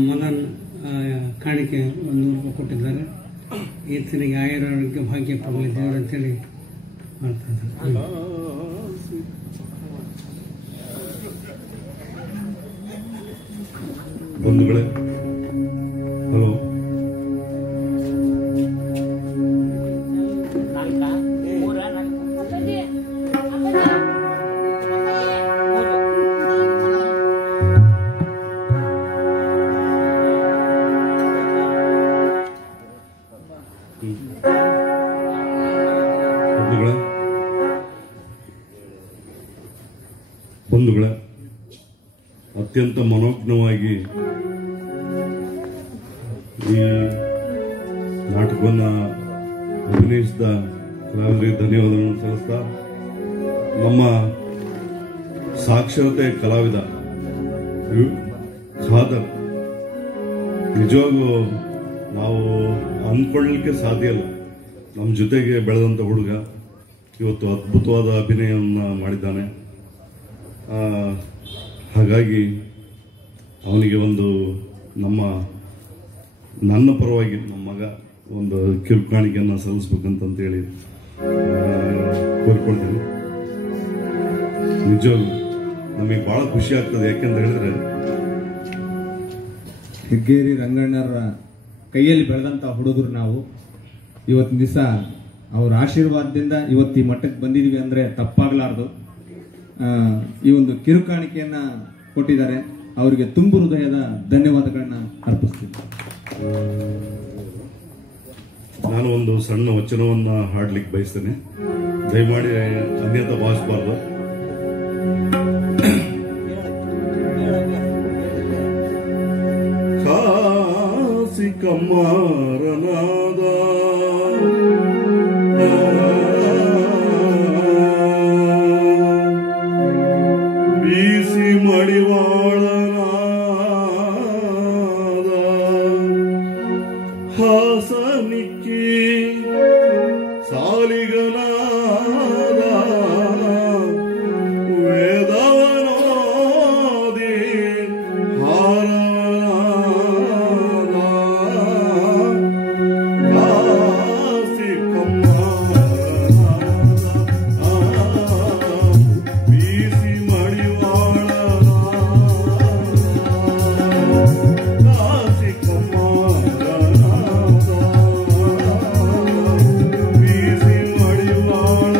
ಮದನ್ ಕಾಣಿಕೆ 100 ರೂಪಾಯಿ ಕೊಟ್ಟಿದ್ದಾರೆ. ಈತನಿಗೆ ಆಯುರಾರೋಗ್ಯ ಭಾಗ್ಯ ಕೊಡಲಿ ದೇವರು ಅಂತೇಳಿ ಮಾಡ್ತಾ ಇದ್ದಾರೆ. ಬಂಧುಗಳೇ, ಹಲೋ. ಬಂಧುಗಳೇ, ಅತ್ಯಂತ ಮನೋಜ್ಞವಾಗಿ ಈ ನಾಟಕವನ್ನು ಅಭಿನಯಿಸಿದ ಕಲಾವಿದರಿಗೆ ಧನ್ಯವಾದಗಳನ್ನು ಸಲ್ಲಿಸ್ತಾ, ನಮ್ಮ ಸಾಕ್ಷರತೆ ಕಲಾವಿದ ಖಾದರ್ ನಿಜವಾಗೂ ನಾವು ಅಂದ್ಕೊಳ್ಳಲಿಕ್ಕೆ ಸಾಧ್ಯ ಇಲ್ಲ. ನಮ್ಮ ಜೊತೆಗೆ ಬೆಳೆದಂಥ ಹುಡುಗ ಇವತ್ತು ಅದ್ಭುತವಾದ ಅಭಿನಯವನ್ನು ಮಾಡಿದ್ದಾನೆ. ಹಾಗಾಗಿ ಅವನಿಗೆ ಒಂದು ನನ್ನ ಪರವಾಗಿ ನಮ್ಮ ಮಗ ಒಂದು ಕಿರುಕಾಣಿಕೆಯನ್ನು ಸಲ್ಲಿಸ್ಬೇಕಂತೇಳಿ ಕೋರಿಕೊಳ್ತೇನೆ. ನಿಜವಾಗ್ಲು ನಮಗೆ ಬಹಳ ಖುಷಿ ಆಗ್ತದೆ. ಯಾಕೆಂತ ಹೇಳಿದ್ರೆ ಹೆಗ್ಗೇರಿ ರಂಗಣ್ಣರ ಕೈಯಲ್ಲಿ ಬೆಳೆದಂತ ಹುಡುಗರು ನಾವು. ಇವತ್ತಿನ ದಿವಸ ಅವ್ರ ಆಶೀರ್ವಾದದಿಂದ ಇವತ್ತು ಈ ಮಟ್ಟಕ್ಕೆ ಬಂದಿದೀವಿ ಅಂದ್ರೆ ತಪ್ಪಾಗಲಾರದು. ಈ ಒಂದು ಕಿರುಕಾಣಿಕೆಯನ್ನ ಕೊಟ್ಟಿದ್ದಾರೆ, ಅವರಿಗೆ ತುಂಬು ಹೃದಯದ ಧನ್ಯವಾದಗಳನ್ನ ಅರ್ಪಿಸ್ತೀನಿ. ನಾನು ಒಂದು ಸಣ್ಣ ವಚನವನ್ನ ಹಾಡ್ಲಿಕ್ಕೆ ಬಯಸ್ತೇನೆ, ದಯಮಾಡಿ ಅನ್ಯತಾ ಭಾವಿಸಬಾರ್ದು. ಕಾಸಿ ಕಮ್ಮಾರನಾದ ಬೀಸಿ ಮಡಿವಾಳನಾದ ಹಾಸನಿಕ್ಕಿ ಸಾಲಿಗನಾದ ವೇದವನೋದಿ ಹಾರನಾದ ಕಾಸಿ ಬೀಸಿ ಮಡಿವಾಳನಾದ ಕಾಸಿ ಬೀಸಿ ಮಡಿವಾಳ